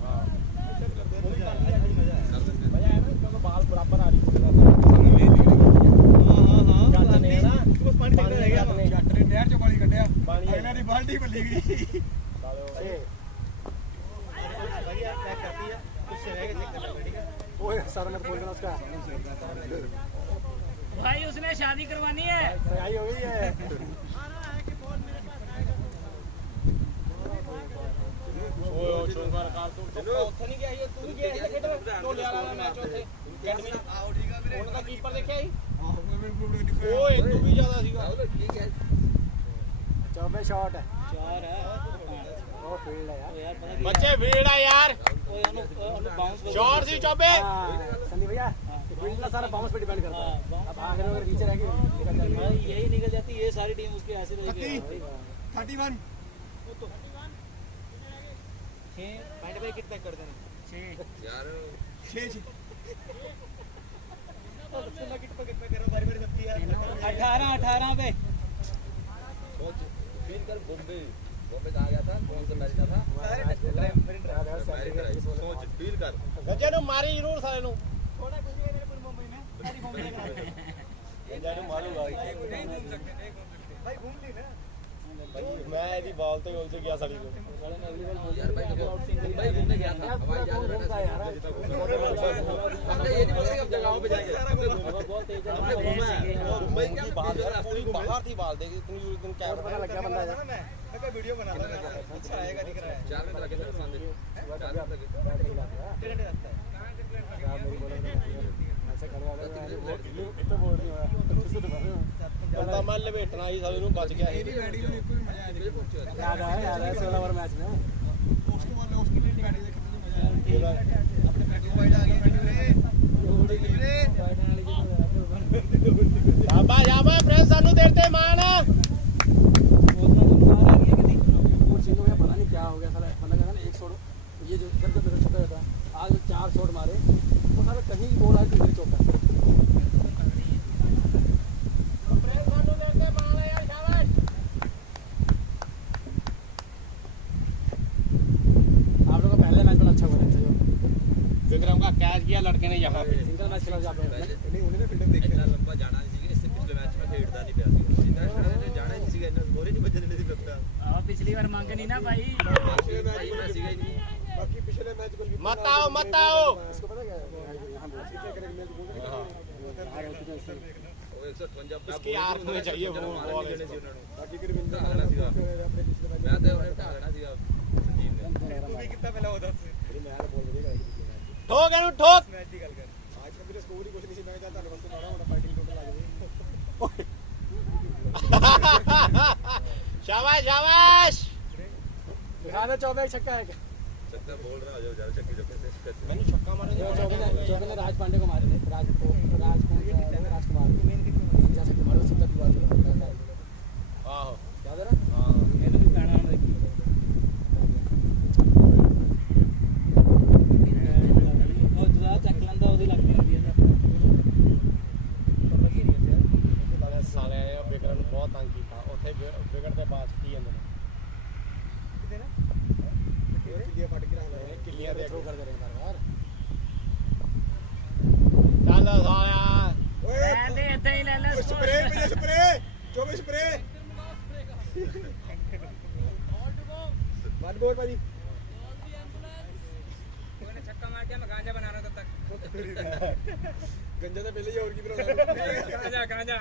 हां मजा है ना क्योंकि बाल बराबर आ रही है जट ने ना पानी रह गया जट ने नहर चो पानी कढ़िया पानी अगला दी बाल्टी भली गई बढ़िया पैक करती है कुछ रह गए चेक करना ठीक है ओए सर मत बोल देना उसका भाई उसने शादी करवानी है सगाई हो गई है ओए शोंगर कार तू ਉੱਥੇ ਨਹੀਂ ਗਿਆ ਤੂੰ ਗਿਆ ਹੈ ਖੇਡਣ ਢੋਲੇ ਵਾਲਾ ਮੈਚ ਉੱਥੇ ਅਕੈਡਮੀ ਆਊਟ ਸੀਗਾ ਵੀਰੇ ਉਹਦਾ ਕੀਪਰ ਦੇਖਿਆ ਸੀ ਓਏ ਤੂੰ ਵੀ ਜ਼ਿਆਦਾ ਸੀਗਾ ਠੀਕ ਹੈ चौबे शॉट है 4 है वो फील्ड है यार ਬੱਚੇ ਫੀल्ड ਆ ਯਾਰ ओए ਉਹਨੂੰ बाउंस शॉट ਸੀ ਚੌਬੇ संदीप भैया फील्ड ना सारा बाउंस पे डिपेंड करता है अब आगे अगर नीचे रह गए यही निकल जाती है ये सारी टीम उसकी ऐसे रहेगी 31 पॉइंट पे कितना कर देना 6 यार 6 कितना करो बारी सबकी यार 18 पे फील कर बॉम्बे कहा गया था कौन सा मैच था सोच फील कर गज्जे ਨੂੰ ਮਾਰੀ ਜ਼ਰੂਰ ਸਾਰੇ ਨੂੰ थोड़ा कुछ भी मेरे पूरी मुंबई में सारी मुंबई में गज्जे ਨੂੰ मारूंगा भाई घूम ली ना मैं ਇਹਦੀ ਬਾਲ ਤੋਂ ਹੀ ਉਲਝ ਗਿਆ ਸਾਲੀ ਨੂੰ यार भाई मुंबई घूमने गया था हवाई जहाज घूमता है यार हमने ये नहीं बोला कि हम जगहों पे जाएंगे बहुत तेज है हमने घूमा है मुंबई क्या पूरी बाहर थी बाल देखी तुम उस दिन क्या पता लग गया बंदा यार मैं कोई वीडियो बना रहा है अच्छा आएगा दिख रहा है 4 मिनट लगे थे सामने 4 मिनट लगे ट्रेंड रहता है ऐसे करवा दे तो बोल रही हूं तुझसे तो कर रहे हो ਬੰਦਾ ਮੈਂ ਲਵੇਟਣਾ ਸੀ ਸਾਲੇ ਨੂੰ ਬਚ ਗਿਆ मेरी बैटिंग में कोई मजा आया याद है 16 ओवर मैच में उसके बाद उसकी बैटिंग देखने में मजा आया अपने बैटिंग वाइड आ गए शाबाश फ्रेंड सानू देते मान और सिंह में पता नहीं क्या हो गया साला बंदा कहता ना 1 शॉट ये जो करके मेरा छक्का था आज 4 शॉट मारे वो साला कहीं बॉल आज किधर चौका विक्रम का कैच किया लड़के ने यहाँ पे सिंगल मैच खेला जाता है नहीं उन्होंने फील्डिंग देखी इतना लंबा जाना नहीं सीगा इससे पिछले मैच में खेलता नहीं पिया सीगा इंटरनेशनल ने जाना ही नहीं सीगा इतना स्कोर ही नहीं बचने नहीं लगता पिछली बार मांगे नहीं ना भाई भाई मैं सीगा ही नहीं बाकी पिछले मैच को मत आओ इसको पता क्या है यहाँ बोल वो 155 इसकी आर्क में चाहिए वो बॉल बाकी फिर बिंदा आगना सीगा मैं तो आगना सीगा टीम ने तू भी कितना पहला होता से मैं यार बोल देगा ठोक एनु ठोक मैच दी गल कर आज का मेरे स्कोर ही कुछ नहीं सी मैं चाहता बस थोड़ा मोटा फाइटिंग टोटल आ गई शाबाश शाबाश दिखाना 24 छक्का है क्या छक्का बोल रहा हो जाओ जरा छक्के छक्के मैंने छक्का मारा चौके ने राज पांडे को मारे थे राजकुमार जा सकते मारो सीधा दीवार पे आहो याद है ना हां ये तो गाना में देखी और दूसरा चकलंदा ਉਹਦੀ ਲੱਗਦੀ ਹੁੰਦੀ ਹੈ ਪਰ लगी नहीं है साले विक्रम ने बहुत तंग किया ਉੱਥੇ ਵਿਗੜਦੇ ਬਾਅਦ ਕੀ ਜਾਂਦੇ ਨੇ ਕਿਤੇ ਨਾ ਕਿੱਲੀਆਂ ਫਟ ਕੇ ਰੱਖ ਲੈ ਕਿੱਲੀਆਂ ਦੇ थ्रो कर दे रहे हैं बार ਚੱਲ ਸਾਲਿਆ ले इतना ही ले ले स्प्रे जो भी स्प्रे वन बोल भाई कोई छक्का मार दिया मैं गांजा बना रहा था तब तक गंजा से पहले ही और की तरह गांजा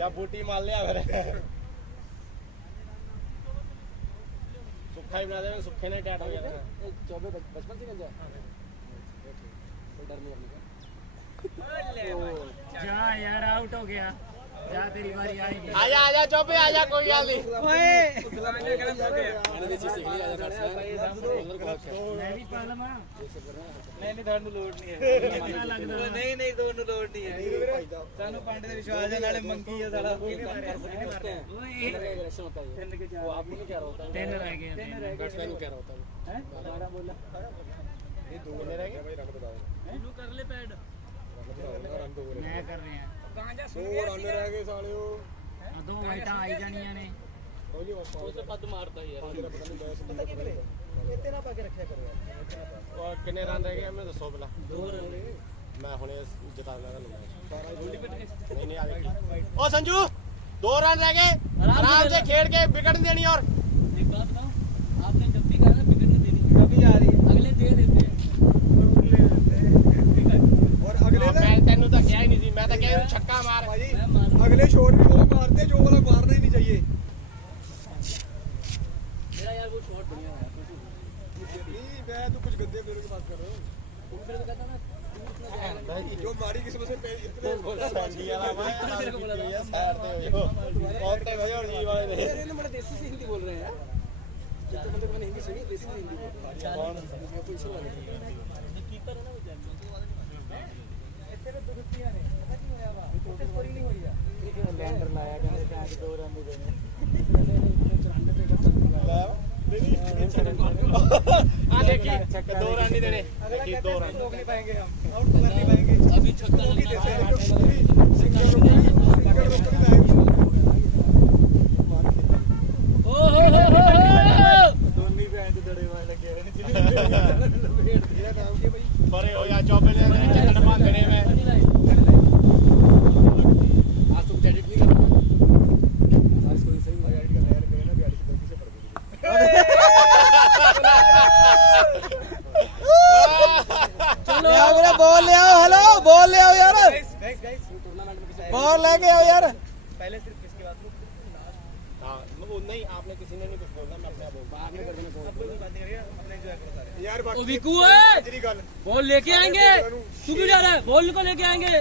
या बूटी मार लिया फिर सुखा ही बना देंगे, सुखे ने क्या हो गया चौबे बचपन से गंजा कोई डर नहीं अपने का। जा यार आउट हो गया, जा तेरी बारी आएगी। आजा चौबे आजा, कोई याद नहीं। मैंने भी चीज सीख ली। आजा बैट्समैन मैं भी पालमा नहीं ਤੁਹਾਨੂੰ ਲੋੜ ਨਹੀਂ ਹੈ। ਕਿੰਨਾ ਲੱਗਦਾ ਨਹੀਂ ਨਹੀਂ ਤੁਹਾਨੂੰ ਲੋੜ ਨਹੀਂ ਹੈ। ਸਾਨੂੰ ਪੰਡ ਦੇ ਵਿਸ਼ਵਾਸ ਹੈ, ਨਾਲੇ ਮੰਗੀ ਹੈ ਸਾਲਾ। ਓਏ डायरेक्शन होता है ये। वो आपको नहीं कह रहा होता है, ਤਿੰਨ ਰਹਿ ਗਏ बैट्समैन को कह रहा होता है। ਹੈ ਦੁਬਾਰਾ ਬੋਲਾ ये दो रह गए भाई, रन बताओ। ਇਹਨੂੰ ਕਰ ਲੈ ਪੈਡ रन दो ਮੈਂ ਕਰ ਰਿਹਾ रन रह गए सालियो। ਆ ਦੋ ਵਾਈਟਾਂ ਆਈ ਜਾਣੀਆਂ ਨੇ कोई नहीं बस वो तो पद मारता है यार। पता नहीं बैस ਇਹ ਤੇਰਾ ਪਾ ਕੇ ਰੱਖਿਆ ਕਰੋ ਯਾਰ। और कितने रन रह गए हमें दसो पहला। 2 रन मैं हुने जिता लगा मैच। नहीं आगे ओ संजू 2 रन रह गए, आराम से खेल के विकेट देनी। और एक बात बताओ, आपने जब भी कहा ना विकेट नहीं देनी, कभी आ रही है अगले दे देते हैं। और अगले मैं तेनू तो क्या ही नहीं थी, मैं तो क्या छक्का मार। मैं मान अगले शॉट भी वो मारते जो वाला मारना ही नहीं चाहिए। मेरा यार वो शॉट बढ़िया है। नहीं मैं तो कुछ गंदे प्लेयरों की बात कर रहा हूँ। तुम फिर कहता ना जो मारी किस्मत से इतने बोला तेरे को बोला था। साइड पे हो कौन थे भाई और जी वाले थे। अरे बड़े देसी से हिंदी बोल रहे हैं यार। जितने बंदे मैंने हिंदी सुनी, देसी से हिंदी बोल रहे हैं। कौन पोजीशन वाले कीपर है ना वो तेरे तो दुखियां ने पता क्यों होया वा तो स्कोरिंग नहीं होई है। लैंडर लाया कहते हैं आज 2 रन भी देने। आ देखिए 2 रन नहीं देने, देखिए 2 रन रोक नहीं पाएंगे हम, आउट कर नहीं पाएंगे। अभी छक्का लगना बड़े हो या चौबे ने चक्कर मार देने में। आज तुम क्रेडिट नहीं करना। आज कोई सही गाड़ी का टायर गए ना, गाड़ी की गलती से पड़ गई। ले आओ मेरा बॉल ले आओ। हेलो बॉल ले आओ यार, टूर्नामेंट में किसी बॉल लेके आओ यार। पहले सिर्फ किसकी बात करूं? हाँ वो नहीं, आपने किसी ने नहीं कुछ बोलना, मैं अपने आप बोलूँ। आपने कर देना अब कोई बात नहीं करिए, अपने एंजॉय करो सारे। यार ओ विकू है, बाकी गल बॉल लेके आएंगे। तू क्यों जा रहा है? बॉल को लेके आएंगे।